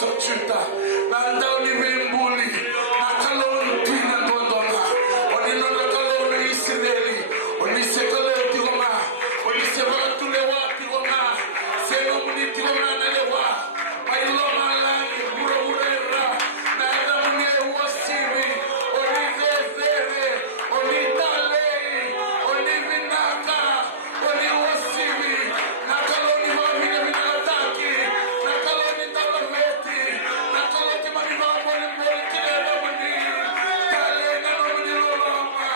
sochuta nanda ulivimbuli nakalon tina dondona onino nakalon Israeli onisekalo tigoma onisebala tulewa tigoma seno muniti goma nalewa mailo malani buro burera nada munye wasibi onizezere onitale onivinaka oniwasibi nakaloni wamine vinataki nakaloni talaveti nakaloni manivamoni mbele kilele muni tale nalomuni loloma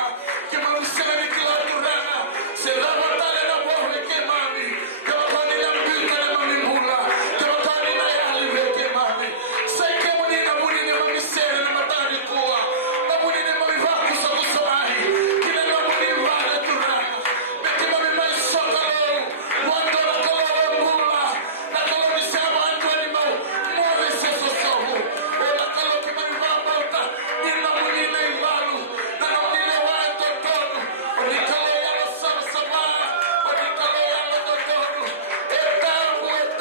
kimamuseni kilaturana selama tale na bohwe kemami kemapani na mbika na mamimbula kemapani na yali veke mami saike muni na muni ni mamisere na matani kuwa na muni ni mamivaku sa kusawahi kina na muni vale turana beki mami maisokalo wando na kalawa mbula na kaloni sama antwani mau mwove seso sohu na kalo kimani vambauta nina muni na ivalu na muni na wando tonu onikalo yalo sama sama onikalo yalo tonu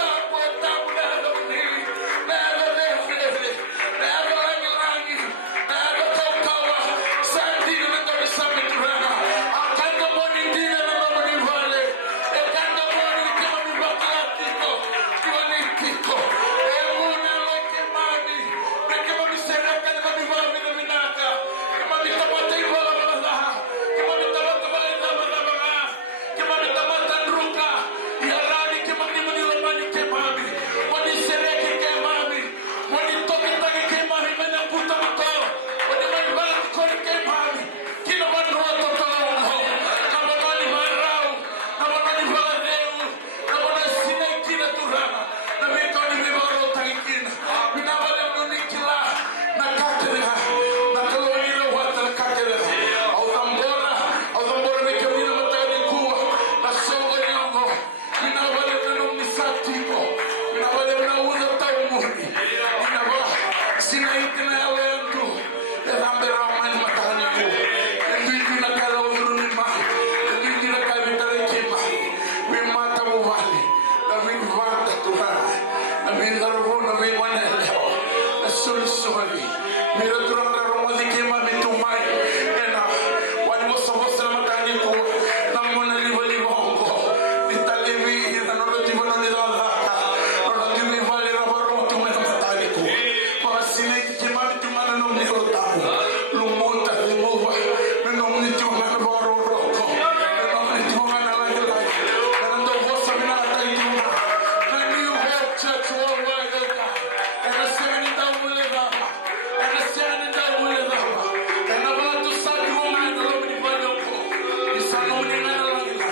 etabu nada muni nada lefele nada langi nada taukawa sandino na kami sami turana akando moni ndina na moni vale ekando moni kama mibatatiko kiwani tiko emuna loke mami beke mami sereka na mami vami na minaka kama mitamata iwala malaha kama mitamata malenda malaha kama mitamata nruka yarani kama mani lamani ke mami moni sereke ke mami moni toke take ke mami mani puta mako moni mani vala kore ke mami kino mani roto tolo kama mani marau kama mani vala deu kama mani sine kina turana na mitoni mivaro tangikina minavale mnunikila na kakera na kaloni lo wata na kakera au tambora ni kemina matani kuwa na songo nyongo minavale mnumi satiko minavale mnauza taumuni minava sina itina ya lendu ya zambera wamani matani kuwa ndingi na kala uzurunima ndingi na kavitare kima wimata muvali na vivata turana na vindaruhu na viwaneleo na sulisuri mira turana romali kima mitumai ena wanimosa na matani kuwa na mwana livali vongo nitalivi na nolotivo na nidalaka nolotivi vali rabarotu mena matani kuwa kwa sineki kima mitumana no nirotamu lumuta limuwa meno mnitiwa na varoroko meno mnitiwa na langilai meno ndovosa mina ataituma na new hope church worldwide anasema nitawulezama anasema nitawulezama na watu sadi wa mwana lo mnifanyoko isano mningana langilai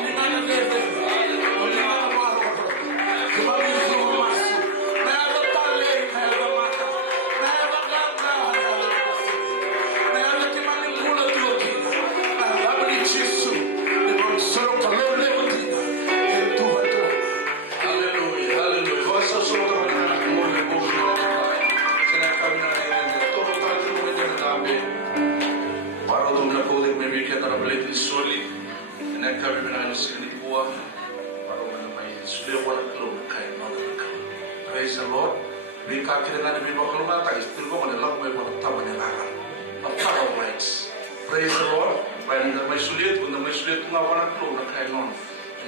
mningana leze mningana varoroko kima mizuwa masu na yaga tale na yaga mata na yaga ganga na yaga kasi na yaga kimani mula tuokina na labri chisu ni monsoro kalole utina yetu watu haleluya haleluya kosa soto na kumole bokno sena kamina ni todo tanto mwenye ndabe paro tumna pole maybe kita na plate soli na kamina ni sili kuwa paro mana mai sule wala klo kai no praise the Lord we kakire na ni baklo na ta istil ko mana lag mai mana tamane laga of power rights praise the Lord by na mai sulit na wala klo na kai non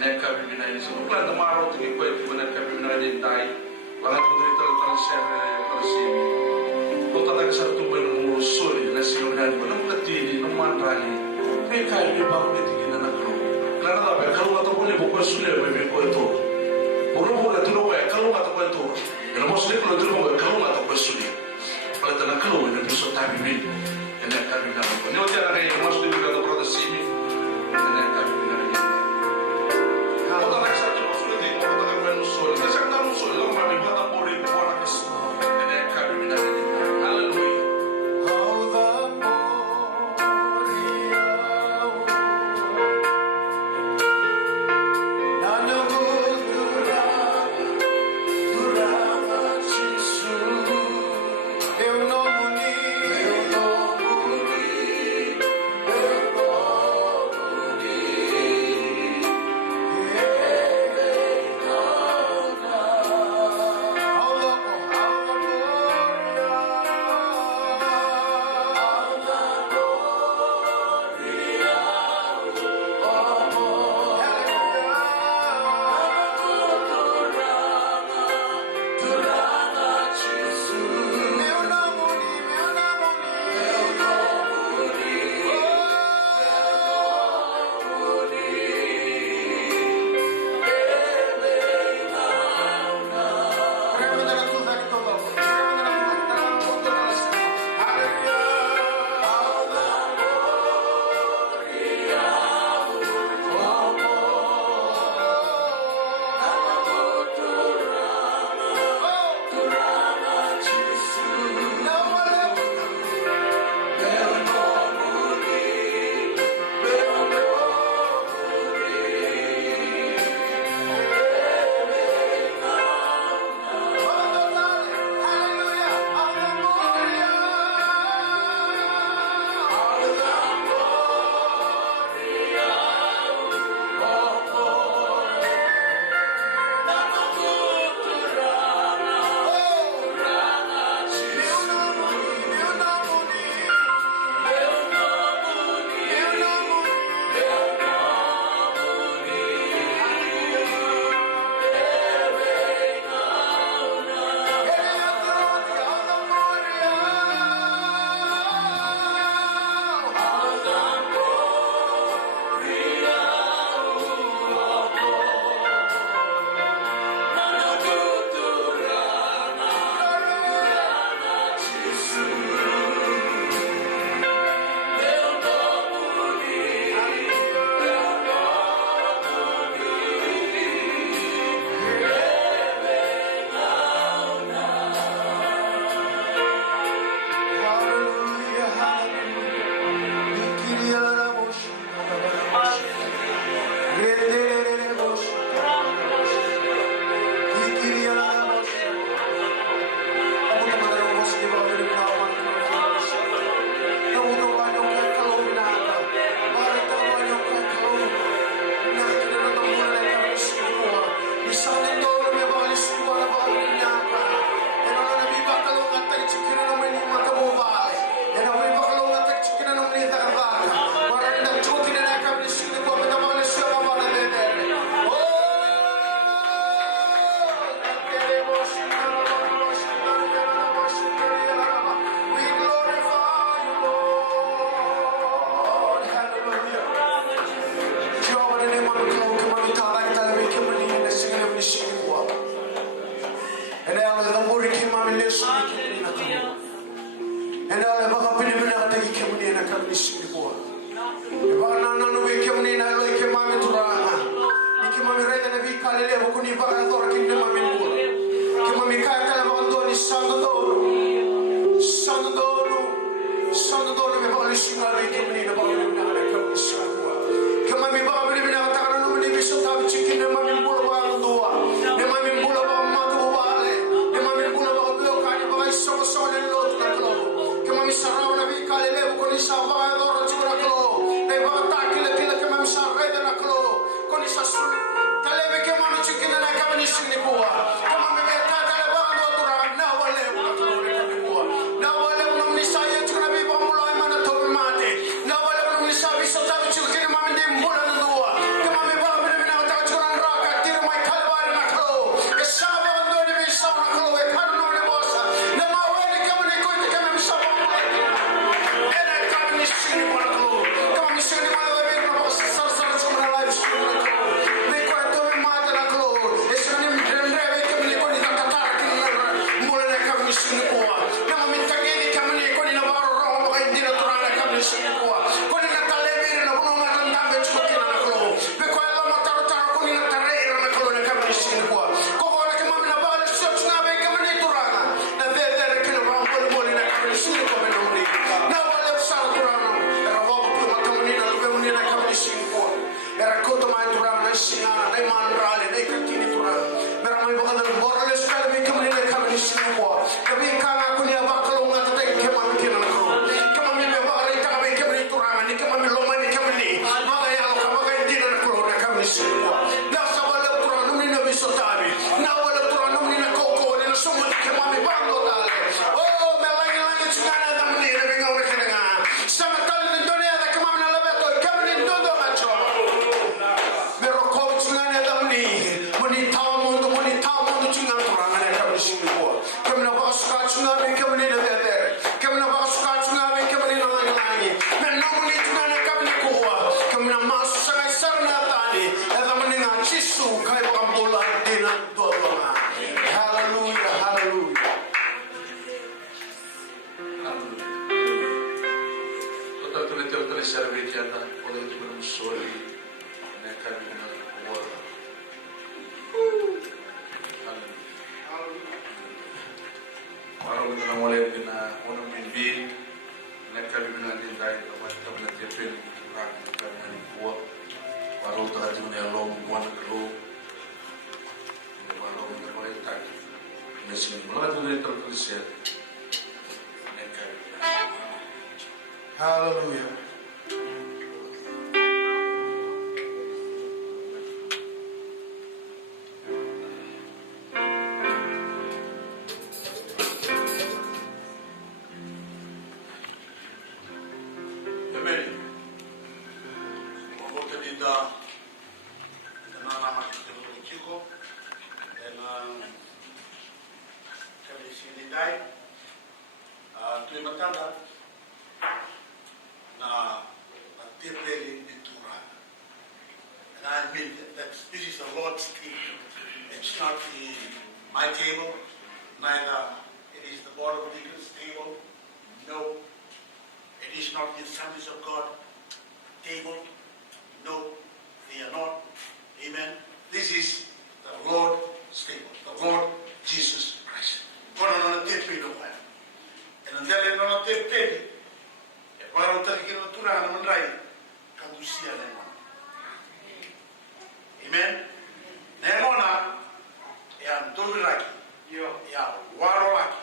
na kamina ni sulu plan na maro tu ko ko na kamina ni dai wala tu ni tal share kalsimi ko ta ka sa tu mo soli na silo na ni na mukatini no mandrani pe kai ni ba ko ni na klo kana da be kalu to ko ni ko sule be ko to Urubu na tuno kwa kalu ngata kwa to. Ina mosle ko tuno kwa kalu ngata kwa suli. Pala tana kalu ni puso tabi mi. Ina tabi na ko. Ni ota na ina mosle ko to pro da simi. Ina tabi na ni. Ha ota na sa to suli ti ko ta kwa no suli. Na sa na no suli lo ma mi bata pori ko na ka. Ina tabi na ni. Hallelujah. How the Hallelujah. This is the Lord's table. It's not my table, neither it is the Board of Deacons' table. No, it is not the Assemblies of God table. No, they are not. Amen. This is the Lord's table, the Lord Jesus Christ. Kono na te pino pa. En andele no te peni. E para o taki no tura na mandrai. Kandusia na. Amen. Nemona e a dan tolviraki ya warolaki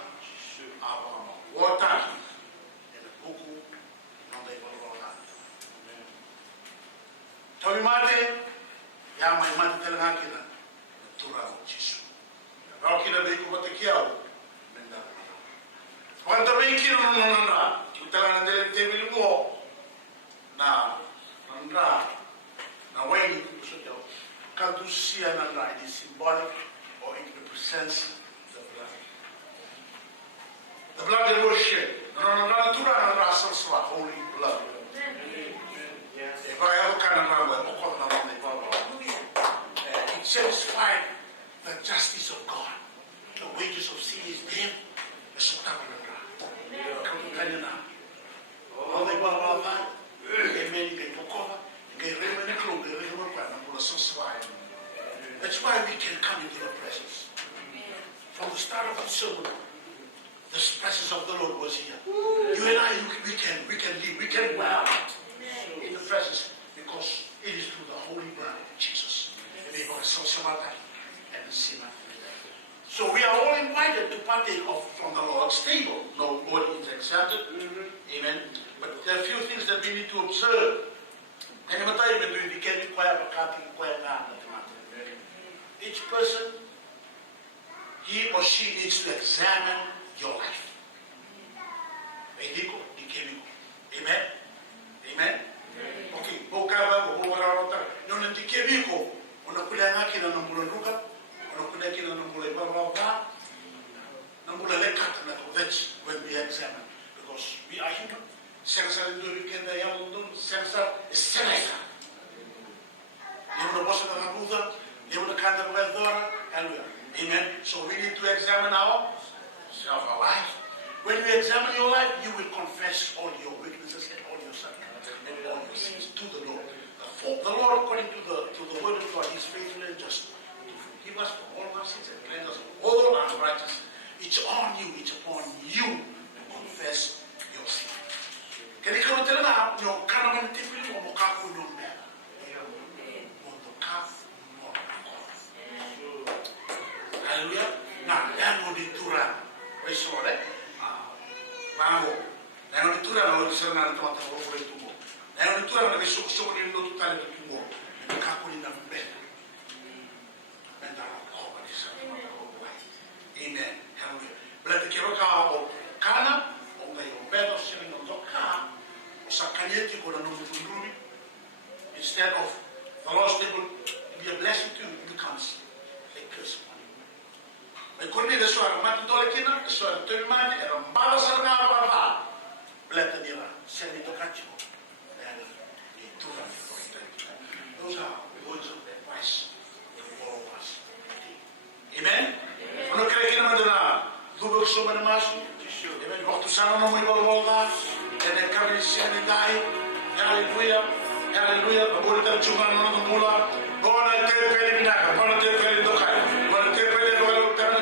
apa wotaki ena buku nonde balrola tomi mate ya mai mate telangaki na tura o Jesu roki na be ko te kiau menda quando be ki no nanda utala na te bilingo na nanda na wai so kadusia nanda is symbolic or it represents the blood. The blood that was shed. No, tura nanda asaswa holy blood. If I ever can remember, it satisfied the justice of God. The wages of sin is death. The sotabananda. Kamukanina. All the Baba, Amen. That's why we can come into the presence. From the start of the sermon, the presence of the Lord was here. You and I, we can live, we can dwell in the presence because it is through the holy blood of Jesus. So we are all invited to partake from the Lord's table. Nobody is exempted. Amen. But there are a few things that we need to observe. Each person, he or she needs to examine your life. Amen? Amen? Okay. When we examine, because we are human. Amen. So we need to examine our life. When you examine your life, you will confess all your weaknesses and all your sins and all your sins to the Lord. The Lord, according to the word of God, is faithful and just to forgive us from all our sins and cleanse us from all unrighteousness. It's on you, it's upon you to confess your sin. Can you come tell now? Your caravan tipping or mokaku no better. Hallelujah. Now, that will be Turan. We saw that. Mango. That will be Turan. Or is not to over to go. That will be Turan. We saw so many no to tell it to go. Mokaku in the bed. And amen. Hallelujah. But the Kiroka or Kana, or the bed of sitting on the car, or Sakanyeti or Numutunduri, instead of the Lord's table to be a blessing to you, it becomes a curse. E quindi adesso armati dole kina, adesso tu mani era un bala sarga baba. Bletta dira, sei to catch. Those are words of advice for all of us. Amen. Quando crei che mandana, dove sono rimasto? Amen. Quando sanno non mi volva, e nel capo di sieni dai. Alleluia. Alleluia. La volta giocare non nulla. Buona te per il naga, buona te per il dokai. Buona te per il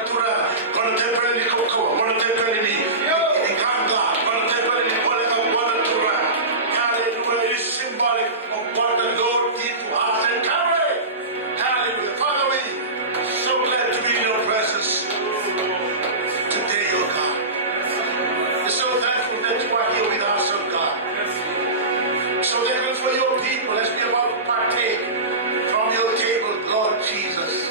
natura, buona te per il coco, buona te per il canta, buona te per il buona natura. Hallelujah is symbolic of what the Lord did to us and carry. Hallelujah. Father, we are so glad to be in your presence today, oh God. We're so thankful that you are here with us, oh God. So thankful for your people as we are about to partake from your table, Lord Jesus.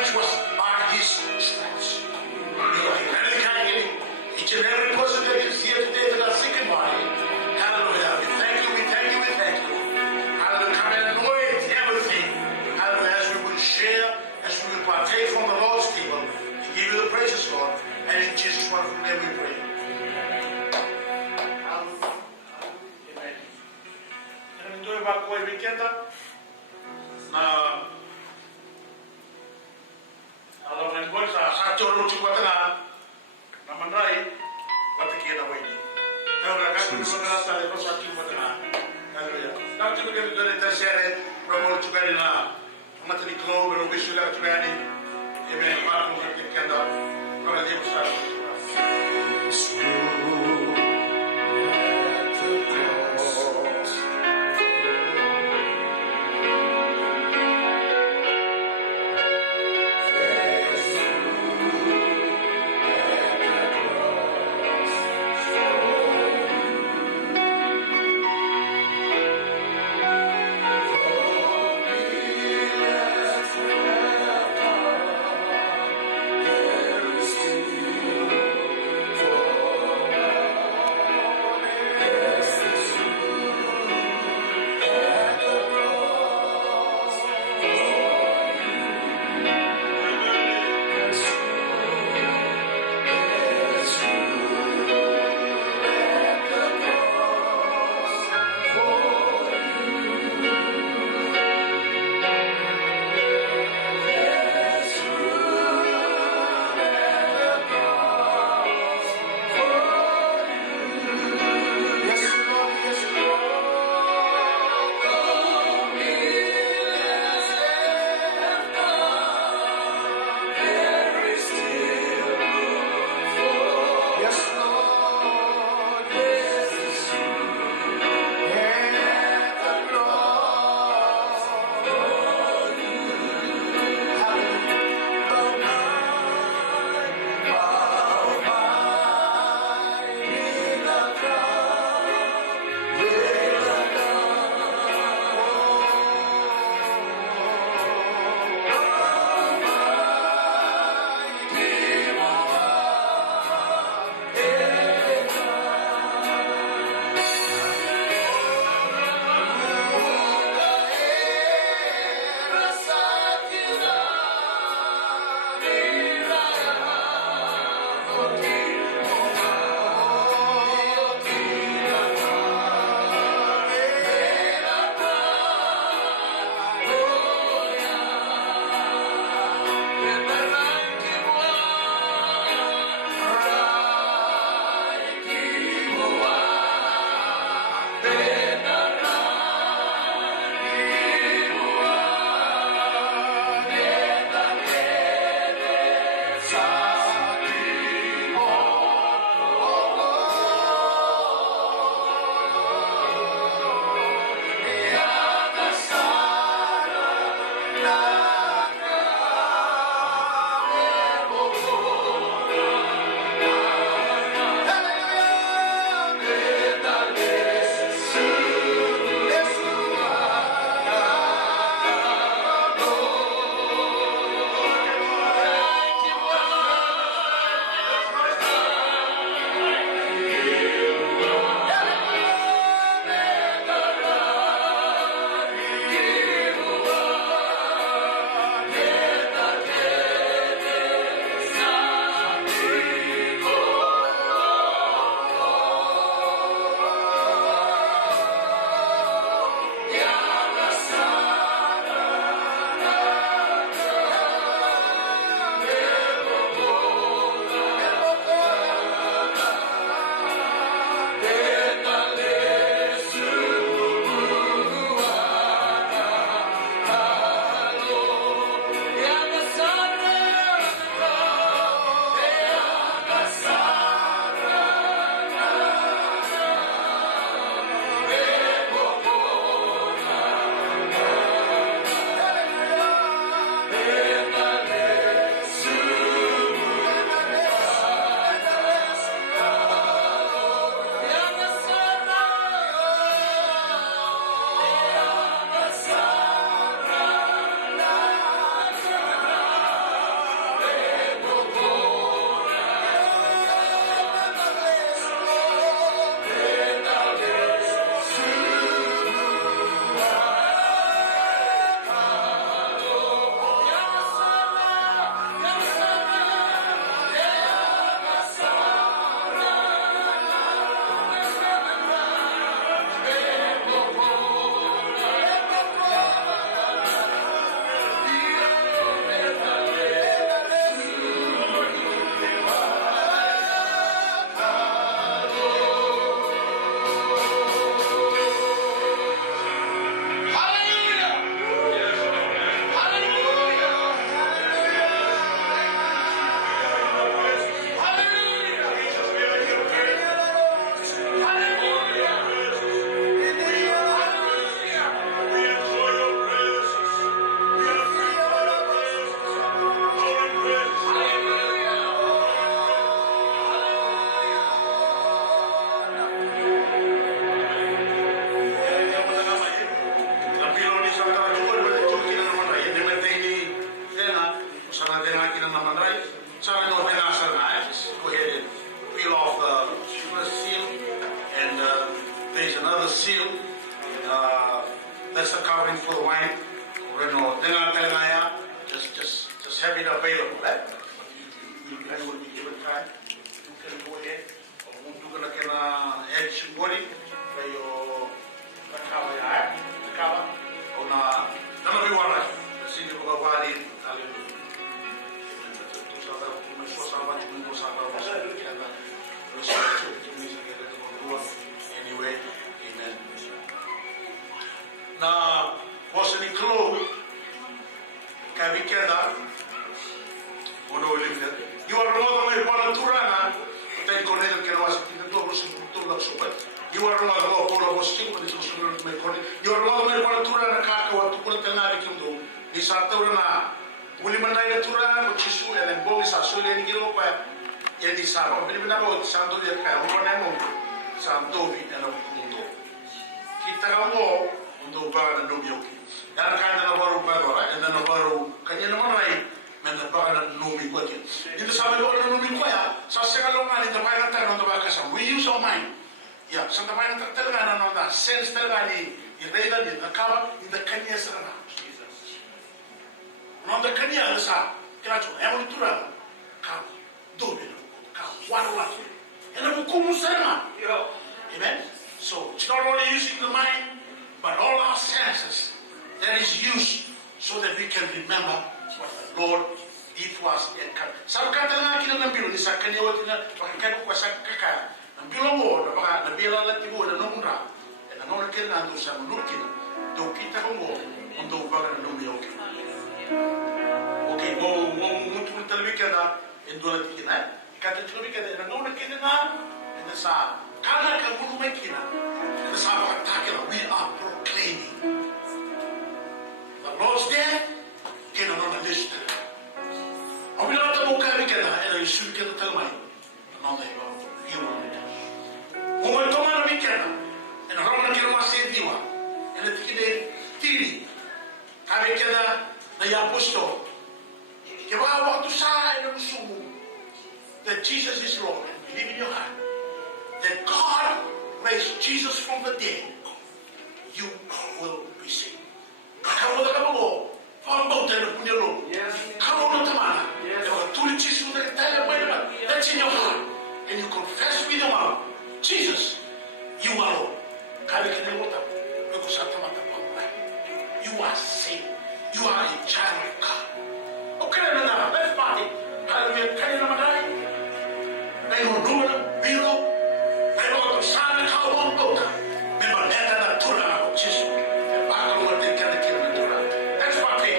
which was by his stripes. You are healing each and every person that is here today that are sick in body. Hallelujah. We thank you, we thank you, we thank you. Hallelujah. Come and anoint everything. Hallelujah. As we will share, as we will partake from the Lord's table, we give you the praises, Lord. And in Jesus' wonderful name we pray. Amen. Nandito ba ko ay weekenda? Na alam mo ko sa choro ci watana na manray batiki na wayni. Tawra ka ko ba sa le ko sa ci watana. Hallelujah. Dr. Miguel de Tercere, promo ci na matani globe no wish you that ready. Amen. Para mo weekenda. Para Deus dengar kita naman right. Sana no binasa na. Just go ahead and peel off the first seal, and there's another seal. That's the covering for the wine. Reno dengar tayo just have it available. Right? You can will be given time. You can go ahead. Kung ka na kena edge body, kayo nakawa ya, nakawa. O na biwala. Kasi yung mga wali, anyway, amen. Na was ni Klo, kami keda, ono ulit. You are not may panaturana, tayo konedan kinawas tinaturo sa tulak subat. You are not go polo hosting with the solution may call. You are not may panaturana kakawa tukul tanari kindo. Di sa na uli manday na tura ko chisu and bongi sa suli ni gilo pa. Yan di sa ko binibina ko santo dia kaya ko na mo santo vi na mundo. Kita mo mundo ba na nubyoki. Yan kaya na baru ba na baru kanya naman ay men ba na nubi ko kin. Dito sa mo na nubi ko ya sa sekalongan ito pa na tayo ba kasam. We use our mind. Ya, sa tayo na talaga na sense talaga ni ireda ni nakawa in the kanya sa na. Nonda kanya sa kinacho ya mo tura ka dobe ka wala ena bukumu sana. Amen. So it's not only using the mind but all our senses that is used so that we can remember what the Lord did for us and come. Sa kata nga kina ng bilo ni sa kanya wala na pakikay ko sa kaka ng bilo mo na baka nabila lang tibo na nungra and ang mga kina nando sa mulukin do kita mo mundo baga na numiyoki. Okay, mo mutu talbika na indula tikina. Kata talbika na nang kina na and sa kana ka mulu may kina. And sa pagtakila we are proclaiming the Lord's death kina na lista. Abila ta mo kami kana and isu kina talmay. No dai ba. Hiyo. Mo to man mi kana. And ramana kina masediwa. And tikide tiri. Kami kana na apostol. Que vai want to sign of sumo that Jesus is Lord and believe in your heart that God raised Jesus from the dead, you will be saved. Kamu dah kamu faham tahu punya lo. Kamu dah mana? Kalau tulis Jesus dah kata apa? That's in your heart and you confess with your mouth, Jesus, you are Lord. Kali kena mota, aku satu mata pun. You are saved. You are a child of God. Okay, now let's party. Hallelujah. Can you know that? They will do it. Bilo. They will sign a cow on boat. They will let that tura out. Jesus. Back over the kind of kid in the tura. Let's party.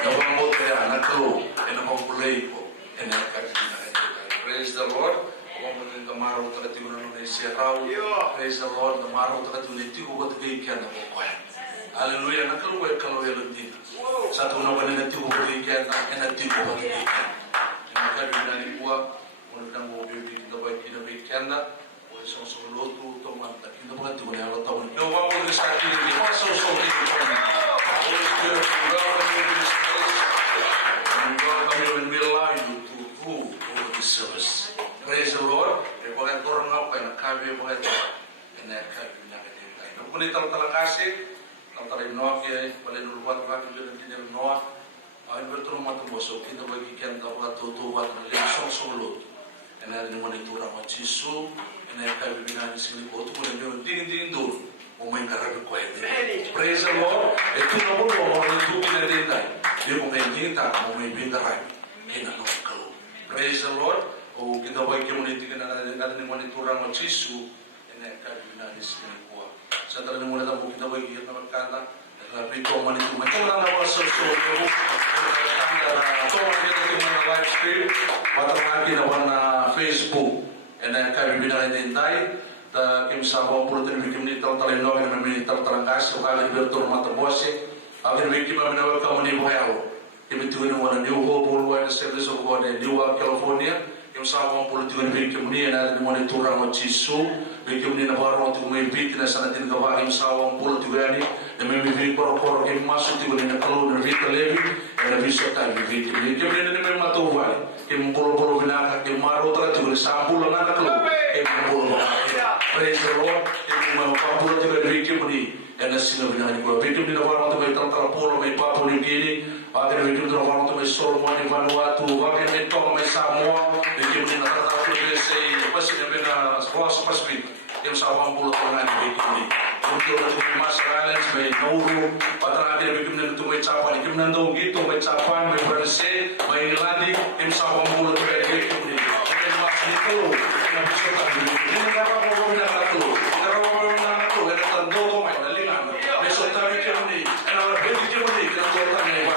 Nawang bote anak lo, nawang pulay ko, praise the Lord. Kung mga kamaraw takati ko na nung naisiraw, praise the Lord, kamaraw takati ko na iti ko ba't kayo kaya nakukuha. Hallelujah, nakaluway kaluway lang din. Sa tunang ba na iti ko ba't kayo kaya na iti ko ba't kayo kaya. Nakagabi na ni Buwa, kung nang mo bibig na ba kinabig kaya na, kung isang suluto, tumanta, kinabag iti ko na yung taon. Yung mga mga sa akin, hindi ko masusuli ko pa na. Holy Spirit, welcome you to this place. And welcome you and we allow you to rule over this service. Praise the Lord. E pagkat turun nga pa, nakabi mo ito. E nakabi na ka din tayo. Nagpunit ang talakasi, ang talim Noah kaya, palinulubat ka, kaya din ang Noah. Ang berturong matumoso, kita bagi kian dapat tutubat ng lesong sulot. E natin mo nito ng Jisu, e nakabi binani sini ko, ito ko na yun, tingin-tingin doon. Umay karabi ko ito. Praise the Lord. Ito na po mo, ito pinadin tayo. Di mo ngayon kita, umay bindaray. Kinanong kalo. Praise the Lord. O kita ba yung muniti ka na natin yung monitorang ng Jisu, na kabinanis ka ng kuha. Sa talagang muna tayo, kita ba yung na magkanta, naglabi ko monitor. Ito na nawa sa solo, ito ang kita yung mga live stream, patang ginawa na Facebook, na kabinanis din tayo, kim sa bawang pulutin, bikim ni talagang nawa, na may talagang kasi, o kagad bertur matabuasi, akin bikim na minawag ka mani buhayaw. Kimituin mo na New Hope Worldwide Service of God in Newark, California. Yung sa akong politiko ni Bikim ni, na natin monitorang ng Jisu. Bikim ni na baro ang may bit na sa natin gawa yung sa akong politiko ni, na may bibig poro-poro kay masuk tigo ni nakalo na Vita Levi, na viso tayo Bikim ni. Bikim ni na may matuwal, kay mong puro-poro binaka, kay maro talaga tigo ni sa ambulo na nakalo, kay mong puro binaka. Praise the Lord, kay mong politiko ni Bikim ni, na sinabi na ni ko. Bikim ni na baro ang may tangkapuro, may papo ni Gini, akhirnya bikin tu orang tu may Solomon di Vanuatu, akhirnya may Tong may Samoa, bikin ni nakatapos ni say pasti na bina sekolah spesifik yang sa 80 tahunan bikin ni. Untuk tu Mas Islands may Nauru, patang akhirnya bikin ni tu may Capan, bikin nandong gitu may Capan, may Bernese, may Nilandi, yang sa 80 tahunan bikin ni. Akhirnya Mas Niko, yang bisa tak bikin. Ini kenapa mau bilang tu? Kenapa mau bilang tu? Ada tanda may dalingan. Besok tak bikin ni, kenapa bikin ni? Kenapa tak ni?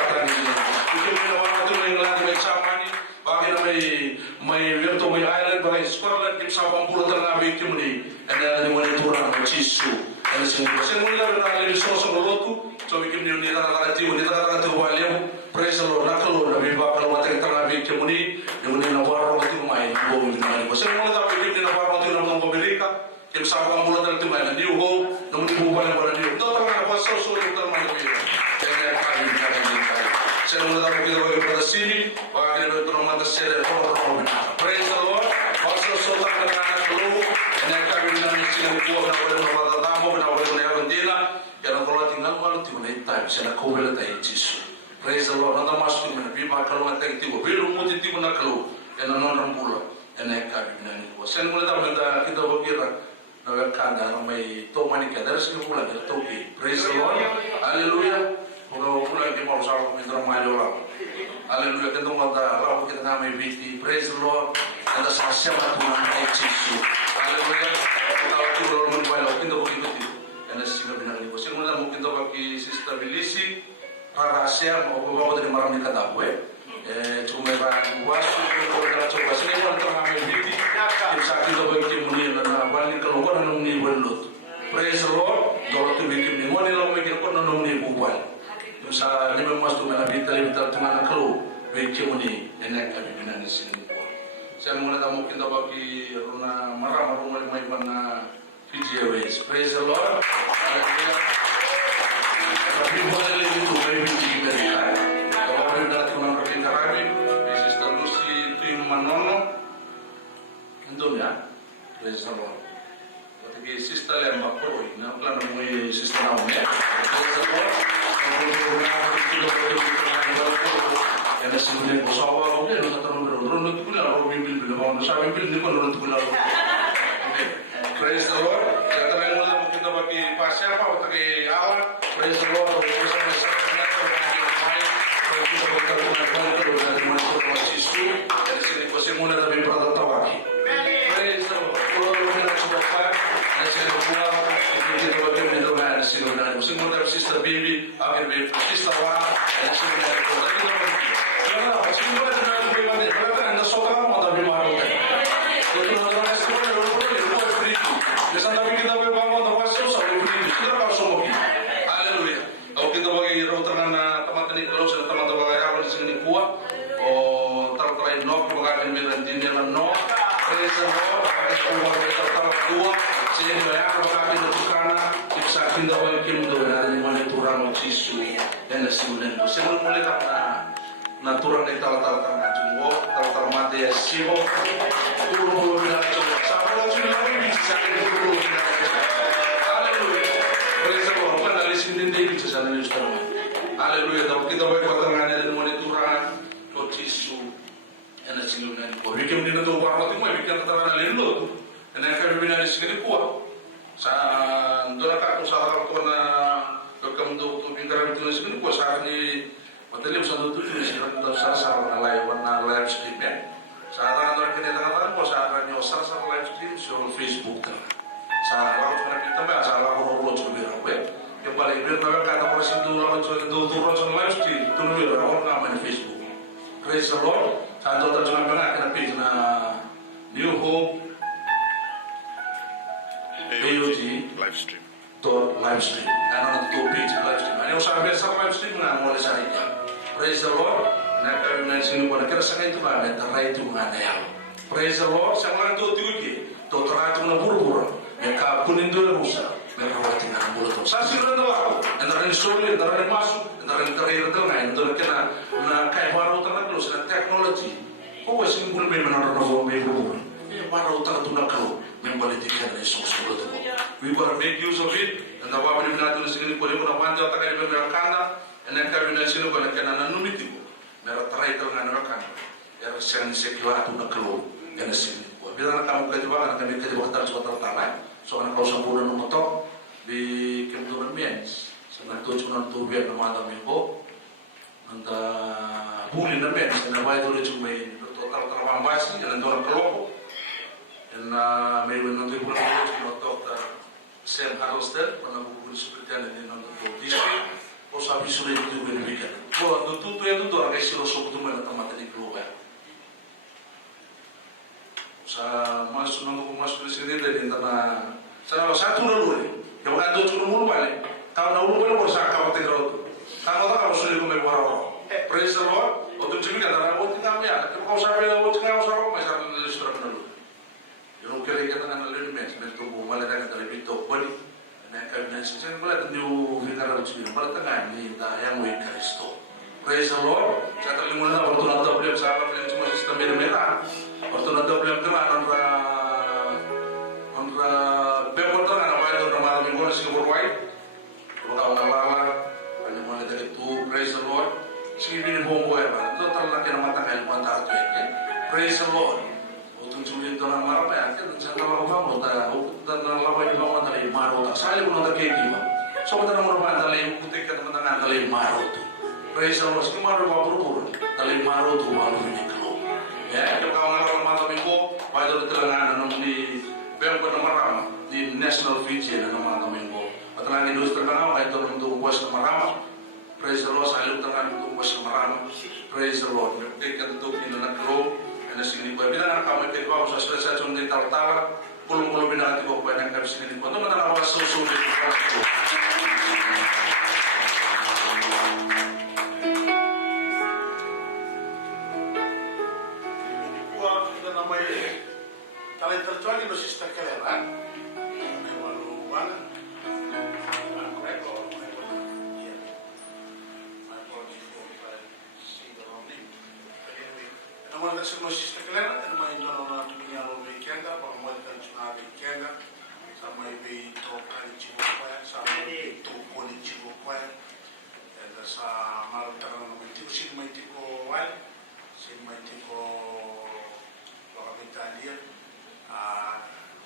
May Virtu, may Island, may Scotland, kim sa 80 talaga bikim ni, and then yung monitorang ng Jisu. And kasi muli lang na alim sa lotu, so bikim ni nitatakatibo baliyaw, praise the Lord, nakalo, nabiba ka naman tayo talaga bikim ni, yung muli na warong at yung kumain, yung buong dinamali ko. Kasi muli lang bikim ni na warong at yung mga Amerika, kim sa 80 talaga tumain, na New Hope, na muli buwan na New Hope. Ito talaga na pasaw, so yung talaga mga Amerika. Kaya nga kami din tayo. Kasi muli lang bikim ni Brother Sini, baka ito naman na sila, praise the Lord. Also, so lang na nakakalo, na kami namin sinukuha na wala na matatamo, na wala na yakandila, kaya na kula tingnan mo, tingnan na tayo, siya nakawala tayo, Jisu. Praise the Lord. Nanda masuk na biba kalungan tayo tibo, pero mo titibo na kalo, kaya na non rambulo, na kami namin ko. Sen mula tayo na kita bakira, na wekanda, na may tomani ka, dahil sa mula, na toki. Praise the Lord. Hallelujah. Mula di mau sa kami drama mayo. Hallelujah. Kita mau Allah kita namin biti. Praise the Lord. Anda sa siapa Tuhan ay Jisu. Hallelujah. Kita turun membayar kita begitu. Anda sila binang ibu. Semula mungkin kita bagi stabilisi rahasia mau bawa dari maram kita tahu cuma barang wasu kita coba sini kalau kita namin biti. Kita kita bagi muni na balik keluar na muni belut. Praise the Lord. Dorot tu bikin ni. Muni lang may kinakot na muni buwan. Sa lima mas tu mana bital tengah nakalo, bikin ni enak kami bina di sini. Saya mula tamu kita bagi runa marah rumah mai mana PGWS. Praise the Lord. Tapi boleh lebih tu mai biji mereka. Kalau ada dalam tunang rakyat kami, Sister Lucy tu yang manono, itu ya. Praise the Lord. Tapi Sister yang bakor, nak plan mai Sister Naomi. Praise the Lord. Karena sebenarnya pesawat oke, lu terus kuliah, lu bimbing bilang, saya bimbing ni pun lu kuliah. Praise the Lord. Kata yang mula kita bagi pasien apa, bagi awal. Praise the Lord. Kita berkata dari mana Jisu dari sini pasti mula dari berada tawaki. Praise the Lord. Kalau kita coba, nasi buah kita bagi minum air sini. Mesti mula dari Sister Bibi, akhir Sister Wana, dan sa tamatawag ayaw ni sini kuwa o talatay no kumakain miran din yan no praise the Lord ay kuwa kita kuwa sini ya kumakain na tukana sa kinda ko kindo na monitorang ng sisu yan na simulan mo siya muli na turang ng talatang na tungo talatang mati ya sibo puro na sa mga sinabi sa akin puro na hallelujah praise the Lord man alisin din din sa sana yung staro hallelujah dapat kita may patangan na monitorang ng sisu yan na simulan ko bikin din na ito para mati mo bikin na tarangan na lindo yan ang kami binalis ka kuwa sa doon ka kung sa karto na pagkamundo tubig karami tulis ko po sa ni madalim sa tuto tulis ko sa live stream yan sa tangan kita tangan po sa kanyo sa live stream sa Facebook ka sa karto na kita ba sa laro ro sa biro web yung balik bir na ka ko sa dulo sa dulo sa live stream tuno biro ako na man Facebook praise the Lord sa doon sa mga page na New Hope AOG live stream. Live stream. Ano na page live stream. Ano sabi sa live stream na mo sa inyo. Praise the Lord. Nakami na sino ko nakira sa kayo ba na right to mga nayaw. Praise the Lord. Sa mga tutugi, to try to na buru-buru. May kapunin doon rusa. May rawati na ang bulo. Sa sila na ako. Na rin soli, na rin masuk, na rin karir na ngayon. Doon ka na kay baro talaga sa technology. Kung kasi yung may manaranaw may buru. May baro talaga na kalo. May politikan na isang sulo to. We gotta make use of it. And the Bible is not going to say anything. Kuna panja takay ni Merkanda. And then kami na sino ko na kena nanumiti ko. Meron taray ka nga na Merkanda. Pero siya ni sekila ito na kalo. Yan na sino ko. Bila na kamu kayo ba? Na kami kayo ba sa talay? So kana kausang bulan ng motor. Di kemduran mens. Sa nagtucho ng tubig na mga dami ko. And bulin na mens. And nabay tuloy yung may total tarapambasi. Yan ang doon ang kaloko. And may nanti pula ko Dr. Sam Harrelster, panaguguli superintendent din ng district, o sabi sulit ito yung binibigyan. So, tututo yan doon, kaya sila sobrang tumayo na tamata ni Kluwa. Sa mga sunod ko mas presidente din na sa tulong rin. Kaya mga doon sunod mo balik. Kalau na ulo balik ko sa kapatid ko. Kalau na kalau sulit ko may waro. Praise the Lord. O doon sige na, narabot din kami yan. Kaya sabi na, huwag nga ako may sabi na restaurant na doon. Yung kaya kita nga nalilimit, may tubo, malala ka talipito, wali. Na kami na siya, wala ka niyo hinarap siya, wala ka nga, ni Dayang Way Karisto. Praise the Lord. Sa talim mo na, waktu na problem sa problem cuma sistem merah. Waktu na problem ka na, nandra bepot na, apa itu nama minggu na Singapore White. Kalau kau nalala, kanya mo na dari itu, praise the Lord. Sige binibong ko ba? Ito talaga na matagal mo ang tato eh. Praise the Lord. Utang sulit ko ng marap ya, kita jangan lupa mo tayo. Dan nalabay di bawah dari maro tak. Saya pun ada kegi ba. So kita nomor apa dari putik kita menang dari maro tu. Praise the Lord. Semua ada buru dari maro tu baru ini kalau. Ya, kalau kau ngalaman mata minggu, pada telangan nomor di bengko nomor ram di National Fiji nomor mata minggu. Telangan industri terkenal itu untuk kuas nomor ram. Praise the Lord. Saya lupa untuk kuas nomor ram. Praise the Lord. Kita untuk di negara. Ana sini ko bila na kami kay ba sa stress sa din tawa pulong binati ko ba nang kami sini ko no na ako sa susunod ko Kuha na may talent no sister Kalera. May walu wala. Correct or my apologies for if I say the wrong name. But anyway, naman na sa sister Kalera, naman ito na tumiyan ng weekend, pang-mali ka na weekend, sa may tropa ni Chibukwaya, sa may tupo ni Chibukwaya, at sa maragtaran ng may tiko, sin may tiko wal, sin may tiko wakang Italia,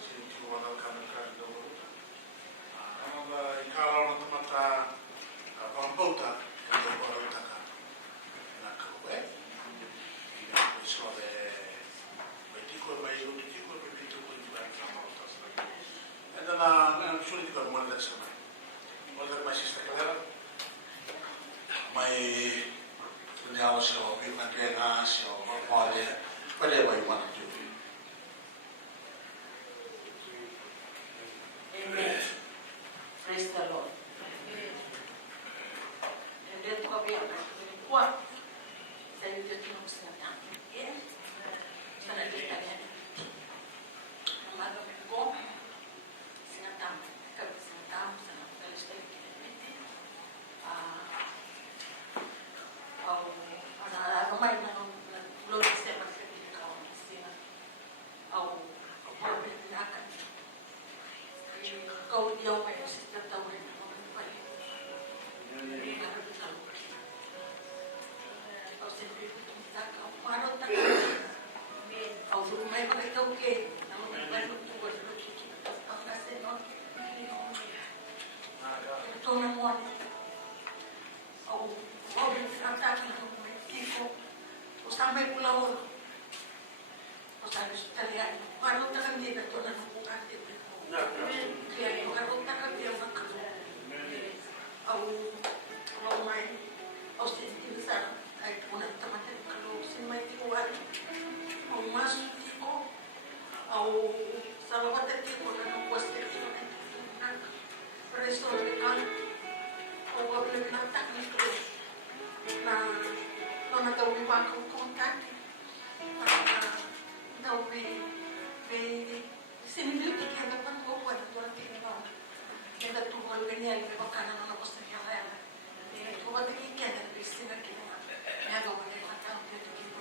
sin tiko wakang kamagkari daw. Ang ikalaw ng tamata, pang-bauta, ito wakang taka, nakawe. So the tico may lo tico may pito ko di ba kamo tas. And then I'm sure you got one lesson. What my sister Kalera? My now so we can train us or whatever you want to do. Amen. Praise the Lord. And then kami ang kuha. Kau sendiri tak kau marah tak. Kau rumah mana kau ke? Nama baru tu buat lagi kita tak kasih non. Itu nama ni. Kau berkata kalau mereka kau sampai pulau. Kau sampai sekalian. Marah tak kan dia tu nak bukan dia. Dia marah tak kan dia nak. Kalau main, kau sendiri besar. Ay, una tamate kalau sinmay tikuan au masuk tiko au salawat tiko na puas tiko na resto kan au wabla binatak ni ko na na daw mi ba ko kontak daw mi sinilip kaya dapat ko wala ko tiko kaya tuwal ganyan ko kana na ko sa kaya ko ba tiki kaya na bisina kaya Naga wale matang pwede kito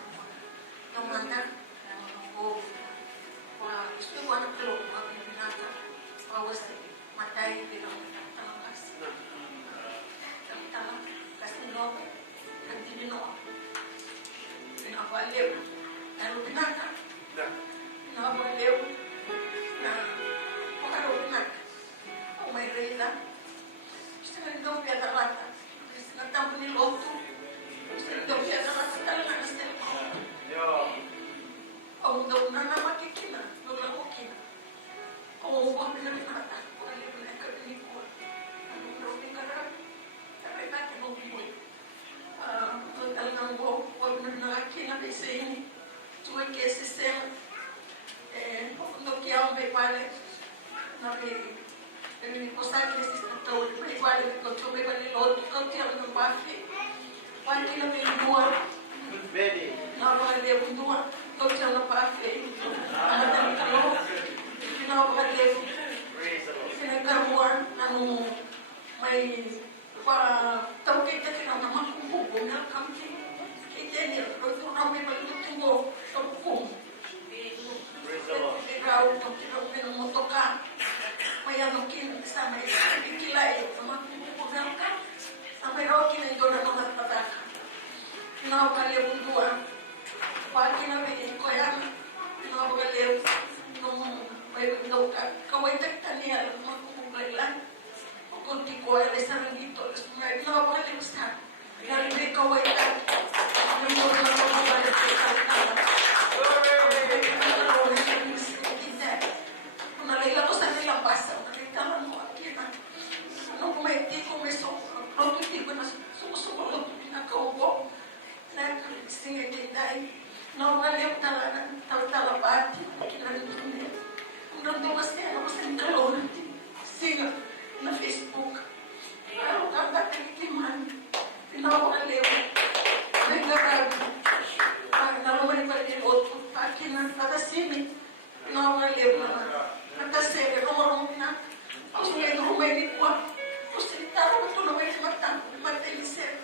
nung manda nung gusto ko anak tulog mga pinaka bawas matay bilang talagas tama kasi nobe nagdinino pinabaliw ano pinaka pinabaliw na pakaro pinaka o may reyla gusto nga rin piya talata kasi nagtampo ni Loto Então, já estava sentando na castelo. Não na maquina, não na coquina. Ou o homem não nada, ou ele não é caminho. Não tem cara, é verdade que não foi. Ele não vou, o homem não aqui na BCN. Tu é que esse céu, no que é um bem vale, na BCN. Ele me postava que esse escritor, bem vale, que eu trouxe bem outro, que eu tinha no bafe. Pagi na may dua, nakakaliw dua, kau jangan pakai, anak dan kalau, nakakaliw, sinagawan, anu, may, tahu kita kena nama kumpul, nak kami, kita ni, kalau ramai balik tunggu, terhukum, kau kita kena motokan, maya mungkin sampai kilai, sama kumpul kan. Sampai roki na ito na mga pataka. Nakakaliw dua. Pagi na may koyang. Nakakaliw. Nung may kaway tagtaniya. Magkukulay lang. Kunti ko ay sarang dito. Nakakaliw sa. Kaya may kaway tag. Yung mga nakakaliw sa kalitan. Kung nalayla ko sa nilang basa. Nakita lang mo. Ano kung may di ko may Roto tipo na sumusukulog pinakaubo na singitinday na umalim talapati kinaritunin kung nandumas niya ako sa kalon singa na Facebook araw kang katalikiman pinakaumalim nagkarabi naluman pa rin yung paki ng natasimi pinakaumalim natasere rumarong na ako sumay rumay ni Juan Tahu betul nama yang matang, mata ini saya.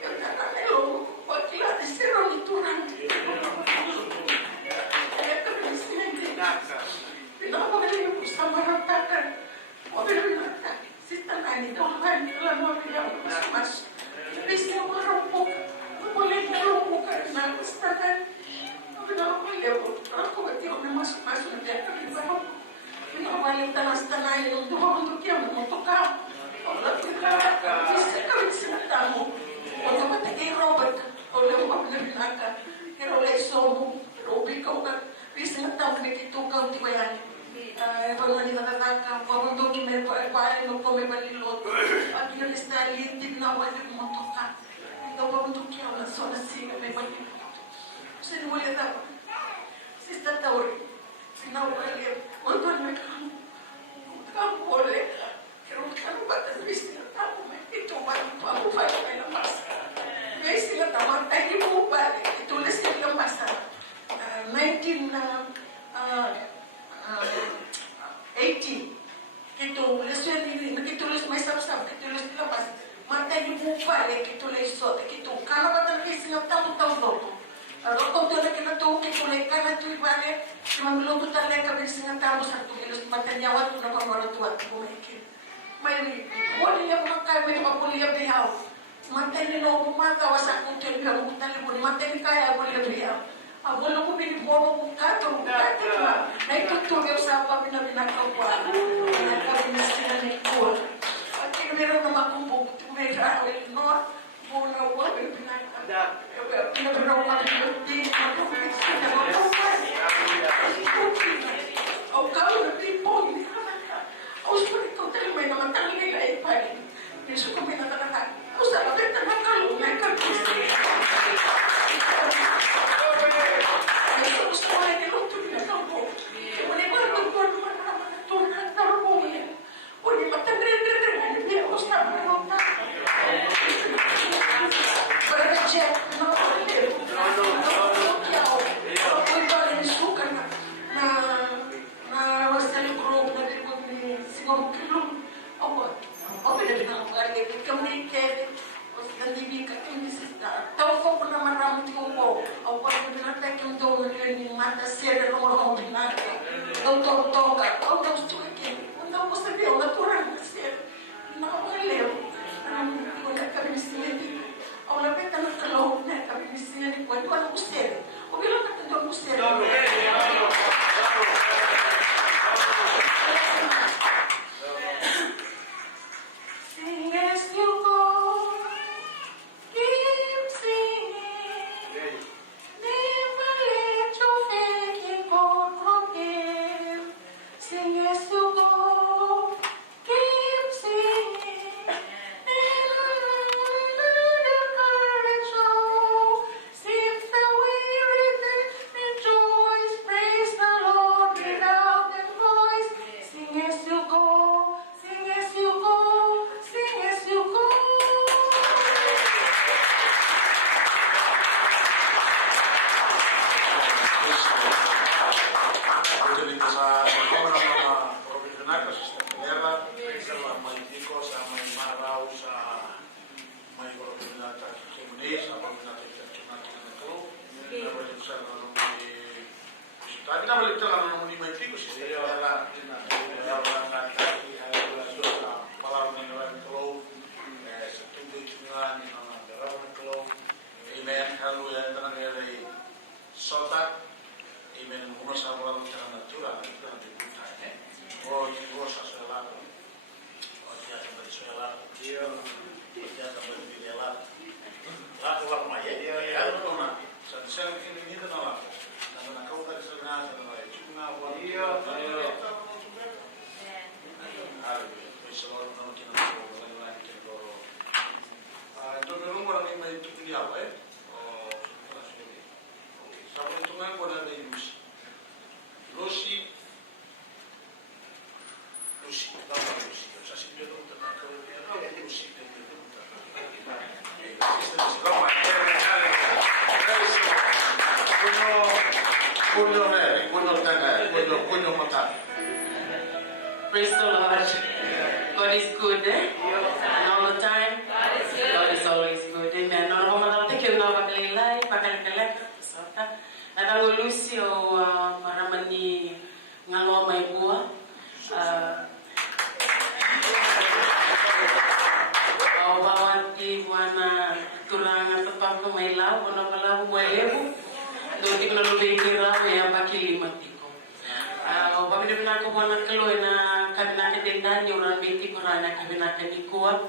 Yang kata lelo, wakilah di serong itu nanti. Saya kerja sini. Kenapa kalian bersama ratakan? Mobil rata, sistem ini doang dalam mobil yang mas. Jadi saya merumpuk, boleh merumpuk karena ustadan. Kenapa kalian? Aku berarti orang masuk dia kerja baru. Pinakabalik tanas-tanay yung duha untuk yang memutukam. Wala pinaka, bisa kawin sinata mo. Wala matagay Robert, wala mo pinaka. Pero wala isomo, pero ubi ka ka. Bisa sinata mo nagitugaw, di ba yan? Wala nila nakaka, wala doon may pare mo ko may balilot. Pag inalis na lintin na wala memutukam. Ikaw wala untuk yang wala so nasiga may balilot. Sinulit ako. Sister Tauri. Sinawalip, untuan may kamu boleh, kalau kamu batas bisnis kamu itu baru file may lepas. May sila taman tayo mo ba itulis yung lepas 1980 kitulis may sabsab kitulis lepas. Matay mo file kitulis so kitu kana ba talaga sila tamu-tamu do. Rokok tu lagi na tu kitulis kana tu ibale. Mangluluto talaga kami sa tao sa tugilos matanyawan ko na pamalo tuwat ko may wala niya mga kami na mapuliyab di haw Mateni no kumaka wasa kutembea mkutali buni mateni kaya buni lebia. Abolo kubini bobo mukato mukati na itutunge usapa bina kwa. Na kabini sina ni kwa. Akini mero na makumbu tumera no bona wabe bina ka. Bina bina wabe bina ka. Au kau na tipo ni kana. Au sipuni kutali mena matali la ipari. Yesu kumina kana. Usa bakit na kalu na kapisi. Yesu usaway ni luto ni kampo. Uni ko na tunan tarbo ni. Uni matangre ni dia usta mo na. Para che no Oi pare ni suka na wasali group na ko ni siguro kilo. Apa dia bilang lagi kami ke dan dibika ini sista tahu kau pernah marah mati kau apa dia bilang tak kau tahu ni mata sere nomor kau bilang kau tahu suka ke untuk kau sedih orang turun sere nak boleh kau nak kami sini orang nak kena kalau nak kami sini kau nak usir kau bilang tak tahu usir As you go, keep singing. Never let your faith in God grow dim. Sing as you go, keep singing. Never let your courage show. Since the weary rejoice, praise the Lord without their voice. Sing as you go, sing as you go. As you go. Dito sa mga profesional sa Sistema sa mga mediko, sa mga maraw, sa mga profesional sa Simunis, sa mga profesional sa Ito, na wala sa Tapi na balik lang ng mga mediko, siya wala Amen. Hallelujah. Tanangere sotak. Amen. Uno sa mga ng natura. Ito ang tibutan. O sa suelato. O siya sa suelato. O siya sa suelato. Lato lang maya. Ano na? Sa siya ang kinigita na lato. Nang nakautat sa nasa na may chuna. Hallelujah. Praise the Lord. Naman kinagoro. Naman kinagoro. Ito meron mo lang may tutuliyaw Sa hitungan ko na Lucy. Tama Lucy. Sa sinyo nung tanakaw niya, Lucy. Puno mata. Praise the Lord. God is good, eh? And all the time, God is always good. Amen. No, matatake na bakalilay, bakalilay. Natang Lucio maramani ngalo may buwa. Bawat di buwana kurang tepat ko may law, ano pala mo lebu. Do di ko na lubikira ya bakilimati ko. Pabida na ko buwana kaloy na kabinaka dindan yung orang binti ko na kabinaka ni kuwa.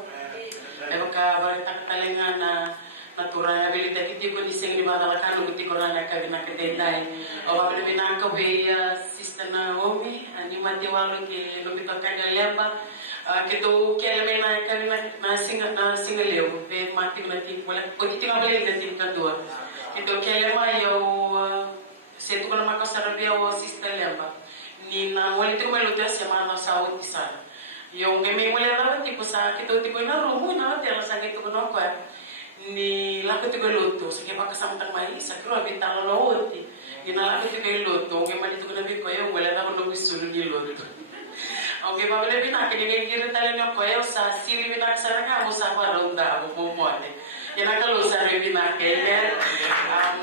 Pero ka barita katalingan na naturang abilita kiti ko ni sing ni madalakan ng kiti ko na kabinaka dindan. Pabida binaka we sister na Omi, ni matiwalo ki lubito kagalemba. Kito kaya na singaleo, pe mati ko na tin wala ko iti nga balik na tin kadua. Kito kaya yo setu ko na makasarabia o sister lemba. Ni na wala ito maluto siya mga nasawat isa. Yung may wala naman tipo sa kito tipo na rumo na tela sa kito ko no kwa. Ni lakot ko luto sa kaya pagkasamtang mai sa kro bintalo no uti. Ginalakot ko luto, ng malito ko na biko yung wala naman no gusto ni luto. Okay, pabila binaka ningingiri talaga ko sa siri binaka sana nga mo sa paronda mo mote. Yan ang kalusa rin binaka.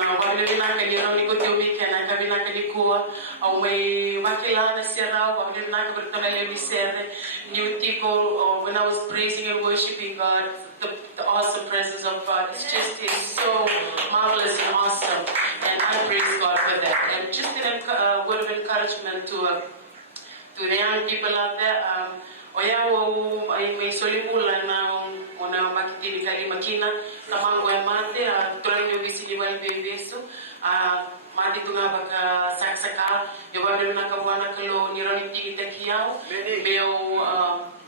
Pabila binaka ni ko tiyumi kaya na binaka ni kuwa ang may makilala siya raw. Pabila binaka bertolali ni sere. When I was praising and worshiping God, the awesome presence of God. It's so marvelous and awesome. And I praise God for that. And just a word of encouragement to the young people out there. Oya wo ay may solimula na ona makitini kali makina kamango ya mate tulang yung bisi ni wal bebeso mati tunga baka saksaka yo ba meron nakawana kalo ni ron tigi takiao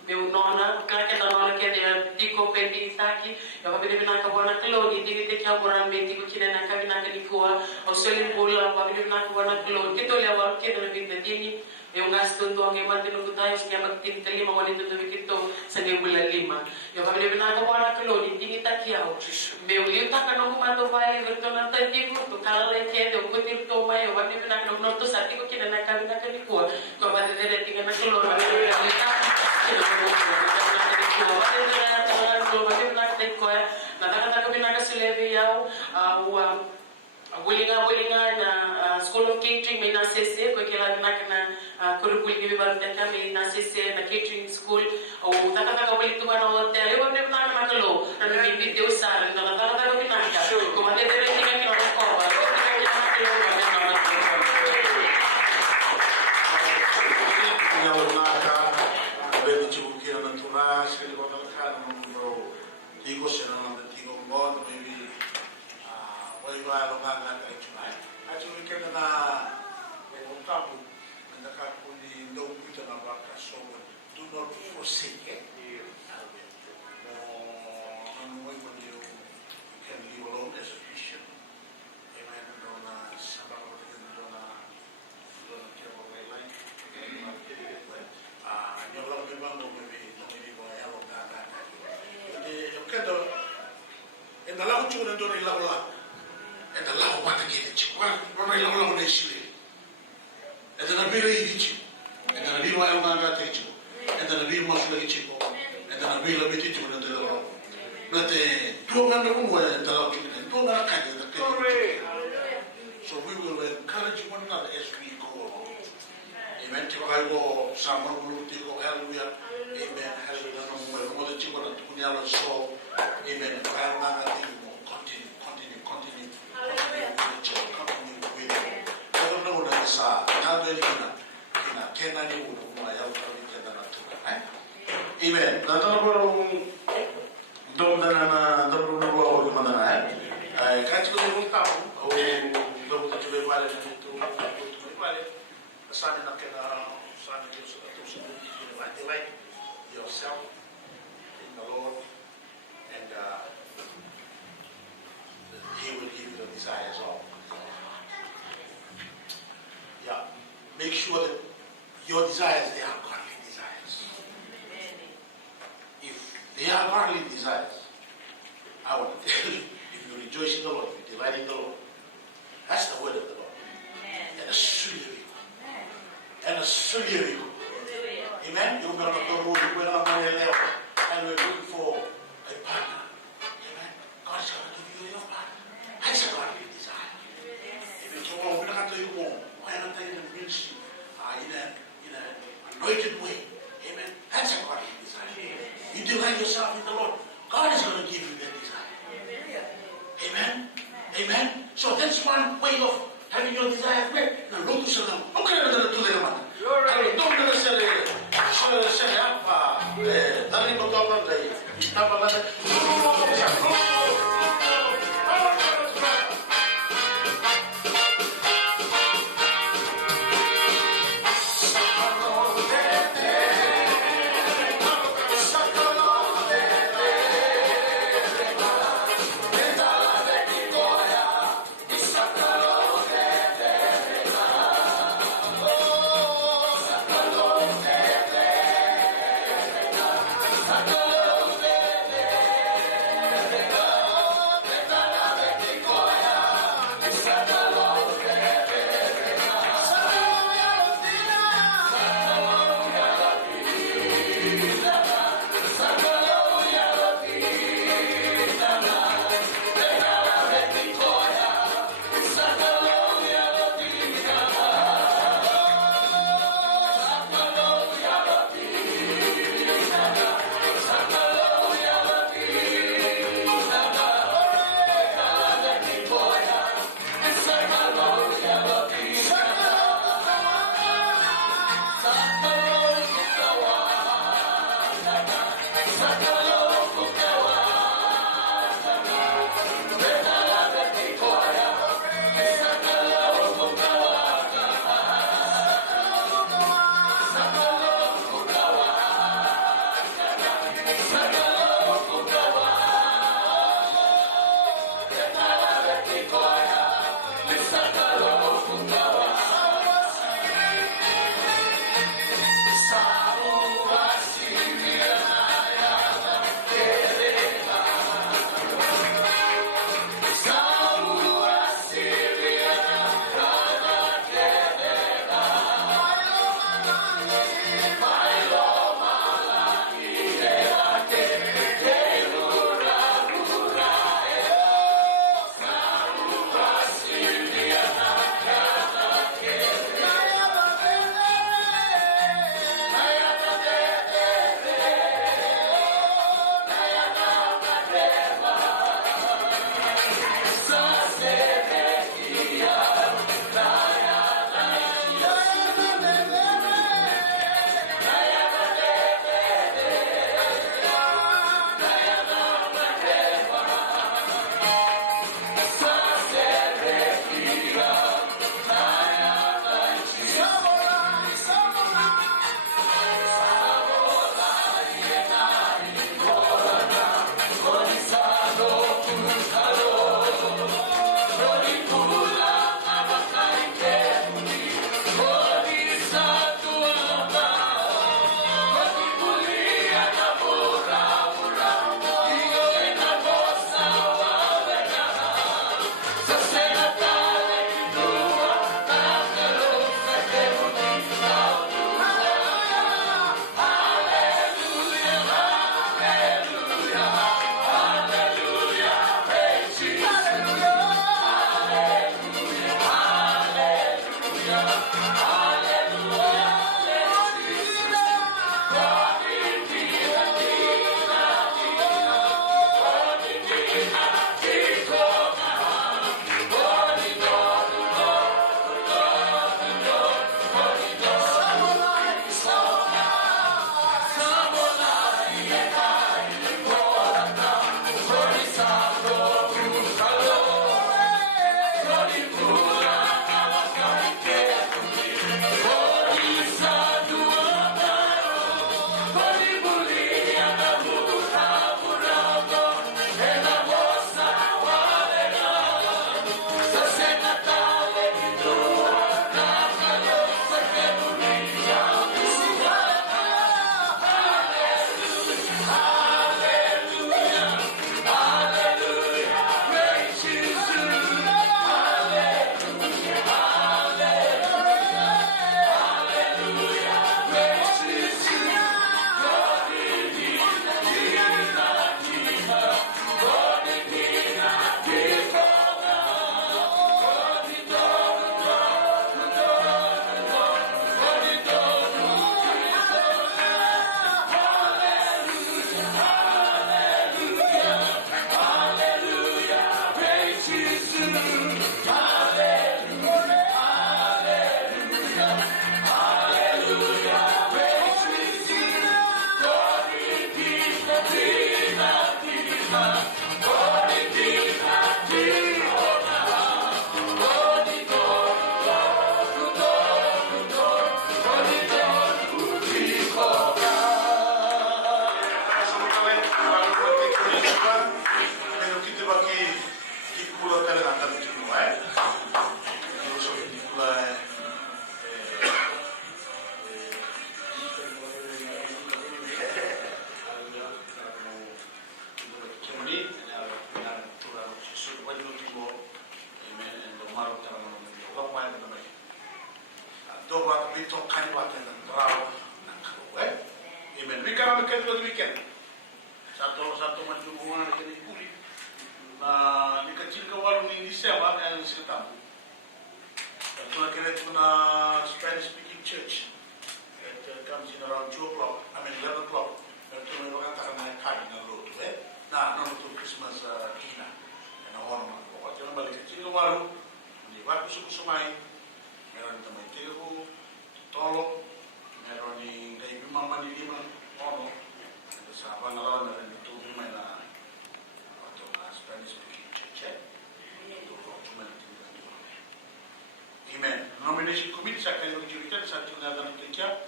meu nona klaka na nona ke de tiko pendi saki yo ba meron nakawana kalo ni tigi takiao moran benti ko kina na kabina kali ko o solimula ba meron nakawana kalo kito lewa ke na binda dini yung gasto to ang iman tinunod tayo siya magtinta lima wala ito ito sa nibula lima yung kami na binagawa na kalon hindi kita kiyaw may uliw ta ka nung kumatubay ito ng tayo ko kalala kaya yung kutir to may yung kami binagawa to sa tiko kinanakami na kanikuha kung matitira tingin na kalon kami binagawa Wulinga na School of Catering may nasese ko kailangan na curriculum ni barangay may nasese na catering school o tataka balik tu mana hotel yo ne na makalo na may video sa na tataka binaka ko matete tingin kina ko ba ko kina makalo Yang naka beli cuci na tuna sekali kau nak kan bro tigo senang nanti tigo bon maybe lo nga kay Chumay. At yung weekend na tapo na nakakuli no pita na baka so do not forsake it. Ano mo you can live alone as a Christian. Amen. No na sabang ko din do na kaya mo may life. Yung lang din bang maybe mo ay along nga. Yung kendo en dalaw chuno do na ilaw. And the law what again chico what I law na shile and the nabira yichi and the nabira wa nga te chico and the nabira mo shile chico and the nabira beti chico na te law but to nga na mo wa ta law chico to nga ka de te so we will encourage one another as we go along amen to I go sama lu ti go hallelujah amen hallelujah no mo de chico na tu nya lo so amen ka nga te continue sa tado kina kena ni uno ma ya utali kena na tu amen na taro dom na taro na wa ko mana ai ka chu ni ta o dom ta chu vale na tu vale sana na kena sana ni so tu so you like yourself in the Lord and He will give you the desires of. Yeah, make sure that your desires, they are godly desires. If they are godly desires, I want to tell you, if you rejoice in the Lord, if you delight in the Lord, that's the word of the Lord. And a surely and a surely amen. You're going to go and we're looking for a partner. Amen. God's going to give you your partner. That's a godly desire. If it's all we're not going to go. Why not in a ministry in an anointed way? Amen. That's a godly desire. You delight yourself in the Lord. God is going to give you that desire. Amen. Amen. So that's one way of having your desire met. Now look to someone. Okay, I'm going to do that one. I don't know say up. Dali ko to day. Tama ba? Doa bito kani waktu yang terlalu nak Amen. Weekend weekend. Satu macam hubungan dengan ibu. Nah, di kecil ke warung ini Desember yang sekitar. Kalau kira itu na Spanish speaking church. It comes in around 2 o'clock. I mean 11 o'clock. Itu orang tak naik kari na road. Nah, non itu Christmas dinner. Yang orang waktu yang balik kecil ke warung. Di waktu suku-sumai. Meron tamay tigo, tolok. Meron ni kayo mama ni lima. Ono. Sa pangalawa na rin ito may na Spanish speaking church. Amen. Nomination committee sa kayo ng sa ating natin ng kanya.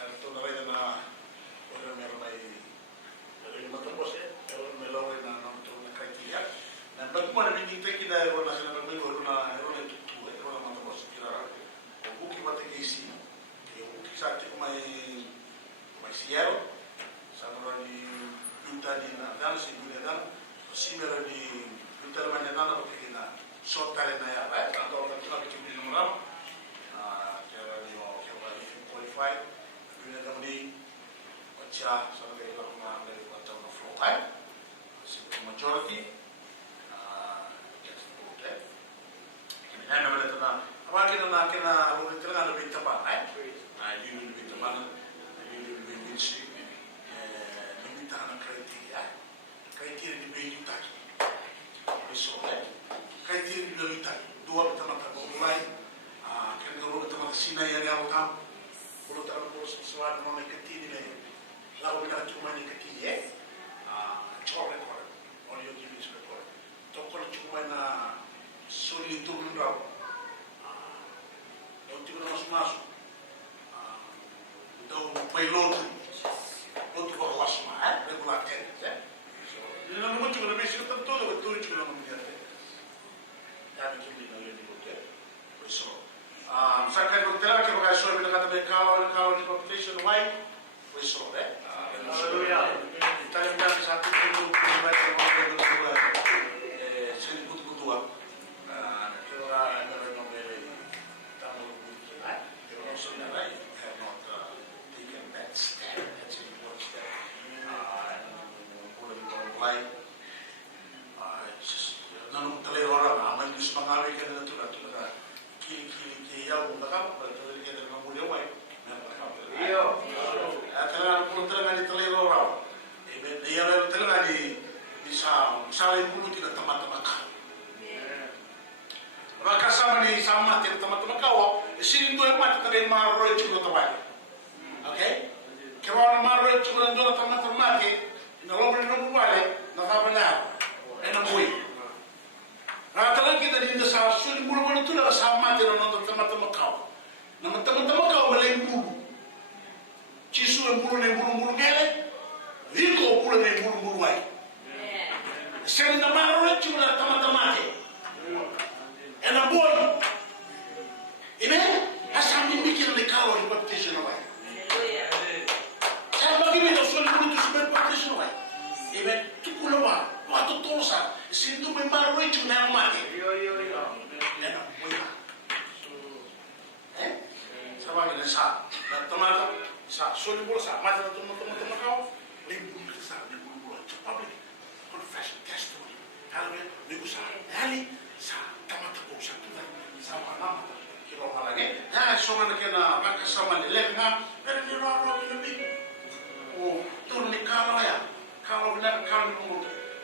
Ito na rin na meron may matapos may law rin na ng criteria. Ba't mo namin yung teki na na sila ng meron na tutuwa, meron na matapos. Kira o buki pati kasi. Yung buki sa ating may Seattle. Sa meron yung tani na dano sa ibu na si meron yung talaman na dano pati na short tali na yan, right? Ang tawag na kinapit yung binumaram. Kaya yung qualified. Yung na naman at siya, sa mga ilang mga tawag na flow time. Kasi yung majority, against the vote, eh? Kaya naman ito na, awagin na natin na ulit talaga na bintaban, right? Yung bintaban, yung bintaban, limitahan ng criteria. Criteria ni Benyo Taki. So, criteria ni Benyo Taki. Dua kita mata-mulai. Kaya kalau kita mata-sinay yang yaw-tam. Kalau tak ada bolos sesuatu nama ketini ni. Lalu kita cuma ni ketini, correct. Audio TV record. Tokol cuma na sulit turun raw. Untuk kita masuk. Daw may lotu. Lotu ko was ma, regular tenants, eh. So, yun ang naman cuma na basic na todo, ito rin cuma naman niya. Dami cuma na yun yung hotel. So, sa kayo hotel, kaya mga show na kata may kawan di population wide. So, eh. Hallelujah. Tayo na sa ating pinto, pinimay sa mga pinto, sini butuh-butuh. Kaya ano rin ang may tamang butuh, eh. Pero also na rin, have not taken that step. That's an important step. Mulai, nanong talay orang, may gusto mangawi ka na tulad na kili yaw mong nakam, talay ka na mga mulyaw ay iyo. Talaga kung talaga ni talay orang, iya talaga ni sa salay bulu kita tama-tama ka. Makasama ni sama kita tama-tama ka, sinin to yung mati talaga yung mga roy chulo tabay. Okay? Kaya wala mga roy chulo nyo na tama-tama ka, nalobrin ng buwali, nakabala, ay nabuhay. Talagang kita din sa sulit bulu-bulu ito na kasama natin ng tama-tama ka. Naman tama-tama ka, wala yung bulu. Chisu yung bulu na yung bulu-bulu ngele, Riko bulu na yung bulu-bulu ay. Sali na mga roy chulo na tama-tama ka. E nabuhay. Amen? Asam dimikir ni kawan yung baptism na bay. Saya bagi-bagi sulit bulu itu sebenarnya baptism na bay. Amen? Itu kulawa. Waktu tosa, sinto may maroy chulo na yung mati. Yan ang buhay. Sama kita sa, teman-teman sa, sulit bulu sa, mati na teman-teman kau, limbul sa, limbul sa public confession testimony. Halaman, limbul sa, hali sa, teman-teman sa, kita sama nama, kilo halangnya. Ya, soalnya kita makasama ni lek nga, pero ni raro kinabi. Oh, turun ni kalau benar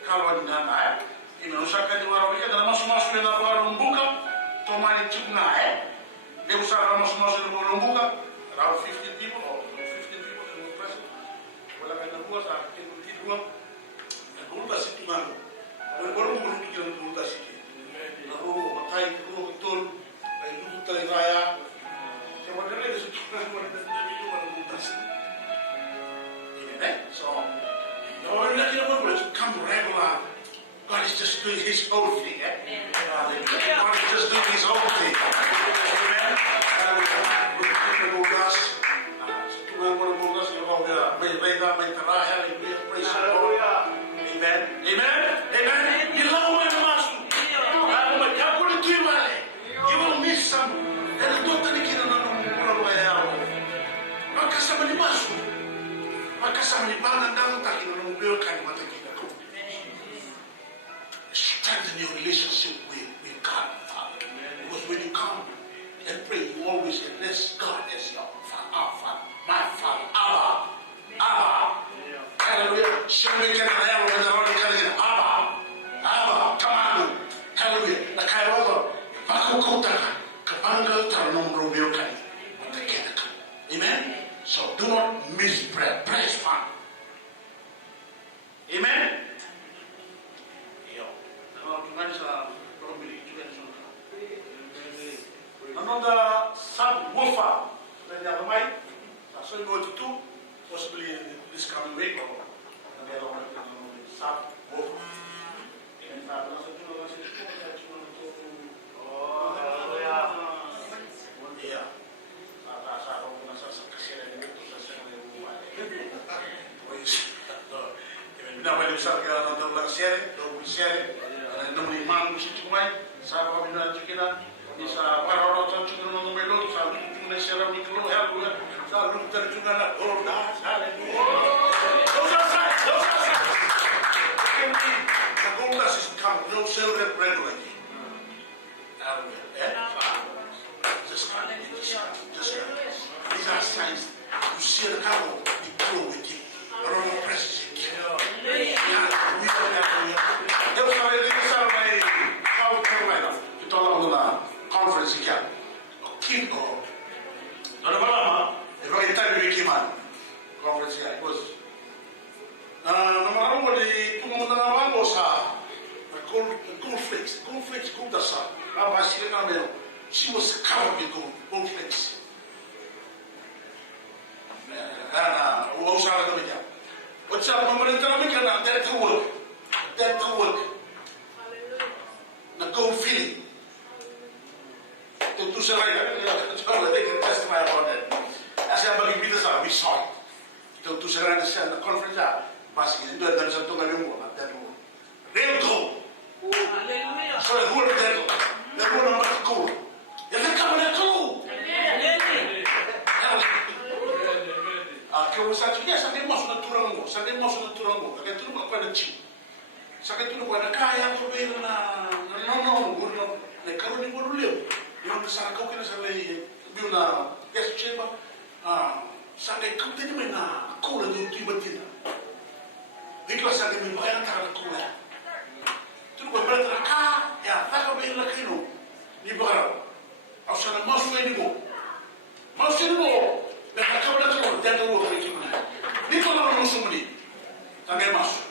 kalau dinana, inausahkan di warung kita dalam masuk-masuk yang warung buka, tomani cipna dia usaha masuk-masuk yang warung buka, around 15 people or 15 people in the present. Wala kan dua sa dua, dua situ mana, baru kita dua situ. Lalu matai dulu betul, dulu tali raya, cuma dari situ kan mana dari itu mana dua situ. So. God come regular. God is just doing His own thing. God is just doing His own thing. Amen. Bukas, tuhan bukas yang kau dia, mereka terahir, praise the Lord. Amen. Amen. Amen. Hilang mana masuk. Aku boleh terima. You will miss some. And strengthen your relationship with God, Father. Because when you come and pray, you always say, bless God as your Father, our Father, my Father, Abba, Abba. Hallelujah. Shembe kana yao when the Lord is Abba, Abba, come on. Hallelujah. Na kairozo, makukuta, kapanga tanom romeo kai. Amen. So do not miss prayer. Prayer is fun. Amen. Another subwoofer. Then the other mic. So you go to two, possibly this coming week or the other one. Subwoofer. Yeah. Now when you start getting on the share, don't share. And nobody man who's to my, Saba Bina Chickena, is a Parado children on the Melo, so we can share a little help with it. So look at you gonna go dance, hallelujah. Those are sides, those are sides. The gold dust is coming, no silver regularly. Hallelujah. Just come. These are signs. You see the cow, you grow with you. Around the presence. Conference again. Keep going. If I tell you, came on conference here, it was. She was covered with gold flakes. What's up, that to work. That to work. The gold feeling. They can testify about that. As I believe we saw it. To the conference, real gold. So the word that word not gold. If they come with a gold. Che vuoi stare qui? Sapete mo sono turango, sapete mo sono turango, perché tu non puoi ci. Sapete tu non puoi kaya to be na no, le caroni buono leo. Io sa che sa lei di una guest chamber. Sa che tutte di na cola di tutti mattina. Dico sa che mi vai a andare a cola. Tu puoi prendere ka, ya, fa come la kino. Ni bara. Au sa na mo di mo. Mo di mo. Dan kau dah tahu, dia tahu apa itu mana. Ni kalau orang musuh ni, tangan masuk.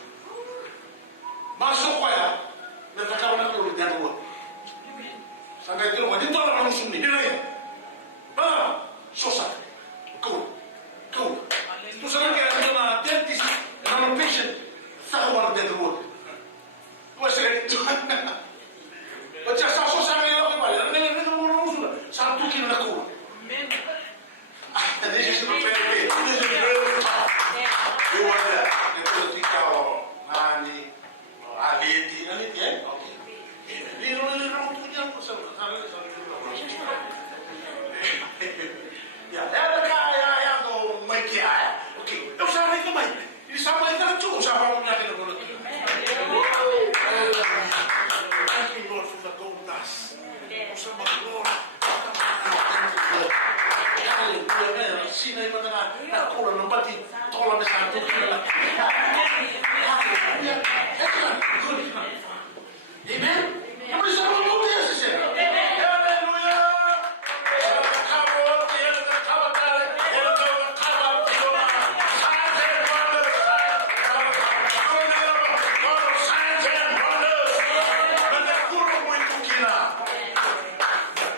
Masuk kaya, dan kau dah tahu dia tahu. Sampai itu, ni kalau orang musuh ni, dia lain. Bah, susah. Kau. Tu sekarang kita ada dentist, nama patient, tahu orang dia tahu. Tu saya itu. Macam susah ni lah kau. Ni orang musuh. Satu kilo nak kau. And this is the prayer. This is the prayer. We want that. Because we call Nani, Aliti, okay. You don't really know to them. Yeah, that's the guy I have to make it. Okay. No, sorry, come on. You sound like that too. So I'm not going to go to you. Thank you, Lord, for the gold dust. Somebody, Lord. Sina iba na kulang ng pati tola na sa atin. Amen? Yung isa mo mo niya siya. Hallelujah!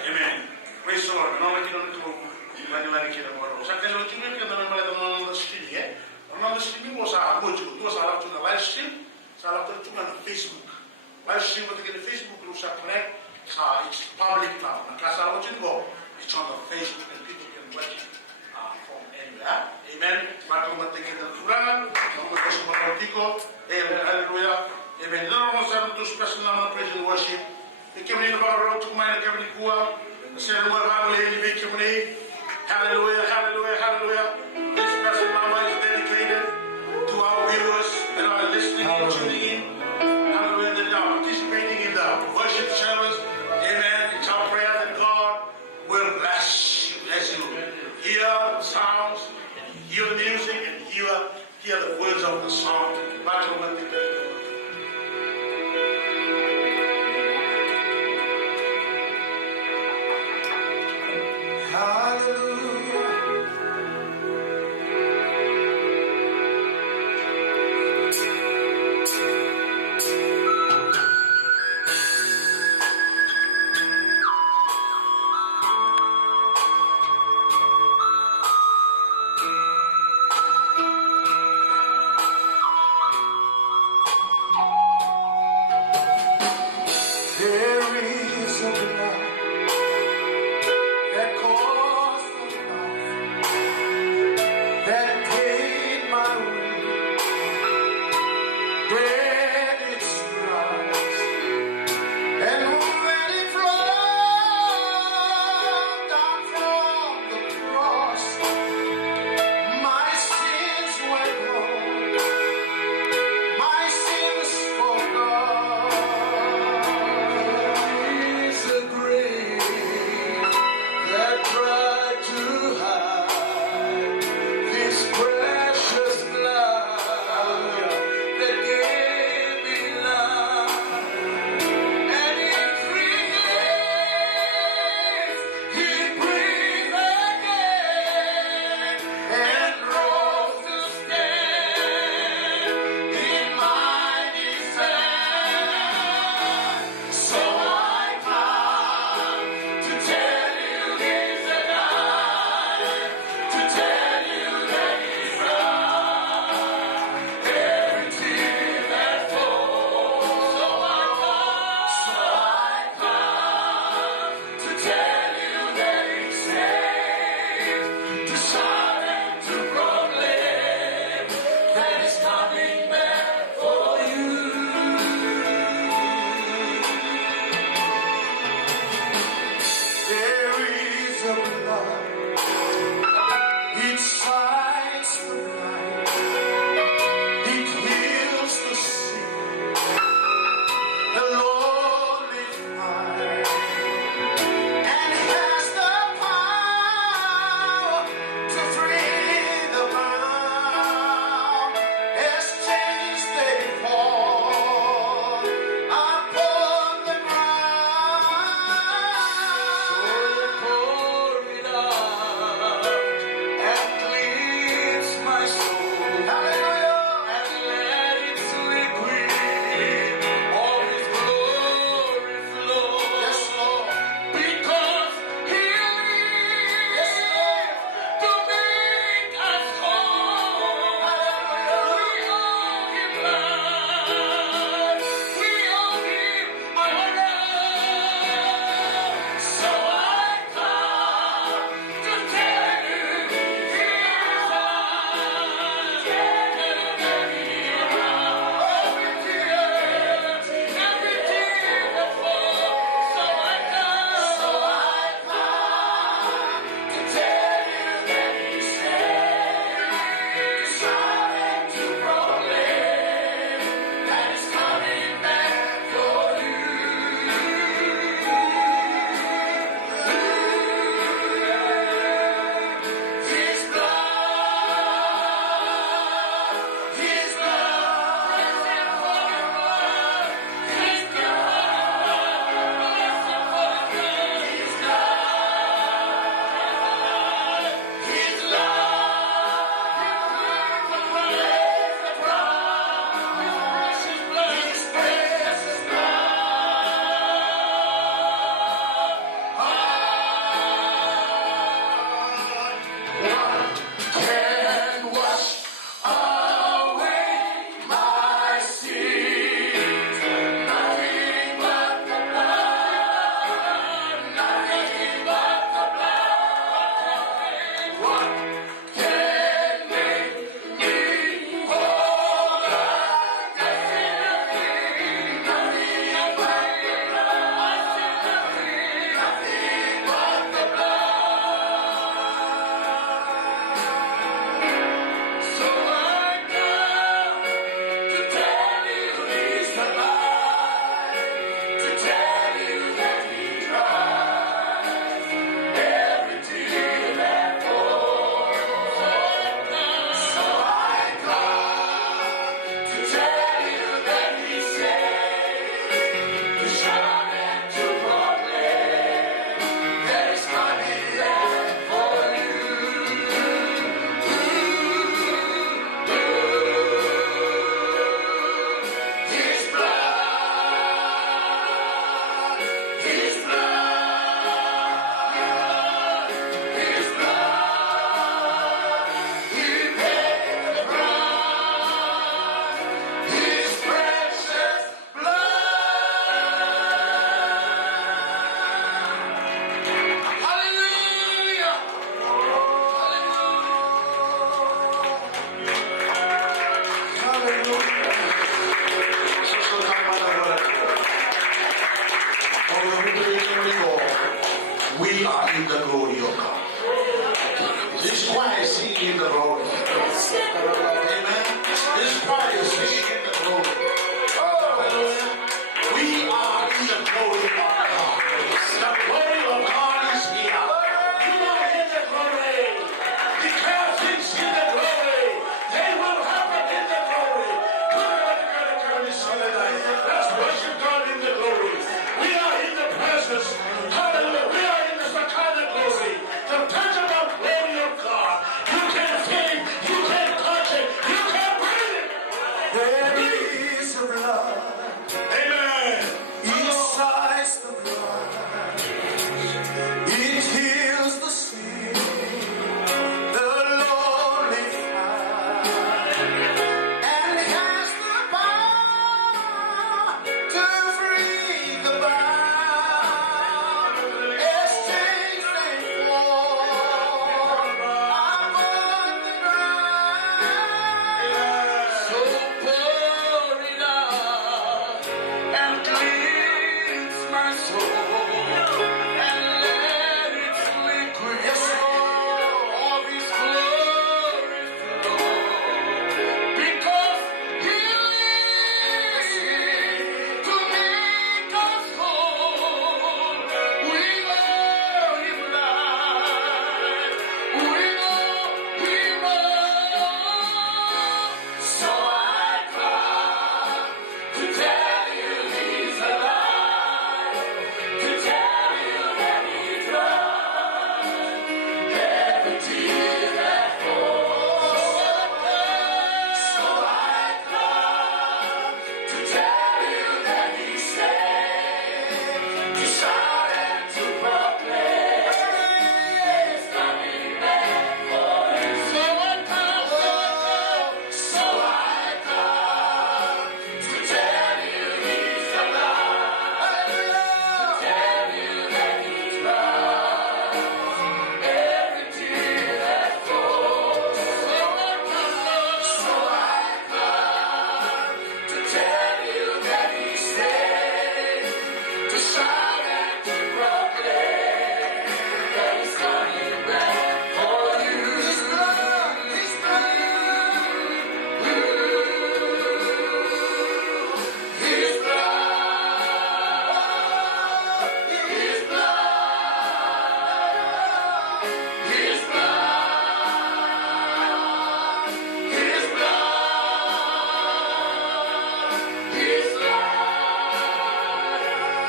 Amen. Praise the Lord. Lagi kita baru. Saya kalau cuma kita memang ada nama streaming ya. Nama streaming masa aku juga. Dua salah cuma live stream, salah cuma na Facebook. Live stream waktu kita Facebook lu saya connect. It's public now. Nah, kalau salah cuma it's on the Facebook and people can watch it from anywhere. Amen. Maka umat kita kurang, umat semua politiko. Hallelujah. Amen. Lalu masa itu special nama praise and worship. Kami ni baru untuk main kami ni kuat. Saya rumah ramai ini bikin ni. Hallelujah, hallelujah, hallelujah. This special mama is dedicated to our viewers that are listening and tuning in. Hallelujah.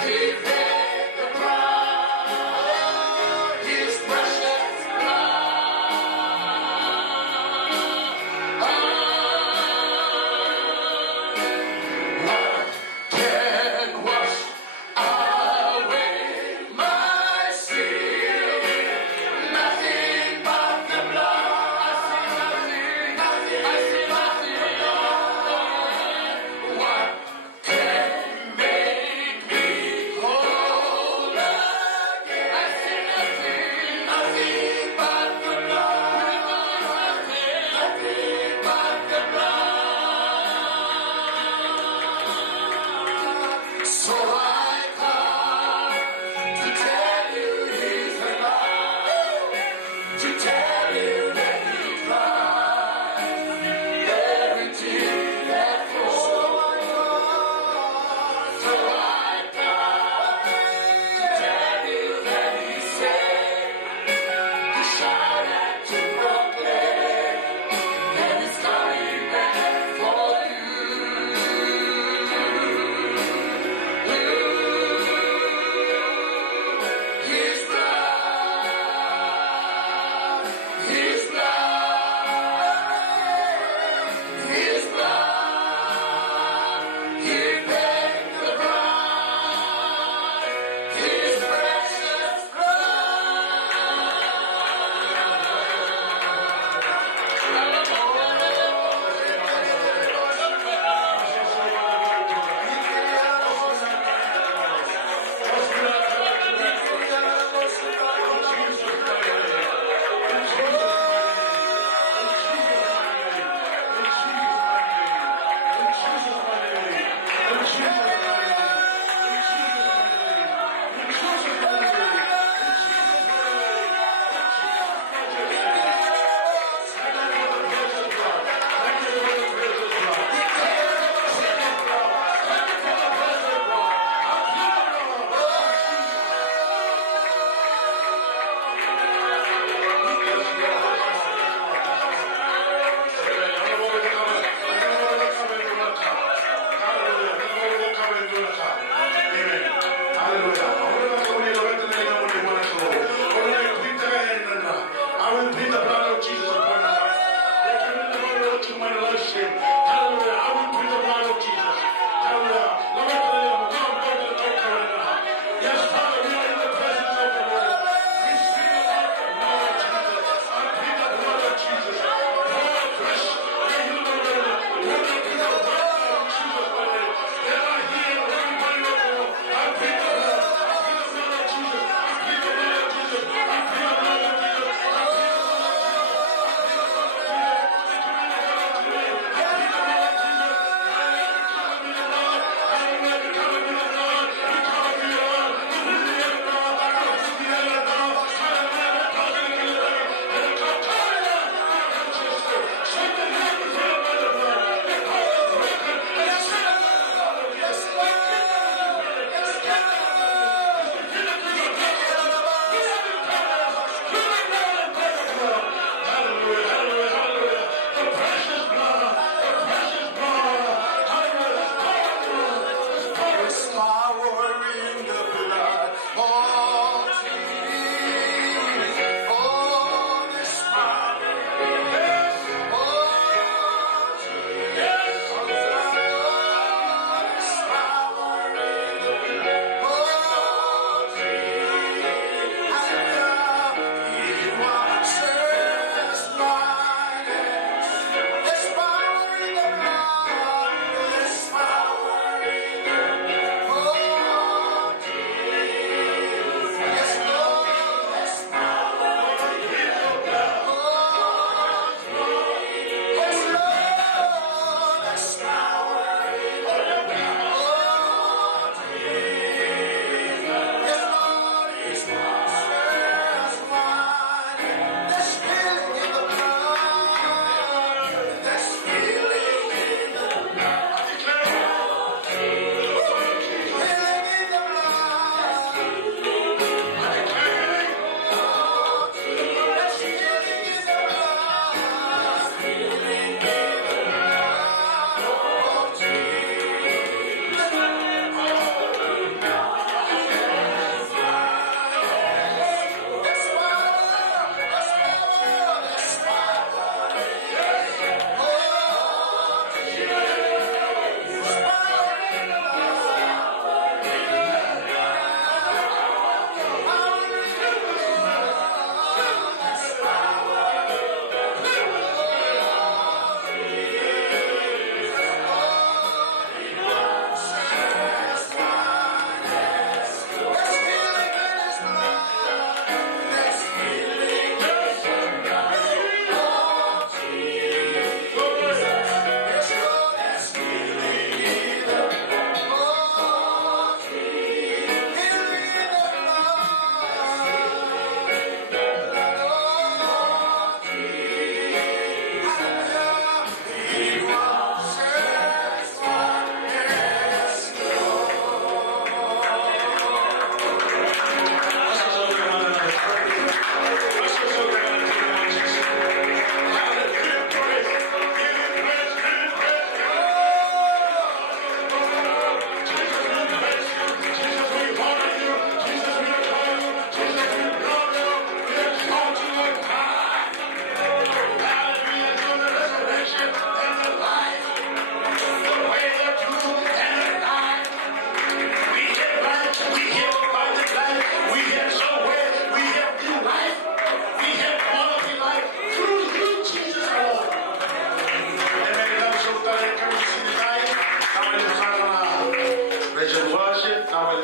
He paid the price, His precious blood. Can wash away my sin? Nothing but the blood. I see nothing, Lord. What can make me whole?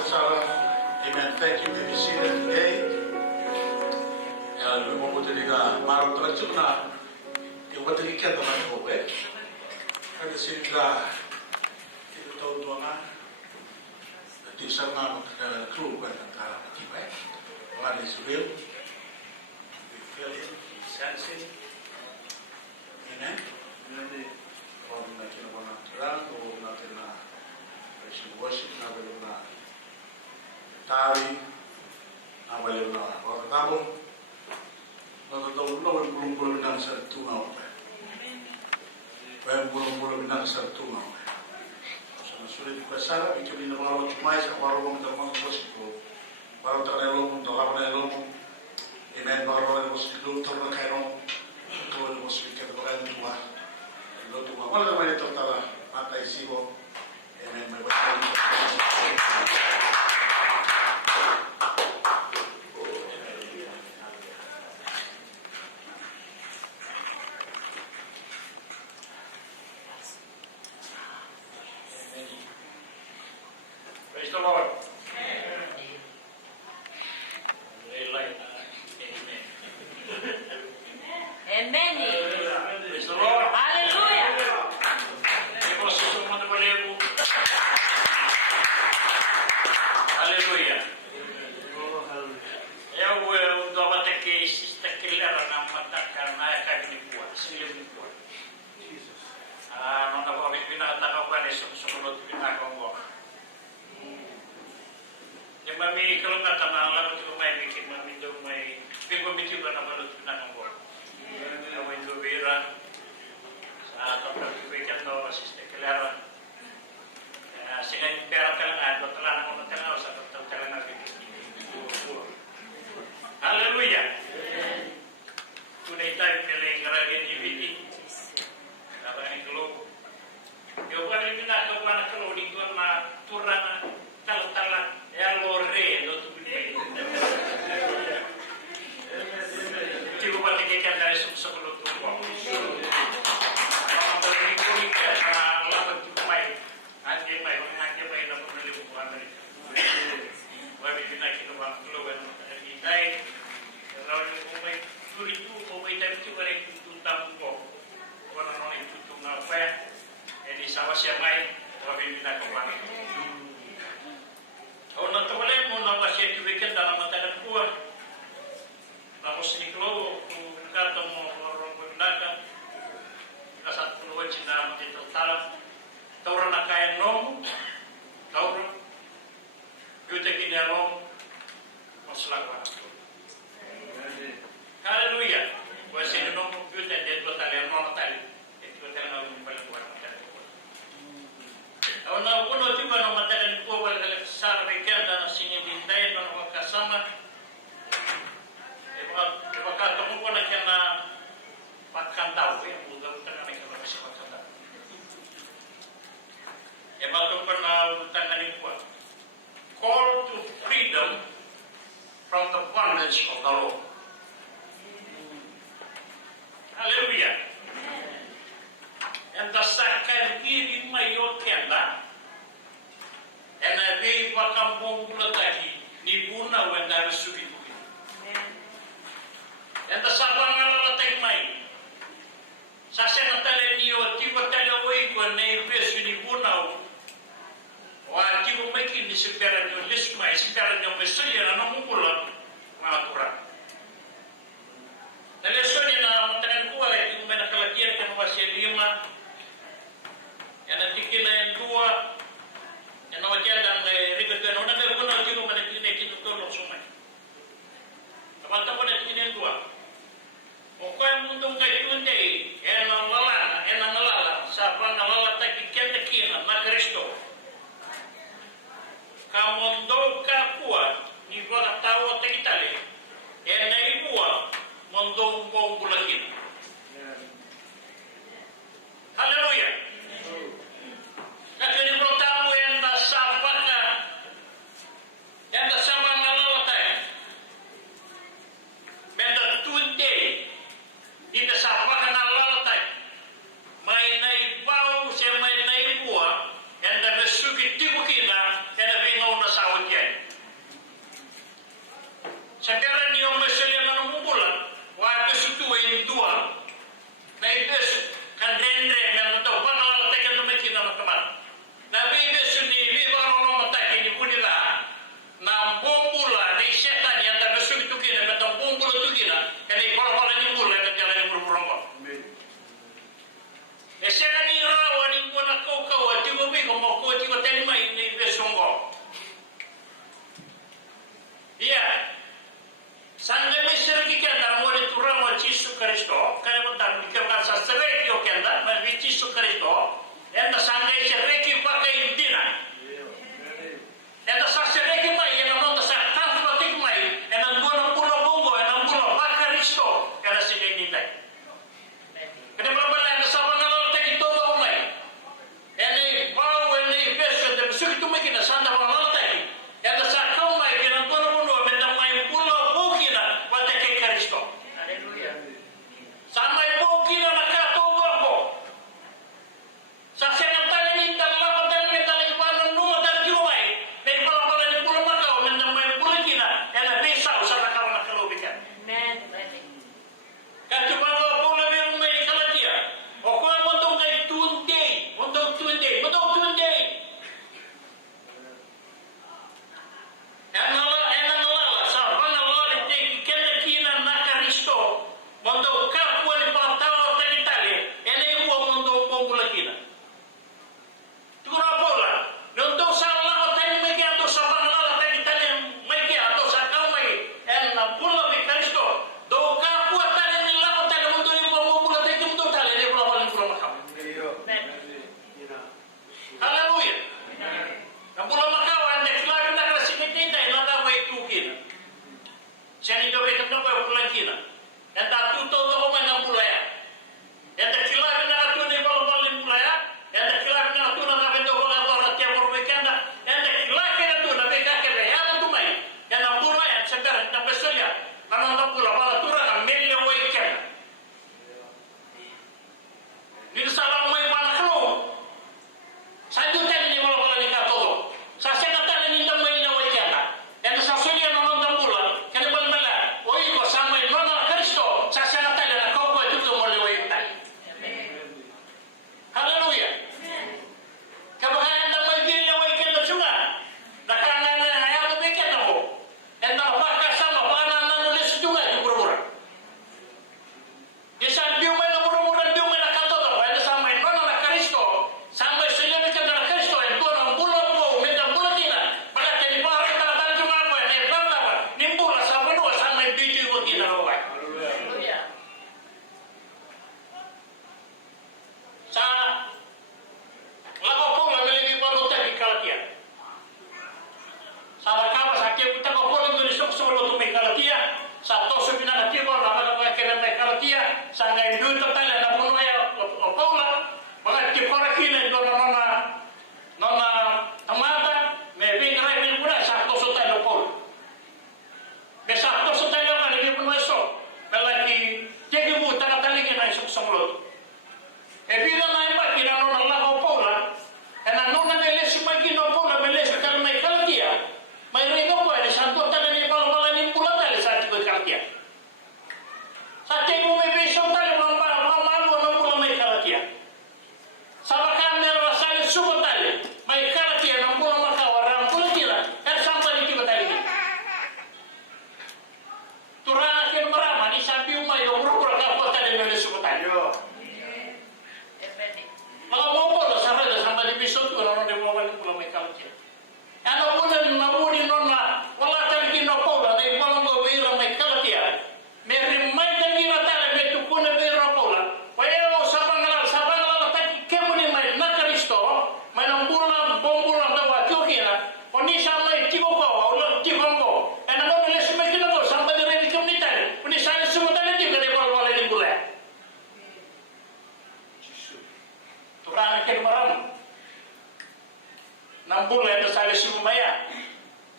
Sarah. Amen. Thank you. May be seated today. Lumabuti ka marang traksyon na yung matalikan naman ko Kada sila ito taon doon nga at isang mga crew ba ng karapatibay. Mga Israel. We feel him. We sense him. Amen. Huwag natin na manatira, huwag natin na worship na baliw na tari, na baliw na wakatabo. Nakatawag na, huwag bulong-bulong na sa tungaw. Huwag bulong-bulong na sa tungaw. Sa nasulit ko sa ito din na mga chumay sa kwarong ng mga worship ko. Parang takalong, takalong. Amen. Parang worship ko, turun na kayo. Ito ang worship ka, ito ang tuwa. Wala naman ito tala, matay sibo. Amen. May wala Praise the Lord. Amen. Praise the Lord. Hallelujah. Hallelujah. Eu dou até que está clara na mataka na kagnikuan, silimikuan. Nung nabawit pinakatakawan ay sumunod pinakawang. Yung mami kalungatan na alam ko may bikin, mami daw may bigwamiti ba na balot pinakawang. May lubira sa kapag-ibigan daw asiste clara. Sehingga pera kalangan, batalan mo ng kanaw sa kalangan natin. Hallelujah. Tunay tayo nila yung karagyan ni Viti. Karagyan ni Globo. Yung kami pinagawa na kalo, dito na turang na talo-tala. Yan lo re, no tubig. Hindi ko ba tigikan dari sa kulot ko. Ang balik ko na lapad ko may. Hanggang may na pumili ko ang Amerika. Wala pinakita ko ang kluwan ng Itay. Kalau kung may turitu o may tayo wala yung tutang ko. Wala nang yung tutong na pa. Hindi sama siya may wala pinakita ko. Kalau natawalay mo na siya kibigan dalam matagal ko. Tapos ni Klo, kung kata mo orang magnakan, kasat puluhan sinama dito talang. Tauran na kaya nong, tauran, yuta kinarong, masalakwa. Hallelujah. Kung sino nong yuta, dito tali, ang mga tali. Ito tali na yung palagwan ng tali. Ako na uno, diba, nung matagal ko, wala sa Arabikan, na sinibintay, na makasama. Ipagkatong ko na kaya na pagkandaw, mudaw ka na may kaya kasi pagkandaw. Bago pa na tanganin ko, call to freedom from the bondage of the law. Hallelujah. And the second giving my your kenda, and I gave Wakambong Bulataki, Nibuna when I was to be doing. And the Sabanga take mine. Sasena tale niyo, tiba tale way ko na ibes Nibuna. Wah, tiba makin di sekarang ni lisma, sekarang ni Australia na mungkulan mga kurang. Nalesoni na matakan ko ay yung may nakalagyan ka mga siya 5, yan natikin na yung 2, yan namadyan ang rigagano, nagagano na yung mga kinutulong sumay. Kapag ko natikin yung 2. Kung kaya mundong kayo kundi, yan ang nalala, sa pang nalala tayo kikita na Kristo. Kamondo kapua ni buat tahu tekitali, na ibua mondo bong bulakin. Haleluya. Kasi ni tamu yang tak sabar yang tak sabar ngalawatay. Benda tunde, tidak sabar ngalawatay. May naibau siya may naibua, yang tak bersuki tibu kina, yang lebih ngau na sawat ya.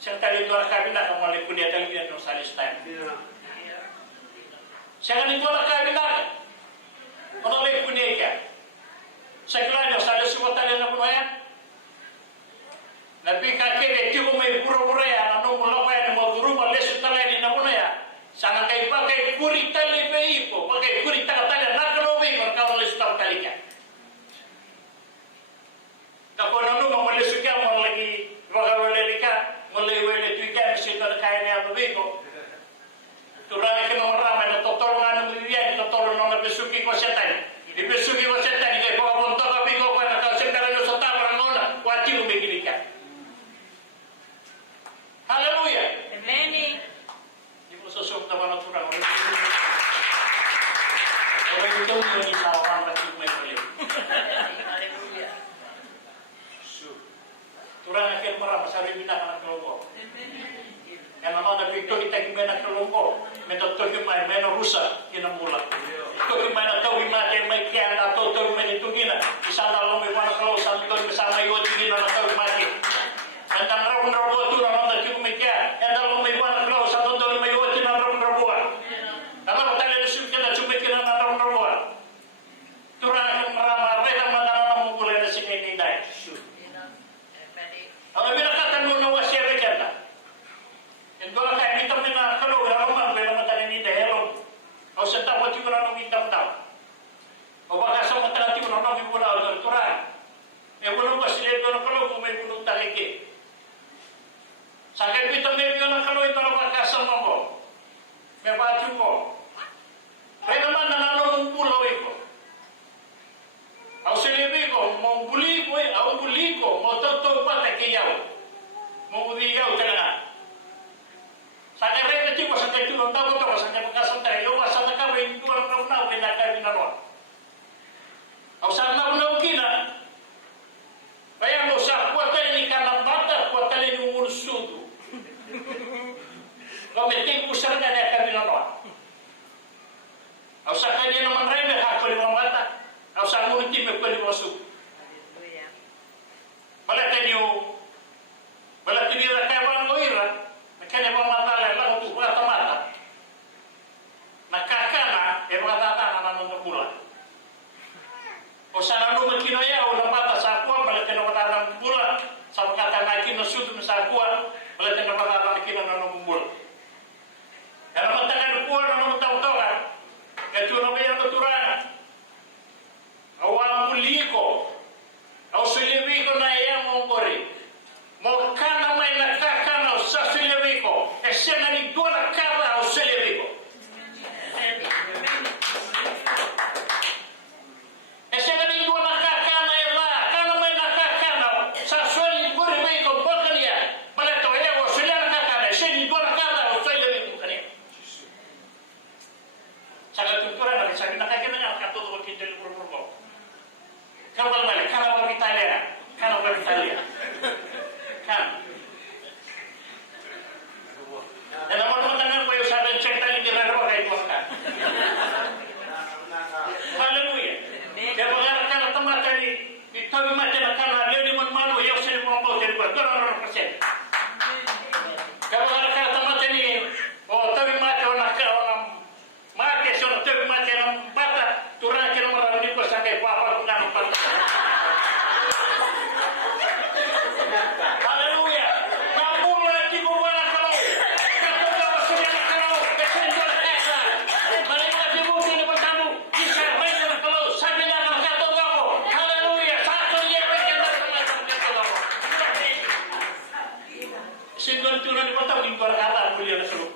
Siang tali dua kabina kamu oleh kuliah tali yang salis time. Siang tali dua kabina oleh kuliah ya. Saya kira salis semua tali nak punya. Nabi kakek itu may pura-pura ya, anu mula kaya mau guru males tali ni nak punya. Sana kay pakai kuri tali beipo, pakai kuri tali nak kalau beipo kalau males tali ya. Kalau nanu mau males juga mau lagi bakal lelika. Mulai wele tuikan situ ada kainnya begitu. Turun ke nomor ramai ada totolongan begini, totolong nomor besuki kosetan. Di besuki kosetan ini bawa bontok tapi kau pada kau sekarang itu setara orang orang wajib begini kan. Haleluya. Amen. Ibu sosok taman turun. Orang itu menjadi sawan wajib mengalir. Haleluya. Turun akhir merah masih bina anak kelompok. Yang nama Nabi itu kita gimana kelompok, metode gimana, mana rusak kita mula. Itu gimana tahu gimana mai kian atau tahu gimana itu gina. Di sana lo mai mana kalau satu bersama yo gina atau mati. Tentang rabu tu orang nak cukup kian. Yang lo mai mana kalau satu tahu mai yo gina rabu. Kalau tadi ada sih kita cuma kira rabu. Turun akan merah merah mana orang mulai dari sini dai. Kalau bila kata nuna wasya berkata, yang kalau kaya hitam ni nak kalau ramai bila mata ni dah hello, kau sentak buat juga orang hitam tahu. Kau bakal sama terhati orang ibu dah turun. Yang belum pasti dia orang kalau kau main bunuh tak lagi. Sakit hitam ni orang kalau itu orang bakal sama kau, membaju kau. Mereka mana nanam pulau itu. Au selebi ko mau buli ko au buli ko mau toto pata ke yau mau buli yau tengah sakare kecil ko sakare tu nonta ko to sakare ka santai yo asa ka be tu orang na be na ka bina no au sana una ukina baya mo sa kuata ini kana bata kuata ni umur sudu ko meting usar na ka bina no au sakare no man rebe ha ko ni bata. Au sa mo ti me ko ni masuk. Haleluya. Bala tini ra ka ban ko ira, nakanya ba mata la la tu ba mata. Nakakana e ba tata na no pula. O sa no me kino ya o na mata sa ko bala tino ba na pula, sa kata na kino sudu sa ko, bala tino ba na kino na no pula. Era mata ka ko na no tau tau ka. Ke tu no ya to turana. Awam muliko, au silibiko na yang mongori, mau kana mai na kakana au sa silibiko, esena ni dona kaba au silibiko. Esena ni dona kakana ela, kana mai na kakana sa silibiko bokania, bala to ele au silana kakana, esena ni dona kaba au silibiko kania. Sangat tukuran na sabi na kakana na katuto kinjel purpurbo. Kau balik, kau balik Italia, kau balik Italia, kan? Dan nama tangan kau yang sadar cerita ini dia berapa kali bukan? Haleluya. Dia mengarahkan tempat tadi itu macam karena dia di mana yang sering membawa dari berapa persen. Kau mengarahkan tempat ini, oh tapi macam orang mati sono tapi macam bata turun ke nomor ini pakai apa pun nak patah. Haleluya. Kamu lagi bukan kalau kamu kalau sudah kalau kesentuh esa. Mereka sibuk di depan kamu. Bisa main kalau sambil nak kata kamu. Haleluya. Satu yang berkata kamu. Sehingga turun di kota di berkata beliau dulu.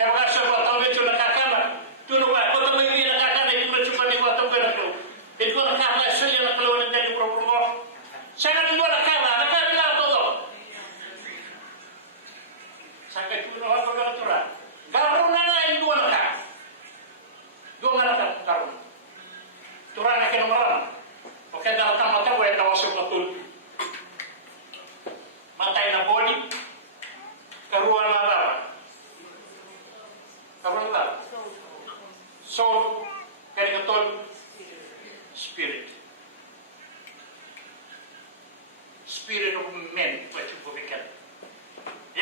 Kalau kasih waktu itu nak kakak, turun waktu itu begini nak kakak itu macam ni waktu berlaku. Itu nak kakak saya nak keluar dari program. Saya nak keluar kakak bilang tu. Saya turun waktu beraturan. Garun nak dua nak garun. Turun nak kena marah. Okey dah mata boleh tawasuk betul. Mata ina body, keruan apa? Kapan lah? Soul, keringeton, spirit. Spirit of men, macam bukan.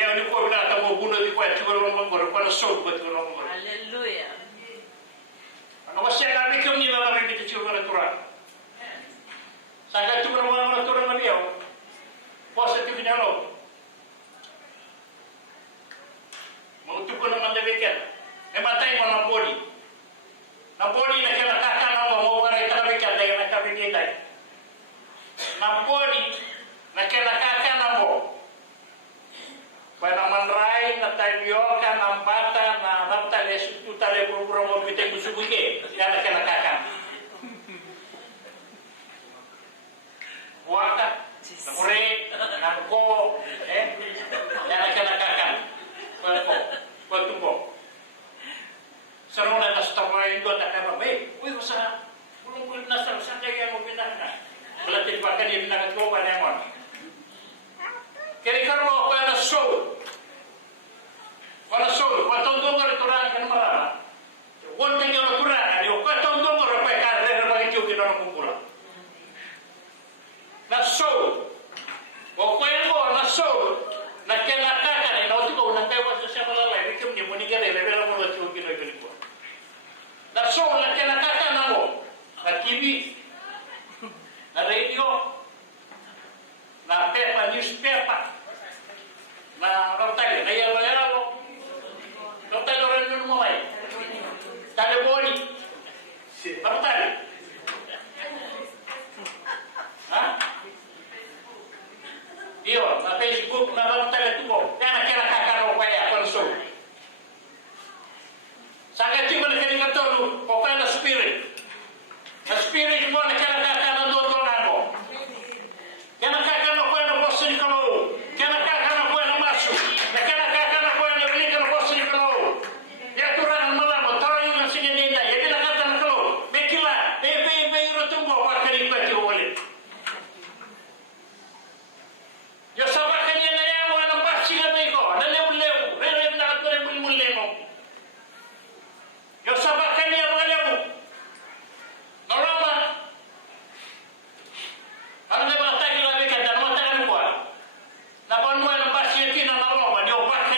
yang ni ko na ta mo buno di ko ti ko ro mo ko na so ko ti ro mo Hallelujah. ano ba siya kami kung nila na rin dito na natural sa tu ro mo natural na biyo positive na lo mo tu ko na man de weekend e matay mo na body na kaya nakakana mo mo na ita weekend dahil nakabigay dahil na body na kaya nakakana mo Pada manrai na tayo ka ng bata na raptales tutale programa bitay musubuke yana kana kaka. Waka nakure nako yana kana kaka. Waktu po. Sarong na nastamay ko na kama uy usa bulong na sa kaya mo binaka. Wala tibakan ni binaka ko pa naman. Kaya karmo ko na soul. Wala soul, watong dong ko turang kan marama. Won ting yo turang, yo watong dong ko pa ka re bagi chu kino mo pula. Na soul. O ko na soul. Na kena kaka ni no tiko na kay wa sa mala lai bikum ni moni gare re re mo chu kino ko. Na soul na kena kaka na mo. Na TV. Na radio. Na paper newspaper na rotai na yalo rotai orang dulu mulai telefoni rotai iyo na Facebook na rotai itu yana kira kakak rupaya konsul sangat cuma nak kena tahu pokoknya spirit mo na kira kakak na doon ako yana kakak na kuya na bosin kalau yana kakak na kuya na masuk na kana kakak na kuya na bili ka na bosin kalau ya turang malam tahu yung sige ninda ya bila kata na kalau bekila be rotumbo wa kali pati wale yo sabaka niya na yan wa na pasi na ko na lew re na ka re mulmulle mo yo sabaka niya wa lew norama Ano ba tayo labi ka na matagal mo na bon mo ang pasyente na naloma di opak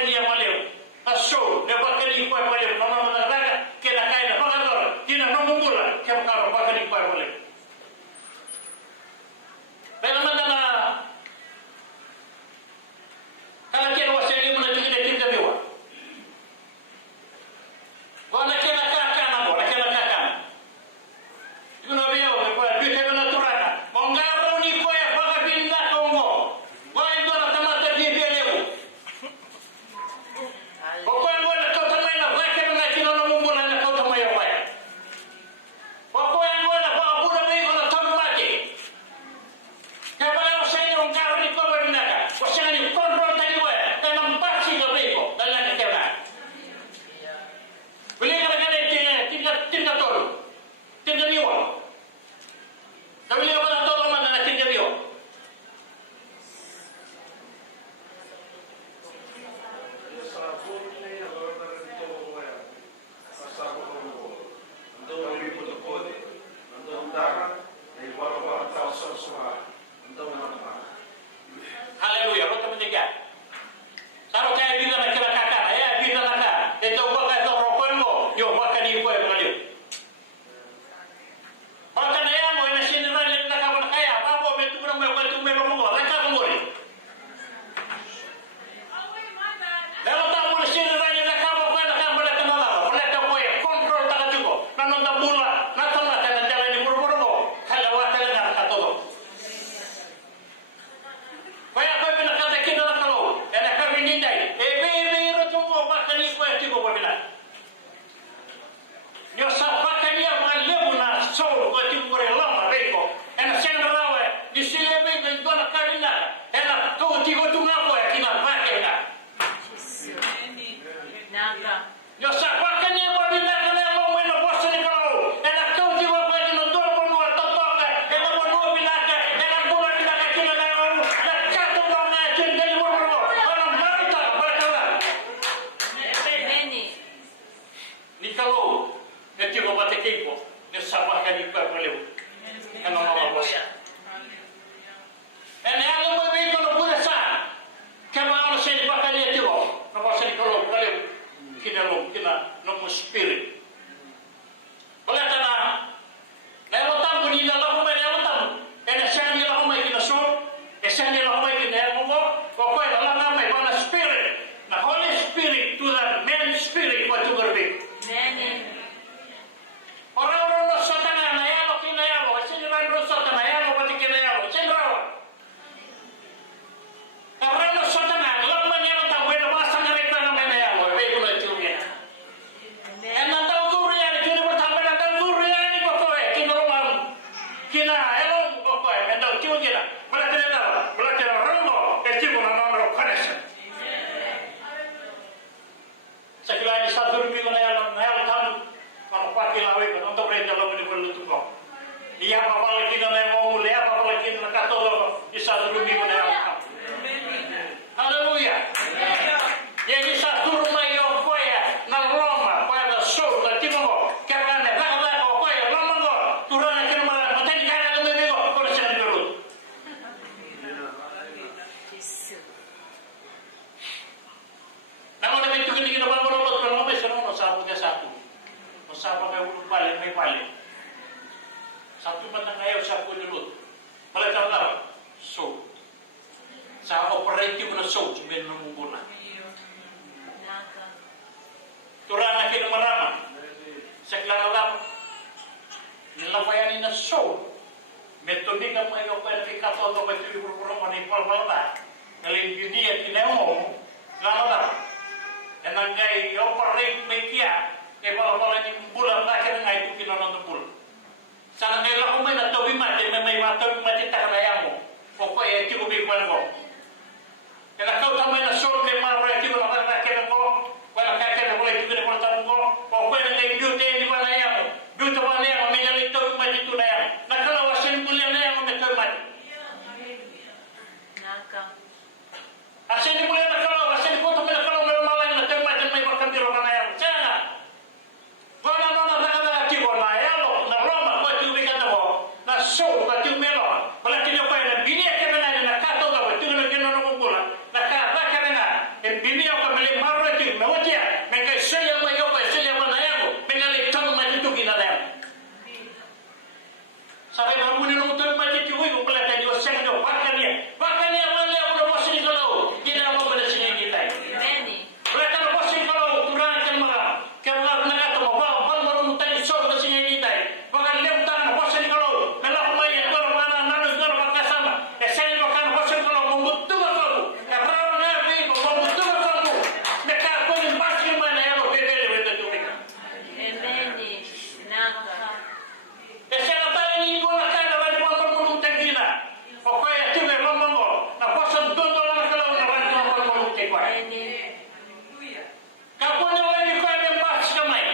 kinalong kina ng spirit. Wala ka na, nailotan ko nila lang kung may nailotan. E na siya nila kung may kinasur, e siya nila kung may kinayang mo, o kaya alam na may mga spirit, na Holy Spirit to the man spirit what you were big. Amen. Orang-orang no satana na yalo kinayalo, e siya nila no satana yalo pati kinayalo, siya rawa. Orang no satana, alam man yalo tao, wala basa na rin na may nayalo, e bago na tiyo. Amen. Ang tao guru yan, kini mo tama na tao guru yan, iko ko eh, kinurumam, kina, elong ko ko eh, ang tao tiyo kina, wala kina rumbo, e tiyo na nomero connection. Sa kila ni sa guru ko na yalang tao, kung pakilawi ko, nung dobre niya lang ko luto ko. Iya papalagi na may mawuli, iya papalagi na nakatolo, isa guru ko na yalang tao. Hallelujah. Yan isa guru na yung ko eh, na Roma, ko na soul, na timo ko, kaya na nakala ko, ko eh, Roma ko, turun na kinumalan, matay ka na lumili ko, ko na siya nagulot. Jesus. Namo na may tukin na babulot, pero mo may sunod, sabi ka sa ako. Masama kayo ulong balik, may balik. Satu batang ayaw sa ako nilot. Malatang lang, soul. Sa operative mo na soul, sabihin ng munguna. Naka. Turang na kinamaraman. Sa klaralap, nilabayanin na soul. Metodik ang mga ikaw pa ikato ito pa ito yung purpurong mga ipalbalata. Ngayon hindi at kinayong klaralap. Yan ang ngay, operate may kiya. Kaya pala yung bulan, bakit nga ito kinanong ng bulan. Sana ngayon ako may natawi mati, may matawi mati takanayang mo. O pa eh, ito kumikuan ko. Kaya kau tamay na soul kay mga proyekti ko na kakakin ko, wala kakakin ko, ito kinakulang ko, o pa yung ngay beauty, hindi ba na yan mo. Beauty ba na yan mo, may nalito yung mati ito na yan. Nakalawasin ko lang na yan mo, may ito yung mati. Naka. Asin ko lang nakalawasin ko, ito may nakalaw, may umalang na ito yung mati, may pagkambiro ka na yan. Sana na. Wala na nakakatibo na yan, na Roma, ko ito yung bigat mo, na soul, ko ito yung meron. Wala tinapay na biniyak ka na na nakato ka, ito yung gano'n ng bulan. Nakata ka na, biniyak ka mali maro ito yung mawatya, may kay siya may yopa, siya man na yan mo, may nalitang matitugin na yan. Sabi na mo nilong ito yung matitugin, kung pala tayo siya ka baka niya, wala ako na wasin ka lang, ginawa mo na siya yung gitay. Amen. Wala ka na wasin ka lang, turangan ka mga, kaya mga nakata mo, bang marunong tayo sob na siya yung gitay. Baka lemtan na wasin ka lang, nalakumay, kung mana nanon ka na magkasama, siya yung baka na wasin ka lang, mumutong ako, kapraw na ako, mumutong ako, nakakunin basi yung mga na yan, bebele, wala tuwing. Amen. Naka. Siya na tayo yung ibo na tayo, wala mo marunong tagina. O kaya tuloy, mamang mo, na wasan doon lang ka lang, na wala mo marunong tagwa. Amen. Kapag na wala ko ay basi kamay.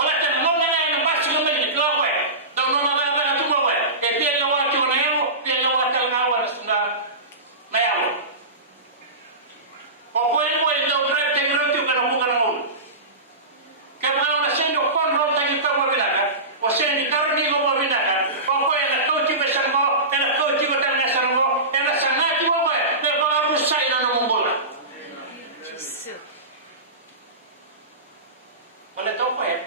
Wala tayo, mo na nga yung basi kamay, ito ako eh. Daw mo na nga nga tumawa eh. Kaya piyan yung wati mo na yan mo, piyan yung wati ang awan na yawo. O kaya mo ay daw drive tayo rito ka na mga na ulo. Kaya mga na siya yung control tayo ka mabinaga, o siya yung karni ko mabinaga, o kaya na coaching ka siya mo, na coaching ko tayo sa mo, na sa ngati mo ba eh, na mga rusay na namang bola. Jesus. Wala ito pa eh.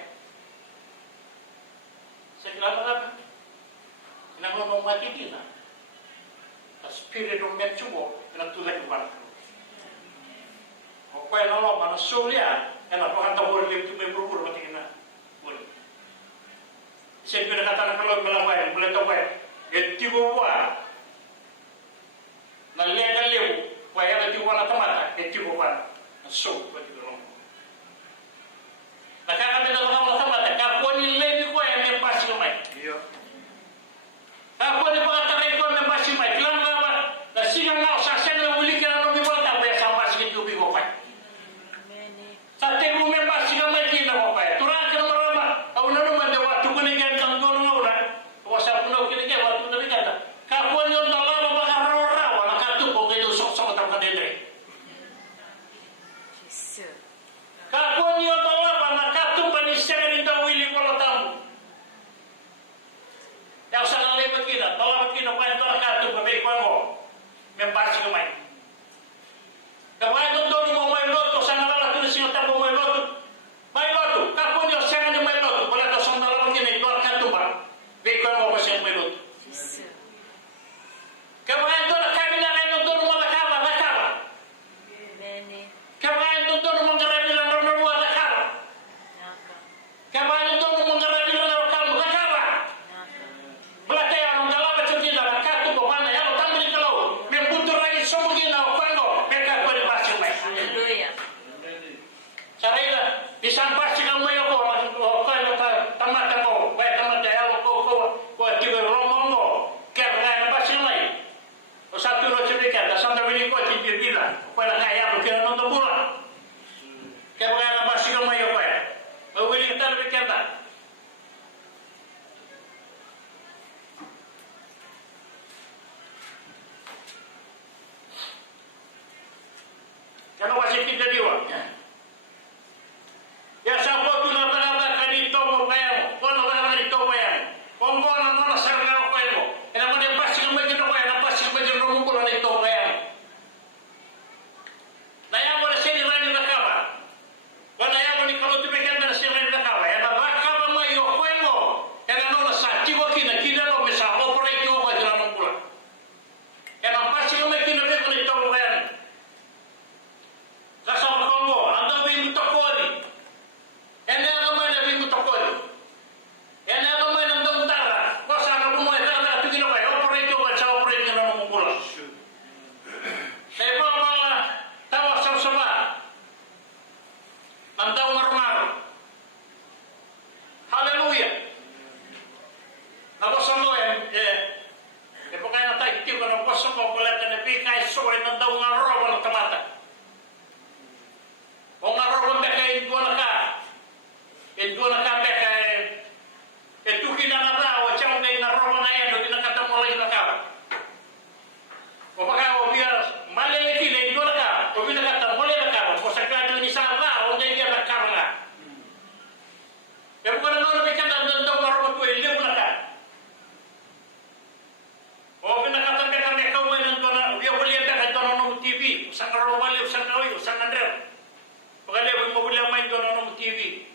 Sa kailangan pinangunong matibina. Sa spirit ng metsubo, pinagtulad yung parang. O kaya na loma, na surya, yan na, pakanta mo rin yung may burubur, matingin na. Wala. Siyempre nakatanak na lang malaway, wala ito pa eh. Iti ko pa, naliya-naliw, kaya na tiwa na tamata, iti ko pa, na so, pati ko lang. Nakakabit na lang ang tamata, kakuha ni Levi ko ay may basi kamay. Kakuha ni pagkataray ko ay may basi kamay. Kailangan nga ba, nasigang nga, sa siya na uli ka na nung iwalta, kaya sa basi kitubi ko pa. Amen. Sa tibo may basi kamay, kina ko pa. Turaan ka na marama, ako na naman, dawa, tukunigan ang doon nga una, wasa ko na kinigan, wala ko na ligata. Kakuha niyo ang talama, baka raw-raw, nakatupong, kayo sok sa matang kanilay. Jesus. Kaya kaya mo kaya nung tabura. Kaya mga nabasi ka mayo kaya. Mawili kita lebih kenta. Kaya wasi kita diwa. Ya sapo tu na tanga kanito mo kaya mo. Kono ka kanito kaya mo. Kung kono no na sarga ko kaya mo. Ina mo ne pasi ka magino kaya na pasi ka magino mo ko na ito kaya mo. Na ya mo na sini rani na kaba. Wana ya mo ni kalau tu pekan na sini rani na kaba. Ya na kaba mayo kaya mo. Ya na no na sa tiwo kina kina no mesa operate ko ka jira mo pula. Ya na pasi ka magino be ko ito kaya mo. Kasama Kongo, anda bin mutokoni. Ene ang may na bin mutokoni. Ene ang may nang dongtara. Kosa na mo ay tara tu kino kay operate ko sa operate na mo mula. Kaya po mga tawa sa sama. Ang tawa marumaro. Hallelujah. Ako sa mo po kaya na tayo itiw ka ng poso ko pala ka na pikay sore ng daw nga roba ng tamata. Kung araw ba kay Indua na ka kay tuki na nara o chang may naro na yan o dinakatamo lang na ka. O baka o biya maleleki na Indua na ka o binakatamo lang na ka o sa kanya ni Sara o ngay biya na ka nga. Pero kung ano na biya ka na daw maro ko hindi mo na ka. O binakatamo ka kami kaway ng doon biya wali ka kay doon ng TV usang araw wali usang nawi usang Andrea. Pagkali mo boleh main doon ng TV.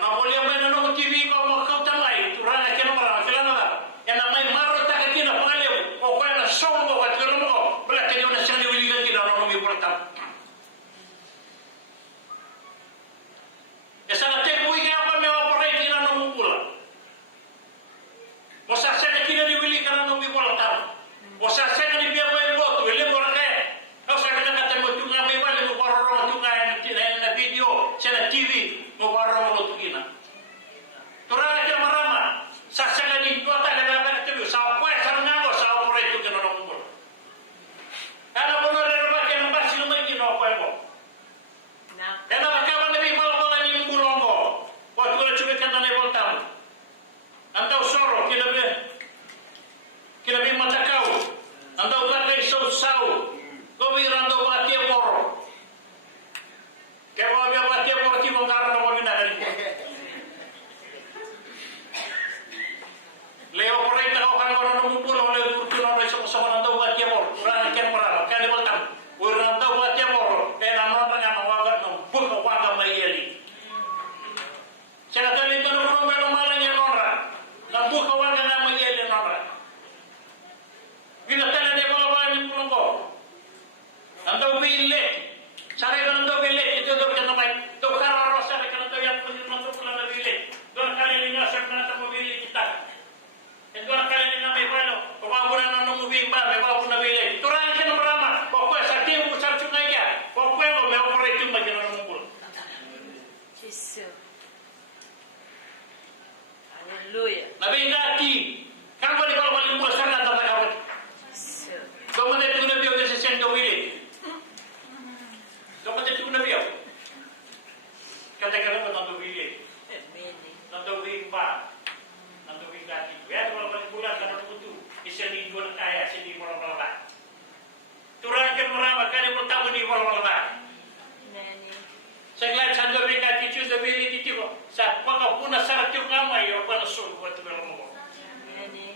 Ano boleh main ng TV ko makau tamay, turang na kino para kailan na. Yan ang may maro ta kina pagkali ko ko na show mo at kino mo. Wala kayo na siyang liwiligan kina ng mi portam. Esa na tempo nga pa may operate kina ng mula. Mosa sa kina liwiligan ng mi portam. Mosa sa kina biya may boto, ile mo ra kay. Kau sa kina katemo tu nga may wali mo paroro tu nga na video sa TV mo paroro mo tu kina. Turang ka marama sa din dua ta na ba tu sa kwa sa nango sa operate tu kina ng mula. Ana mo na rin ba kaya ba sino may kino kwa mo. Kaya na ka ba ni mo ni mbulongo. Wa tu na chume kanta na voltam. Antau soro kina be matakau. Antau ba kay sau. Gobirando batia moro. Kaya mo biya batia moro ki mong karon mo ginagari ko. Leo operate ako kan kono nung pulo le turtuno no iso sa nang daw batia moro. Ura ken mara kali baltam. Ura nang daw batia moro. Kaya nang nga mawaga no buko waga may eli. Saya tali ko no mero malanya nora. Na buko waga na may eli nora. Gina tala de baba ni pulongko. Ando bile, sare ando bile itu do kita mai. Do kara rosa ke ando yang pun mantu pula bile. Do kali ni nasa na ta mobile kita. Do kali ni na mai palo. Ko ba puna na no mobile ba, me ba puna bile. Turang ke no rama. Ko ko sa tiempo sa chunga ya. Ko ko me operate ma ke no mobile. Jesus. Hallelujah. Nabi ngati. Kan ko ni ko ba ni mo sa na ta ka. Jesus. Ko mo ne tu na bio de se sendo bile. Kamu jadi guna biar. Kata-kata nanti beli, Amen. nanti beli apa, nanti beli kaki. Ya kalau balik bulan kalau butuh, bisa di dua kaya, sini malam-malam. Turun ke merama, kali pun tahu di malam-malam. Amen. Segala canda beli kaki, cuci beli di tiba. Saat kau pun asal tu kamai, aku nak suruh buat belum. Amen.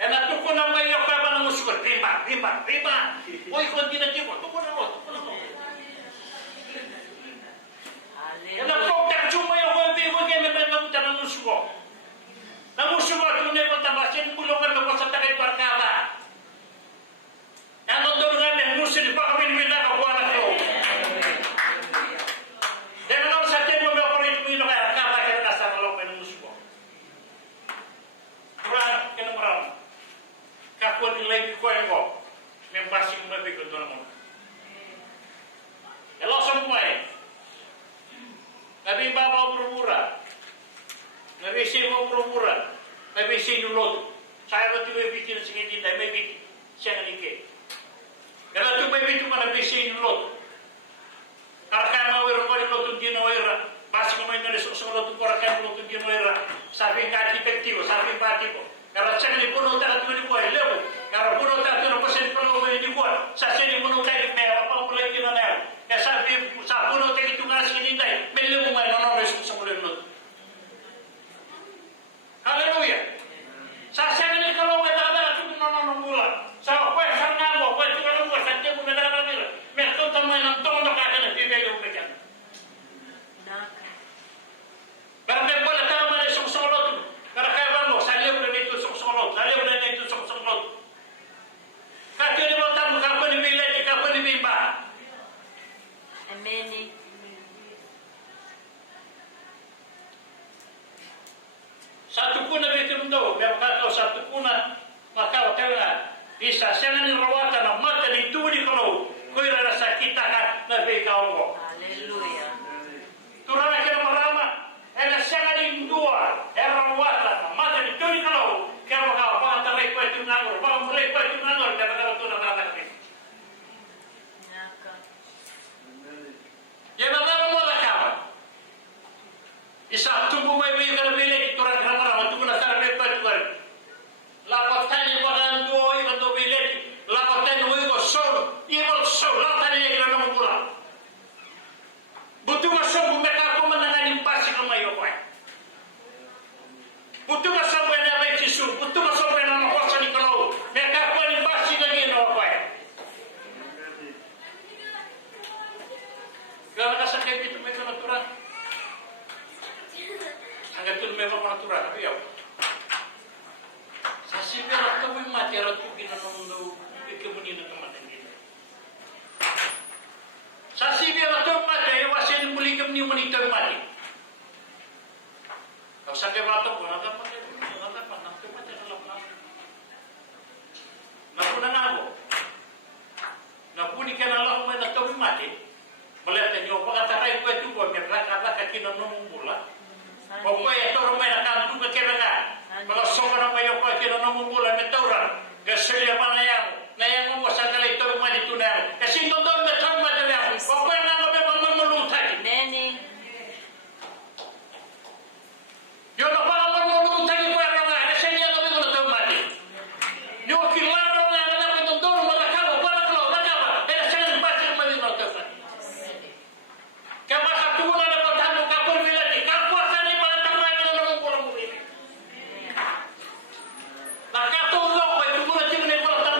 Enak tu kau namai, aku nak musuh terima. Oi kau tidak tiba, tu kau nak. Ela pouca chuma eu vou ver o que me pergunta na musuo. Na musuo tu ne conta basen pulo kan ko sa takay parkada. Ano do nga me musuo di pa kami ni na ko ana ko. Dela no sa tempo me operate mo no kaya kaba ka na sa lo pen musuo. Ora que no moral. Ka ko ni lay ko en ko. Me basi mo be ko do na mo. Elo sa mo ay. Nabi baba pura-pura. Nabi sebo pura-pura. Nabi sebo lot. Saya waktu itu bikin sengit cinta, nabi bikin siang ni ke. Ela tu mai bitu mana bisi ni lot. Karena mau berkori lot tu dia noira. Basi kau main dari sok lot tu korang kan lot tu dia noira. Sabi kaki efektif, sabi pati ko. Kalau cakap ni pun otak tu ni buat lepas. Kalau pun otak tu nak pasal perlu ni buat. Saya ni pun otak ni apa boleh kita nak. Ya sabi pun otak itu ngasih ni dah. Melu mai nono besok semula lot. Haleluya. Saya ni kalau ada tu nono mula. Saya kuat sangat mau kuat tu kalau kuat saja pun ada apa bila. Mereka tu main nonton tak ada nak pergi ke mereka. Berapa bola kalau mana sok lot tu. Kalau kaya bangun, saya boleh itu sok lot. Saya boleh itu sok lot. Kata dia botam kapan ni bila kapan ni bimba. Amen. Satu pun ada itu tahu. Mereka kata satu pun maka wakilnya bisa jangan dirawatan mata itu di kalau kau rasa kita kan lebih kau. Haleluya. Turun aja marama. Ela jangan dua. Rawatan mata itu di kalau kau apa tarik kau itu nganggur, apa mulai kau itu nganggur kalau tu nak kata ni. Naka. Ya nama mula kawan. Isa tumbuh mai mai kalau bila turun ramai tu nak cara lepas tuan. Lapat tanya orang tua ikan tu bila lapat tanya orang sol, ikan sol, lapat tanya kita nak mula. Butuh masuk mereka aku menangani pasi ramai orang. Butuh masuk mereka baik sisu, butuh masuk mereka nak kuasa di kalau mereka aku ni pasi lagi orang. Kalau nak sakit itu mereka natural. Sangat tu memang natural, tapi ya. Sasi berat tu memang mati orang tu kita nunggu kemudian teman ini. Sasi berat tu mati, wasit muli kemudian menipu mati. Kalau sakit berat tu pun ada apa? Ada apa? Nanti mati dalam nama. Nak nanggo. Nak pun ikan Allah mana tahu mati. Melihat yang apa kata rai kau itu buat mereka kata kaki nonong mula. Pokoknya itu rumah nak kantu ke kena. Kalau seorang mayu kau kena nonong mula mentorang. Keselia mana yang membuat kali itu rumah itu nang. Kasih tonton macam macam yang. Pokoknya nak memang memelutaki. Amen. Yo nak apa memelutaki kau yang orang. Ada saya yang lebih tahu mati. Yo kilat orang yang nak menonton mana kau pada kalau apa. Ada saya yang pasti mesti nonton. Kau masa tu ada bertamu kapal bila ni. Kau kuasa ni pada tangan yang nonong pulang bumi. Nak kau tu lo, kau tu mula cuma ni pulang.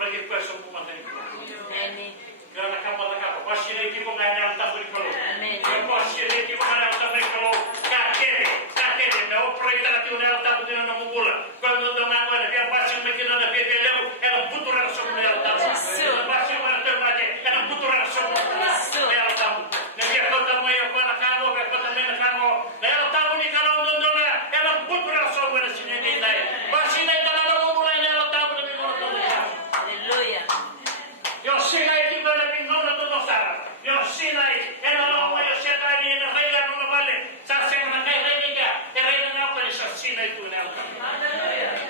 para que questo può mantenere. Amen. Gara kama la kapa, pasti ni tipo ngana alta beri kalau. Amen. Yang pasti ni tipo ngana alta beri kalau. Kakek, me opera na tiu na alta beri na mugula. Quando do na agora, dia pasti mekina na dia levo, era putura so na alta. Pasti mana tu mate, era putura so na alta. Na dia kota mo yo para kamo, ka kota me na kamo. Na alta ni kalau do na, era putura so na sini ni dai. Pasti na ita na mugula na alta beri na mugula. Hallelujah. Yo sinai ti bala pin nona to sara. Yo sinai ena no mo yo setani ena rega no vale. Sa se na kai rega, e rega na pa ni sa sinai tu na. Hallelujah.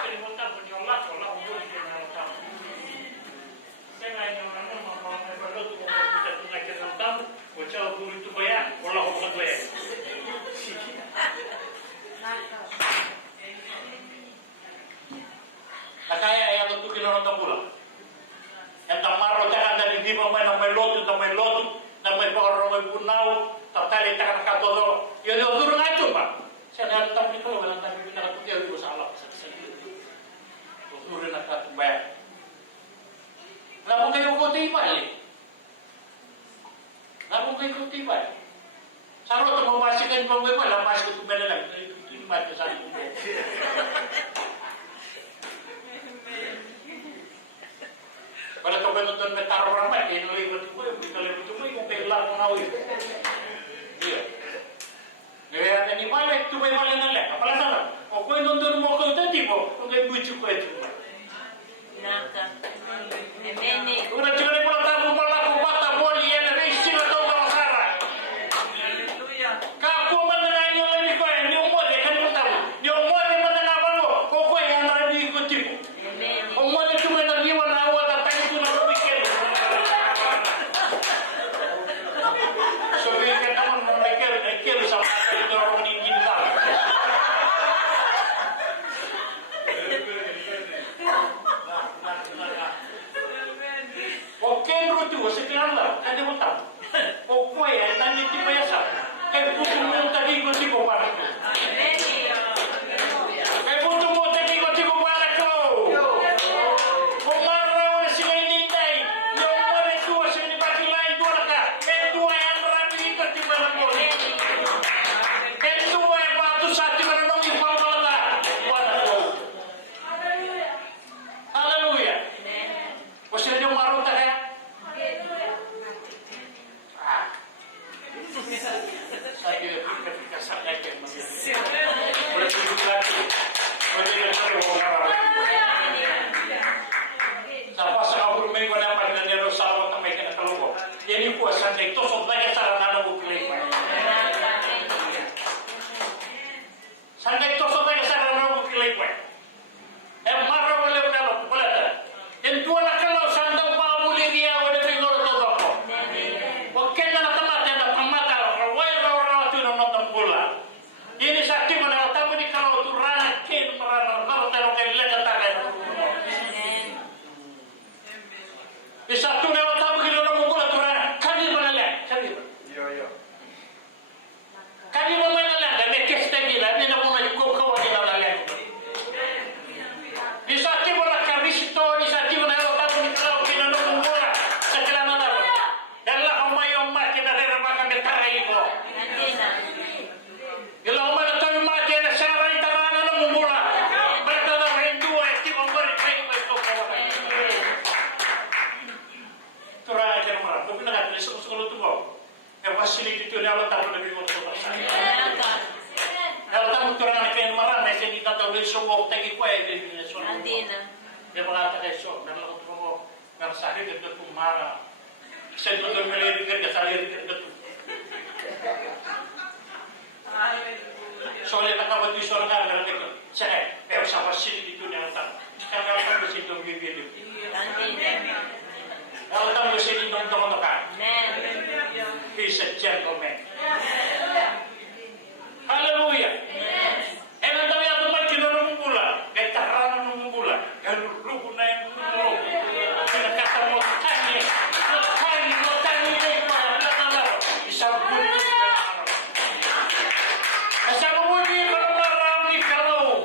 Kini monta po ni Allah ko la ko ni na ta. Sinai no na no mo ko na ba tu ko ta tu na ke na ta. Ko cha ko tu ba ya, ko la ko ko ya. Nakaya ay ang tukin na ng pula. Ang tamaro ta kada di mo may may lotu, na may pagoro may bunaw, tatali ta ka todo. Yo duro na ito ba? Siya na ta ni ko wala ta ni na ko tiyo sa ala sa sa. Duro na ka ba. Na mo kayo ko tibay. Na mo kayo ko tibay. Saro to mo basikan ko mo wala mas ko tumela lang. Ito ma sa ko. Pada kau bentuk metar orang baik, ini lebih kau pelan mengawi. Iya. Gaya ni mana itu mana nalek? Apa lah? Kau nonton mau kau tadi kau bujuk kau itu. Naka. Amen. Udah juga ni kalau tahu malah kau bata boleh yang ada istilah tahu kalau sarah. Hallelujah. Kau mendengar yang lebih kau ni umur dia kan kau tahu. Dia umur dia mendengar baru. Kau yang lebih kau tipu. Amen. Umur dia cuma nak dia warna awal tapi itu nak fikir. Soalnya kan kamu memikir sama itu orang ini gila. Oke, rujuk sekian lah. Ada betul. Oke, tadi di biasa. Kayak butuh mau tadi kau tipu pada. Amen. Kayak butuh mau tadi kau tipu pada kau. Umarau na sila inintay. Yung mga tua sila ni Bakilain tua na ka. Kaya tua yang marami dito di Malabon. Kaya tua yang batu sa ating mananong ibang malala. Wala ko. Hallelujah. O sila yung maruta kaya? Sabi na pika-pika sa kaya mag-ibig. Wala tibig lagi. Wala yung marami. Tapos sa kapulumay ko naman na nero sa awat na may kinakalubo. Yan yung kuwa sa ito. So, kaya sa rana na bukli. Sa ito, so kaya sa rana na bukli ko. Mara wala ko na wala na. Yan tuwa na kalaw sa andang pabuli niya wala may noro todo ko. Huwag kaya na natamata na pamata. Raway raw ito ng notang bula. Yan isa ating mga tamo ni kalaw ito rana kin marana. Marana kayo lagatagay na bisa tu lewat tamu kita orang mukul aturan kali mana leh kali kali mana leh dan kes tadi lah ni nak mana kau kau lagi nak leh bisa tu mana kami situ bisa tu mana lewat tamu kita orang kita orang mukul sekarang mana dan lah omai kita dari rumah kami tarai ko kalau omai tahu mati ada syarat taran orang mukul mereka dah rindu esti mukul baik baik kau turang aja nomor. Tapi nak tulis sekolah tu kau. Fasiliti tu ni Allah tahu lebih mana tu pasal. Kalau tahu turang aja nomor, macam kita tahu semua tegi kau ada di sana. Dia berkata esok, dan lalu tu kau bersahid itu tu marah. Saya tu melihat kerja saya itu. Soalnya nak kau tu soalnya ada itu. Saya, usah fasiliti tu ni Allah tahu. Sekarang kalau kita tu begini. Kalau kamu sini nonton kan, he's a gentleman. Hallelujah. Enak tapi aku makin orang mula, kita orang mula, kalau lugu naik mulu, kita kata mau tanya ni kau bisa pun. Asal mau ni kalau marah ni kalau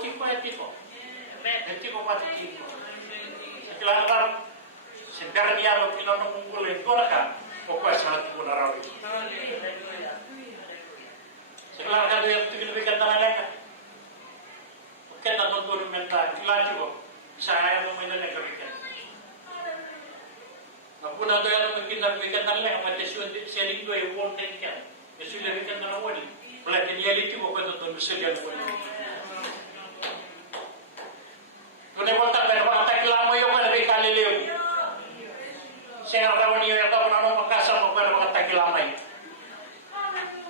chico e tico. E tico pa tico. Kila orang sekarang dia lo kilo nunggu le kan. Pokoknya sangat tipu narawi. Sekarang kan dia tiga lebih kata lagi. Kita nonton mental kila juga. Saya mau main lagi kan. Aku nak tu yang mungkin nak bikin lagi. Apa tesuan sering tu yang won kan. Tesuan lebih kan narawi. Pelajari dia itu pokoknya tu bisa dia narawi. Kena voltar dari waktu kelama yo kan lebih kali leu. Saya orang ni yang tahu nama Makassar bukan waktu kelama ini.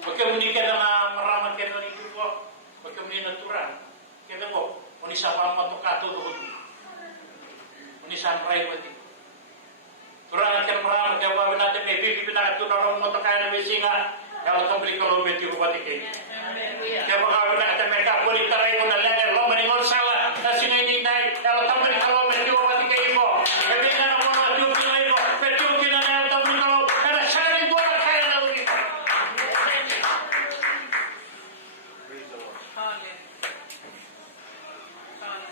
Bagaimana kita nak meramat kita ni tu kok, bagaimana natural. Kita kok, oni sabam matu kato tu. Oni sampai berarti. Turang kita meramat kita bawa nanti maybe kita tu orang matu kaya ni singa. Kalau kembali kalau beti berarti ke. Kita bawa nanti mereka boleh tarik pun lagi lo meninggal salah. Nasi ni naik. Kalau kembali kalau beti berarti ke ibu. Tapi kalau mau maju pilih ibu, beti kita naik kembali kalau ada syarat itu orang kaya nak beri.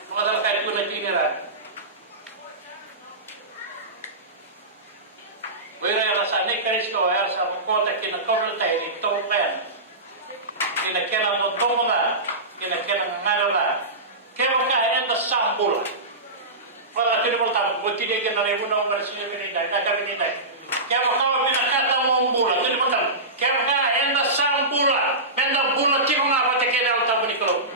Masalah kaya itu lagi ni lah. Wira rasa ni karis ko ay sa kota kinakawal tayo ni Topen. Kinakailan mo domola, kinakailan ngalola. Kaya makain ang sambul. Para tinipol tayo, buti din kinaribo na ang marasili pinintay, nakapinintay. Kaya makawa pinakata mo ang bula, tinipol tayo. Kaya makain ang sambula, menda bula tiko nga pati kaya tabo ni Kalo.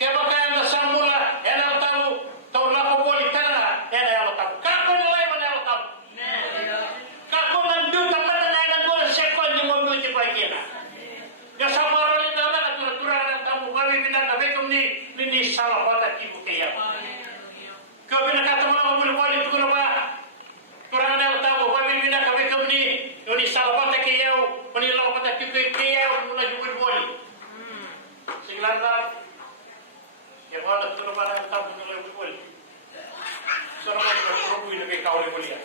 Kaya makain ang sambula, ang tabo, tao lako boli tana, ang tabo. Kako nilay mo ang tabo. Kako man doon, kapag nanayan ko ang sekon yung mobil di pagkina. Kaya sa maro ni daw na natura-tura ng tabo, kami pinagabi kung ni salah patat ibu kaya. Kau pinakata mo lang buli-buli ito na ba? Turang na tabo, kami pinagabi kung ni salah patat kaya, kung ni lawa patat kaya, mula yung buli-buli. Sige lang lang. Kaya wala ito na ba ng tabo nila yung buli-buli? So naman, puro-puro na kay kauli-buli yan.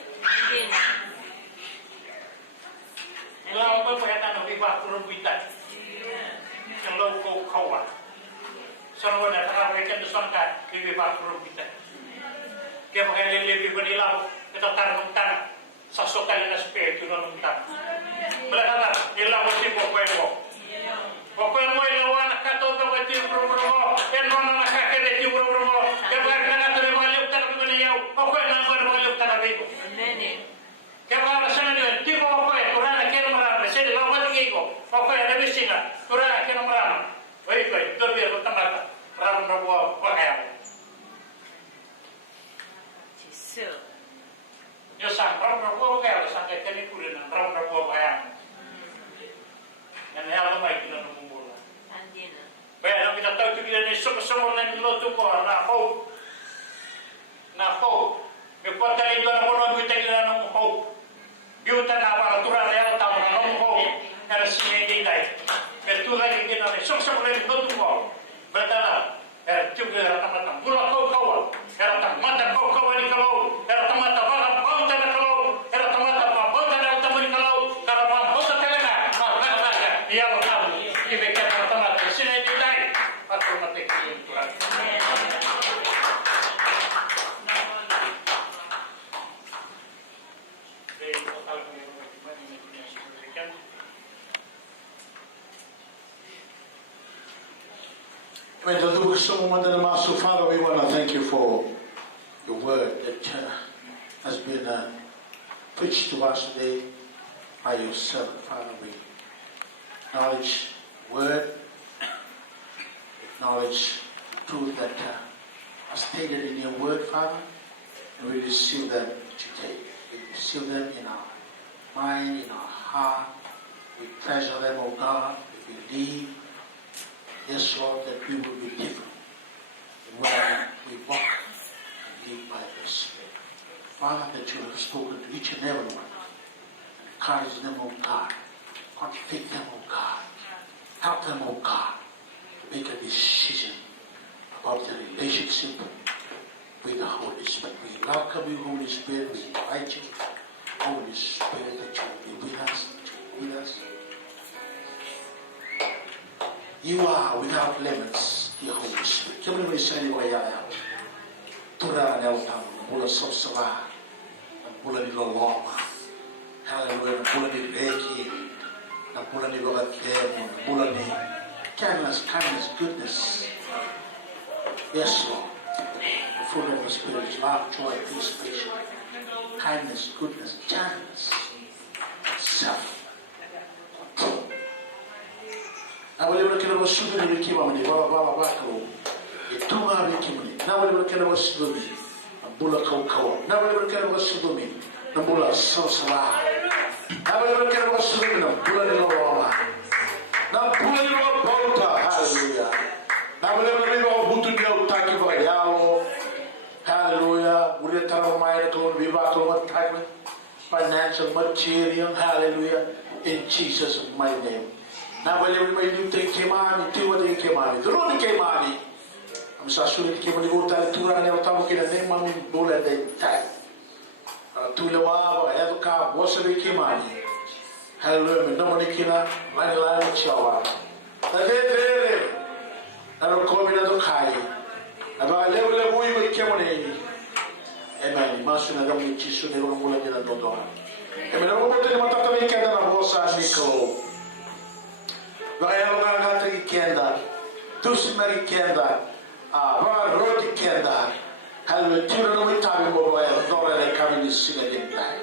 Ilaw ko pa yata ng iba, puro-puro tayo. Kalau kau kawan, semua nak terawih kan disangka lebih bagus kita. Kita pakai lebih berilau, kita taruh sasukan yang seperti itu nonton. Mereka tak ilau mesti pokoknya ilau anak kata tu mesti bro, yang mana nak kakek dia bro, yang mana nak tu balik tak beliau, pokoknya nak balik tak beliau. Kaya sana dia, tiba pokoknya Tuhan nak kena merana, saya lawan lagi ko, pokoknya ada mesti nak, Tuhan nak kena merana. Baik, tu biar bertengah, merana berbuat pakaian. Yo sang merana berbuat pakaian, sampai kini kuliah merana berbuat pakaian. Yang hal mai kita nak mula. Baik, kita tahu tu kita ni semua ni lo tu ko na ho. Berkuat dari dua orang kita nak ho. Biutan apa natural yang tahu nak ho. Ada sini dia. Betul lagi kita ni semua ni lo tu ko. Betul. Juga rata-rata bulan kau. Rata-rata kau ni kalau. Rata-rata orang bau tanah kalau. Rata-rata bau tanah utama ni kalau. Kalau bau tanah nak. Ia tahu. Ibu kita rata-rata sini dia. Atau mati kian Tuhan. Father, we want to thank you for your word that has been preached to us today by your servant. Father, we acknowledge word, acknowledge truth that are stated in your word, Father, and we receive them today. We receive them in our mind, in our heart. We treasure them, O God. We believe, yes, Lord, that we will be different when we walk and live by the Spirit. Father, that you have spoken to each and every one. Encourage them, O God. Convict them, O God. Help them, O God, to make a decision about their relationship with the Holy Spirit. We welcome you, Holy Spirit. We invite you, Holy Spirit, that you will be with us, that you will be with us. You are without limits. the Holy Spirit. Kaya mo isa niyo kaya ayaw. Tura na utang, mula sa sala, mula ni Loloma, hallelujah, mula ni Reiki, mula ni Rogatemo, mula ni kindness, goodness. Yes, Lord. The fruit of the Spirit is love, joy, peace, patience, kindness, goodness, gentleness, self-control. Na wale kena wasudu ni kima mani baba wako itunga bikimani na wale kena wasudu ni bula kau na wale kena wasudu ni na bula sosala na wale kena wasudu ni na bula ni lawa na bula ni lawa bauta hallelujah na wale ni lawa butu ni utaki ba yalo hallelujah bule tara mai ko viva ko mataki financial material hallelujah in Jesus mighty name. Na wale may luteng kemani, tiwa din kemani, duro din kemani. Ang sasulit kemani ko tayo tura niya utamo kinaneng mami bola din tayo. Tulawa ba edo ka bosa din kemani. Hallelujah, naman kina lani chawa. Tadere. Naro komi na do kai. Aba lewe bui ba kemani. Amen. Masu na dami chisu ne ro mula ni na do. Amen. Ro mo din matata ni kada na bosa ni ko. Vaya una gata que kenda, tusi mari kenda, vaya roti kenda, halu tiro no mitabi mo vaya dora le kami singa dintai.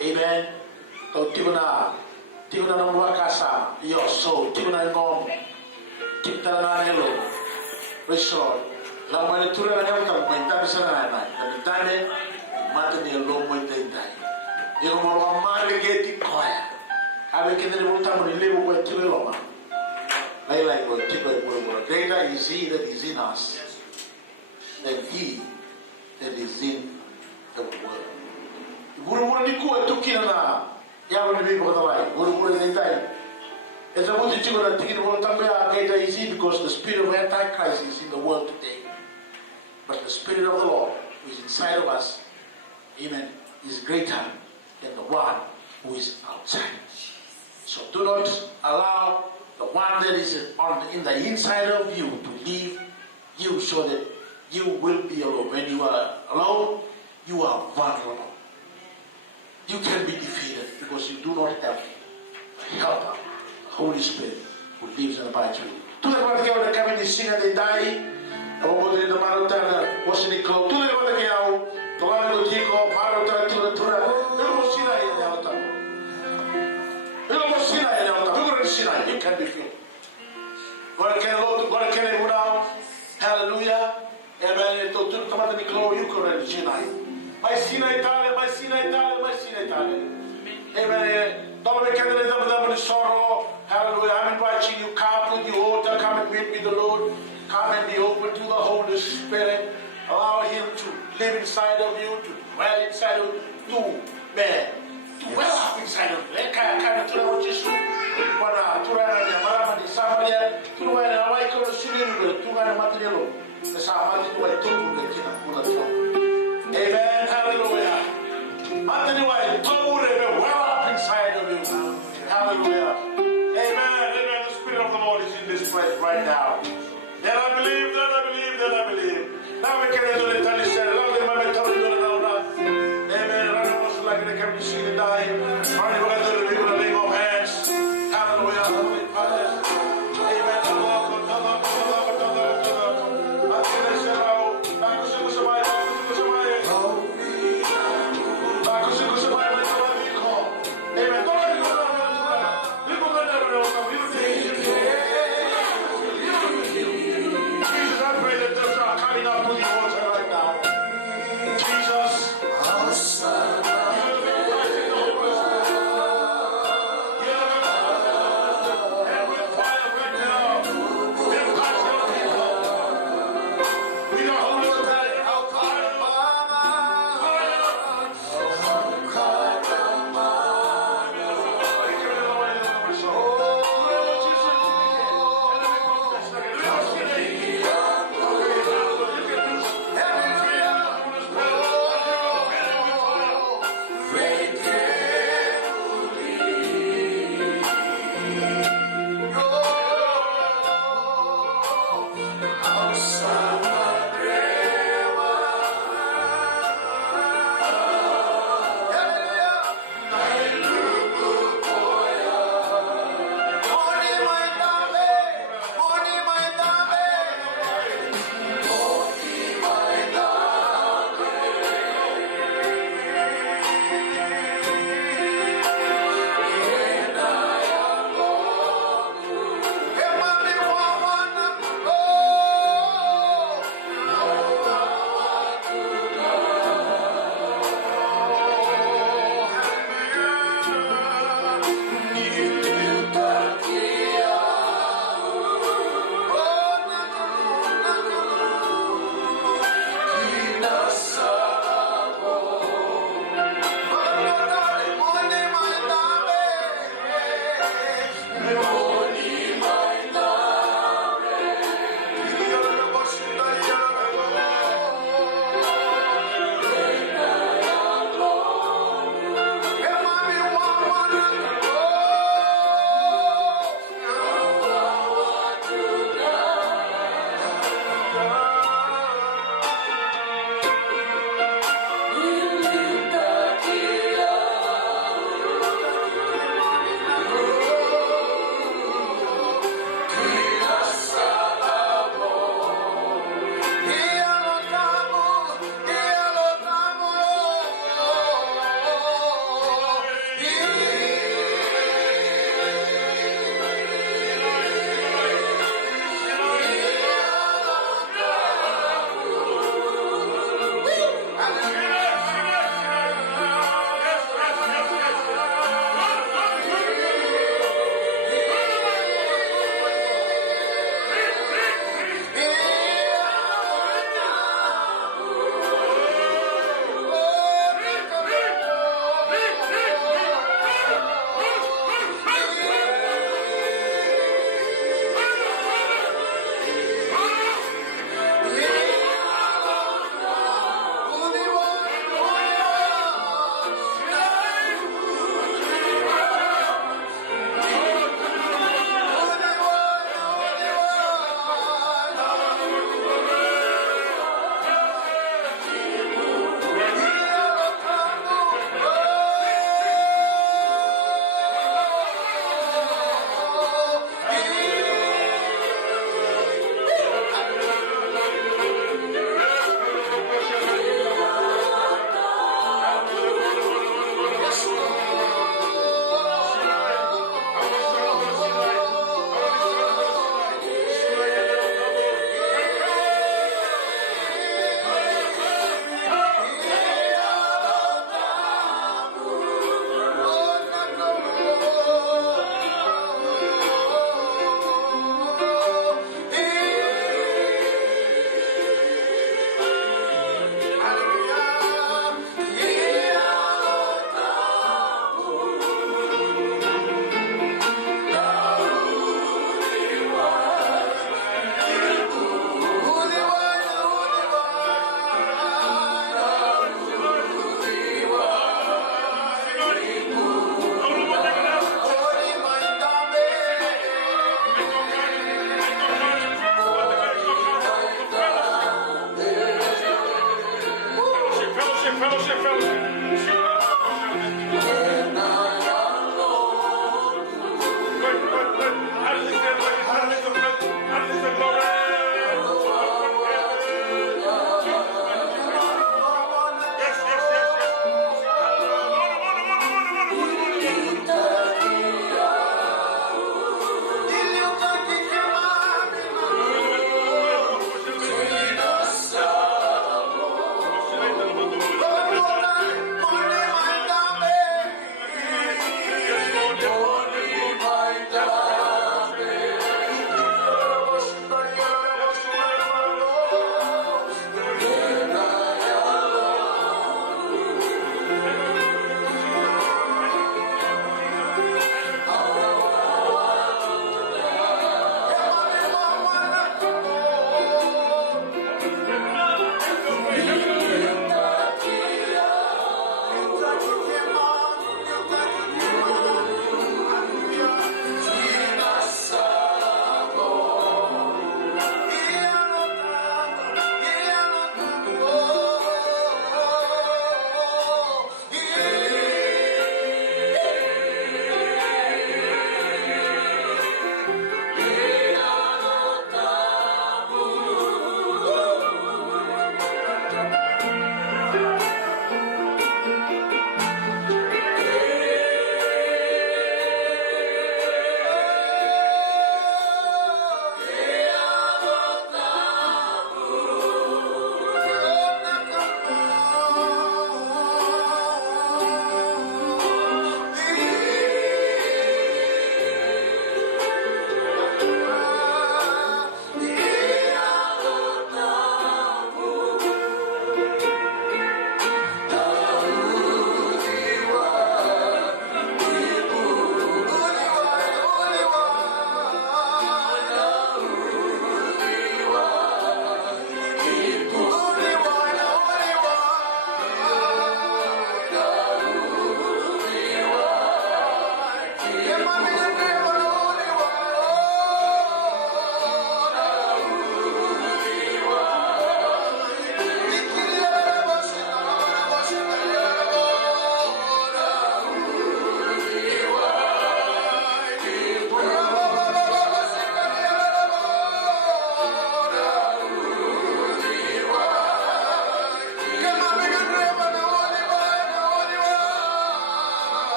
Amen. Kau tibuna no wakasa, yo so tibuna ngom, kita na nelo, resort. La mani tiro na ngom tam mitabi sana na, tapi tane mati ni lo mo dintai. Yo mo mari geti koya. Habe kende mo tamu ni lebu ko tiro lo ma. Greater is he that is in us than he that is in the world. Guru ni ko tukina na ya wala ni ko tawai. Guru ni tai. Esa mo tichi ko na tikin mo tambe a greater is he because the spirit of Antichrist is in the world today. But the spirit of the Lord who is inside of us, amen, is greater than the one who is outside. So do not allow the one that is in the inside of you to leave you so that you will be alone. When you are alone, you are vulnerable. You can be defeated because you do not have the helper, the Holy Spirit, who lives and abides with you. Tudo agora que eu acabei de ensinar de daí, eu vou poder tomar o terra, você me colo. Tudo agora que eu tomar o tico, maro terra, tudo. Eu vou ensinar ele ao tempo. You can be filled. God can go down. Hallelujah. Amen. To tomate ni klo you can sinai. Mai sinai Italia. Amen. Don't make any of sorrow. Hallelujah. I'm inviting you. Come to the altar. Come and meet with the Lord. Come and be open to the Holy Spirit. Allow Him to live inside of you, to dwell inside of you. To well up inside of you. Kind of tell Jesus. Wana turana ya marama ni samaria turana na wai ko siriru turana materialo na samati to wai to ke kina kula to. Amen. Hallelujah. Matani wai to be well up inside of you. Hallelujah. Amen. The Spirit of the Lord is in this place right now. Then I believe. Now we can do it and say, Lord, the man tell you now. Amen. I don't like the come to see the die. Only when the people are laying on hands. Hallelujah.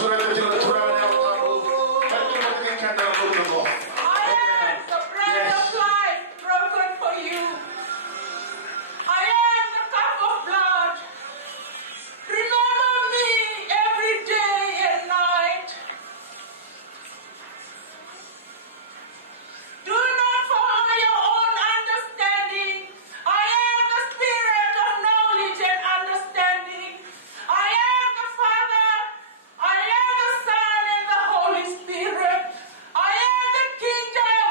I am the bread of life broken for you. I am the cup of blood. Remember me every day and night. Do not follow your own understanding. I am the spirit of knowledge and understanding. I am the Father. I am the Son and the Holy Spirit. I am the kingdom.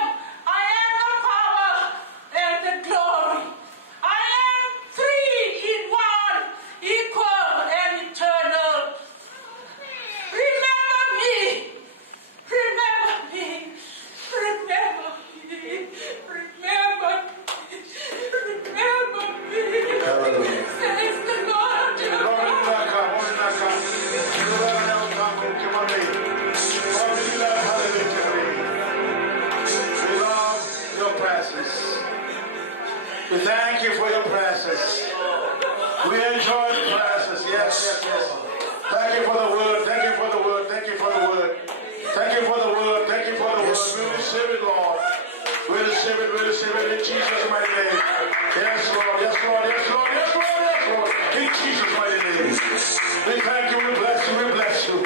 I am the power and the glory. I am three in one, equal and eternal. Remember me. Remember me. Remember me. Remember me. Remember me. Hallelujah. Says the Lord. We love your presence. We thank you for your presence. We enjoy the presence. Yes. Thank you for the word. Thank you for the word. Thank you for the word. Thank you for the word. Thank you for the word. We receive it, Lord. We receive it. We receive it in Jesus' mighty name. Yes, Lord. Yes, Lord. Yes, Lord. Yes, Lord. Yes, Lord. In Jesus' mighty name. We thank you. We bless you. We bless you.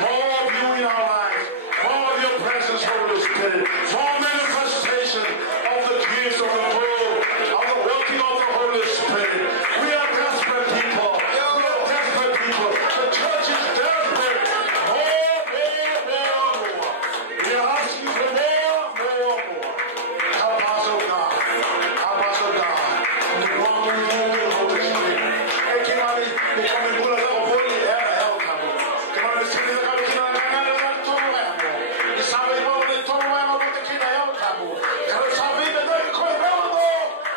More of you in our lives. More of your presence, Holy Spirit. More manifestation of the gifts of the world, of the working of the Holy Spirit. We are desperate people. We are desperate people. The church is desperate. More. We are asking for more. Help us, oh God. Help us, oh God. The Holy Spirit. Hey, Kimani, becoming good as a holy help. Kimani, see the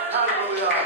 Hallelujah.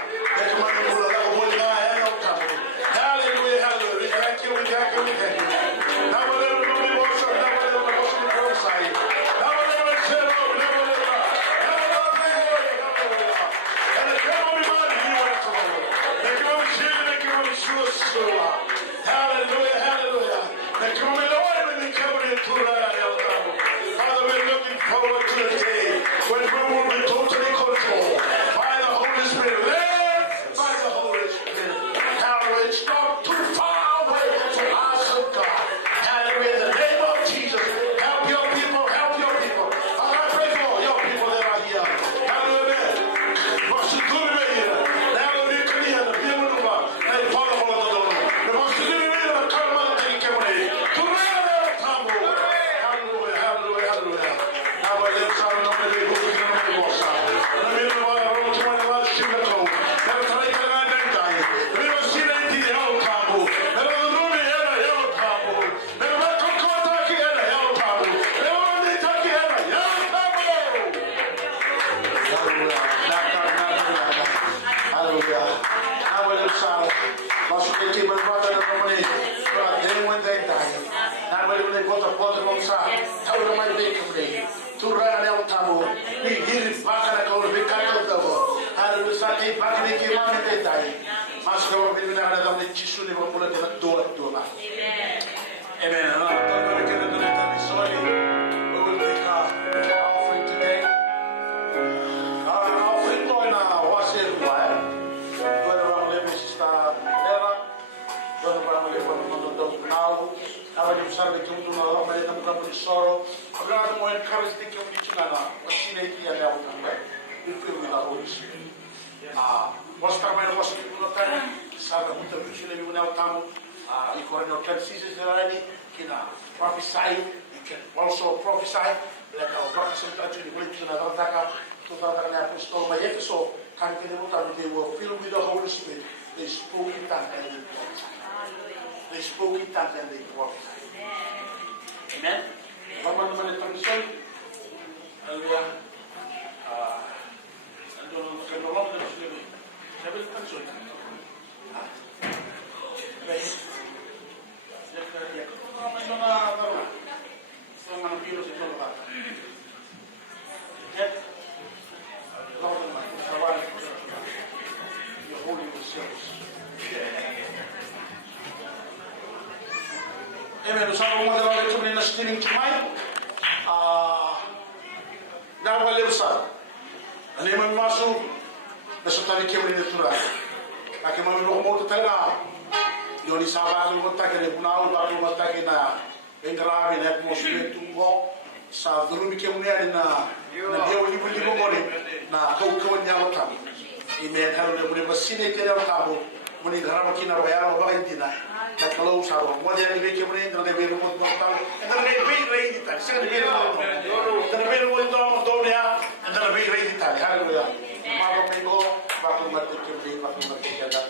Father, we're looking forward to the day when we will be totally controlled by the Holy Spirit, led by the Holy Spirit. Hallelujah. It's not too far away from us, oh God. Hallelujah. In the name of Jesus, help your people, help your people. Father, I pray for your people that are here. Hallelujah. Amen. We will take our offering today. Our offering going now was in while. Going around living sister Nera. Going around living now. Now you start to do now. But I'm going to sorrow. I'm going to encourage the community now. What's in it here now? We feel with the Holy Spirit. What's coming? What's coming? Sabe muito bem que ele não está e quando eu quero dizer already can prophesy, you can also prophesy like our prophets in touch with the Nadaka to the Apostle by Efeso can they were filled with the Holy Spirit. They spoke in tongues and they prophesied. They spoke in tongues and they prophesied. Amen. Vamos a transmissão. Hallelujah. And no longer never transmit. Amen. Usama mo daw ito ni na steaming chumay. Dawa leusa. Ani man masu nasa tali kemri ni tura. Laki man lo mo tala. Yoni sabar ko ta kene bunau ba ko ta kena engrave na atmosphere tungo sa durumi kemri na dia oli buli mo na ko nyalo tam. Amen. Halu le basine kene tabo. Muni garama kina bayar ba intina. Na kalau usaro mo dia ni kemri ndra de beru mo tal. Ndra de be rei dita. Sa de beru mo. Ndra beru mo do ya. Ndra be rei dita. Haleluya. Mama mengo ba ko mati kemri ba ko mati kada.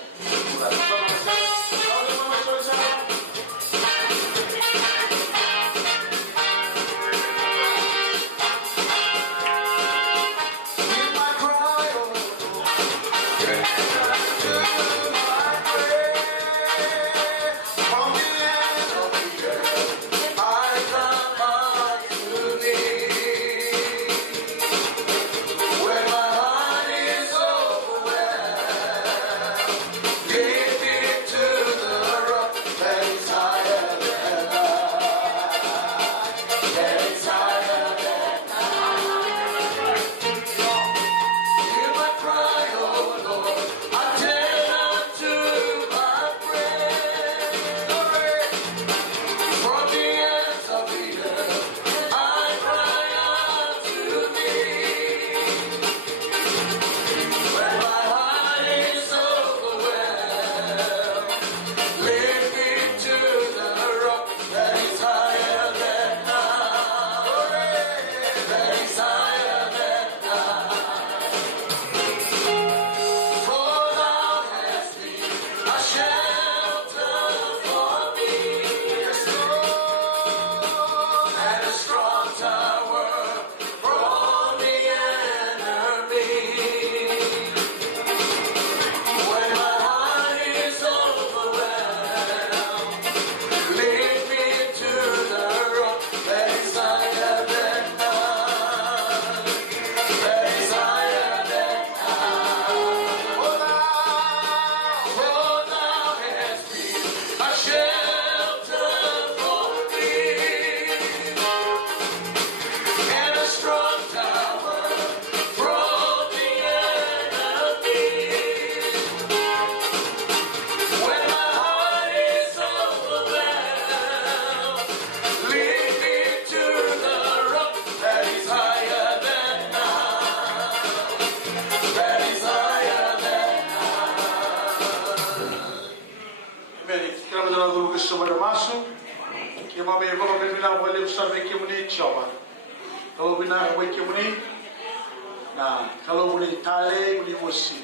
Kalau boleh tali, boleh musi.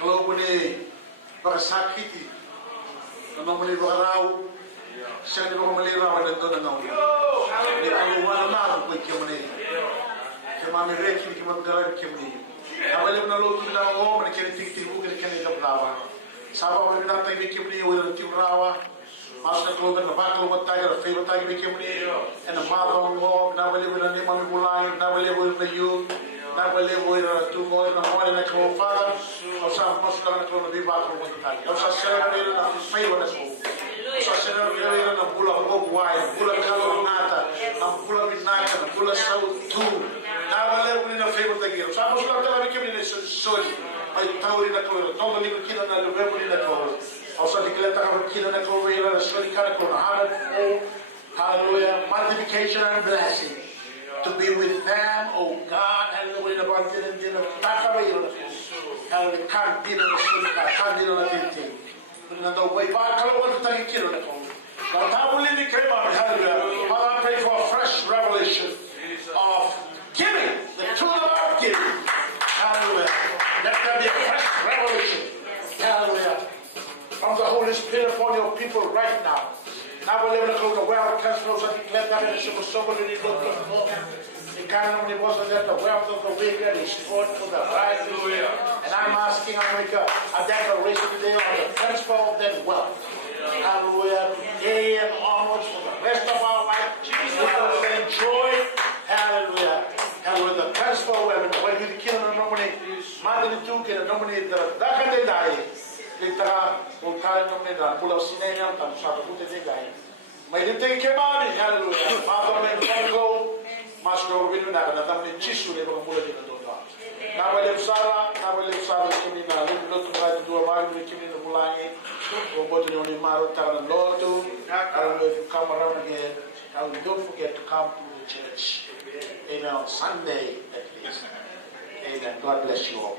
Kalau boleh bersakiti, kalau boleh berau, saya ni boleh rawa dan tuan nau. Ni kalau mana nak boleh kemana? Kemana mereka ni kemana jalan kemana? Apabila mana lo tu nak oh, mereka ni tik bukan kena jam rawa. Sabab mereka nak tak kemana, orang tu rawa. Masa kalau kan bakal buat tiger, favorite tiger kemana? And the mother ngo, nak boleh ni mami mulai, nak boleh na youth. Na boleh tu mo na mo na ko fa o sa mas ka na ko na biba ko mo ta o sa sera na favor na ko o sa sera na bula ko wai bula ka lo nata na bula binaka na bula sa tu na boleh na favor ta giro sa mas ka ta na kemi ni so ai tauri na ko to ni ko kina na lo bebo ni na ko o sa dikla ta ko kina na ko ri na so ni ka ko na hallelujah multiplication and blessing to be with them, oh God, hallelujah, about the Takaway, hallelujah, can't be on the Sulika, can't be on the Tintin. The way back, I want to take care of the phone. But I will leave the Krema, hallelujah. Father, I pray for a fresh revelation of giving, the tool of giving, hallelujah. Let there be a fresh revelation, hallelujah, from the Holy Spirit upon your people right now. Now we're living through the wealth transfers and declare that in the somebody in the economy wasn't that the wealth of the wicked is stored for the righteous. And I'm asking America a declaration today on the transfer of that wealth. Hallelujah. Today and onwards for the rest of our life. We will enjoy. Hallelujah. Hallelujah. The transfer when you kill a nominee, Mother to kill a nominee, the Dakadai. Kita ultai nomina pulau Sinai yang tak usah putih degai. May limting kemani, hallelujah. Maka may go, mas go winu na kana tamni chisu le mga mula dito doon. Nabalik sara kami na luto ka dua mari kami na bulangi. Robot ni oni maro tara loto. And if you come around again, and don't forget to come to the church. Amen. On Sunday at least. Amen. God bless you all.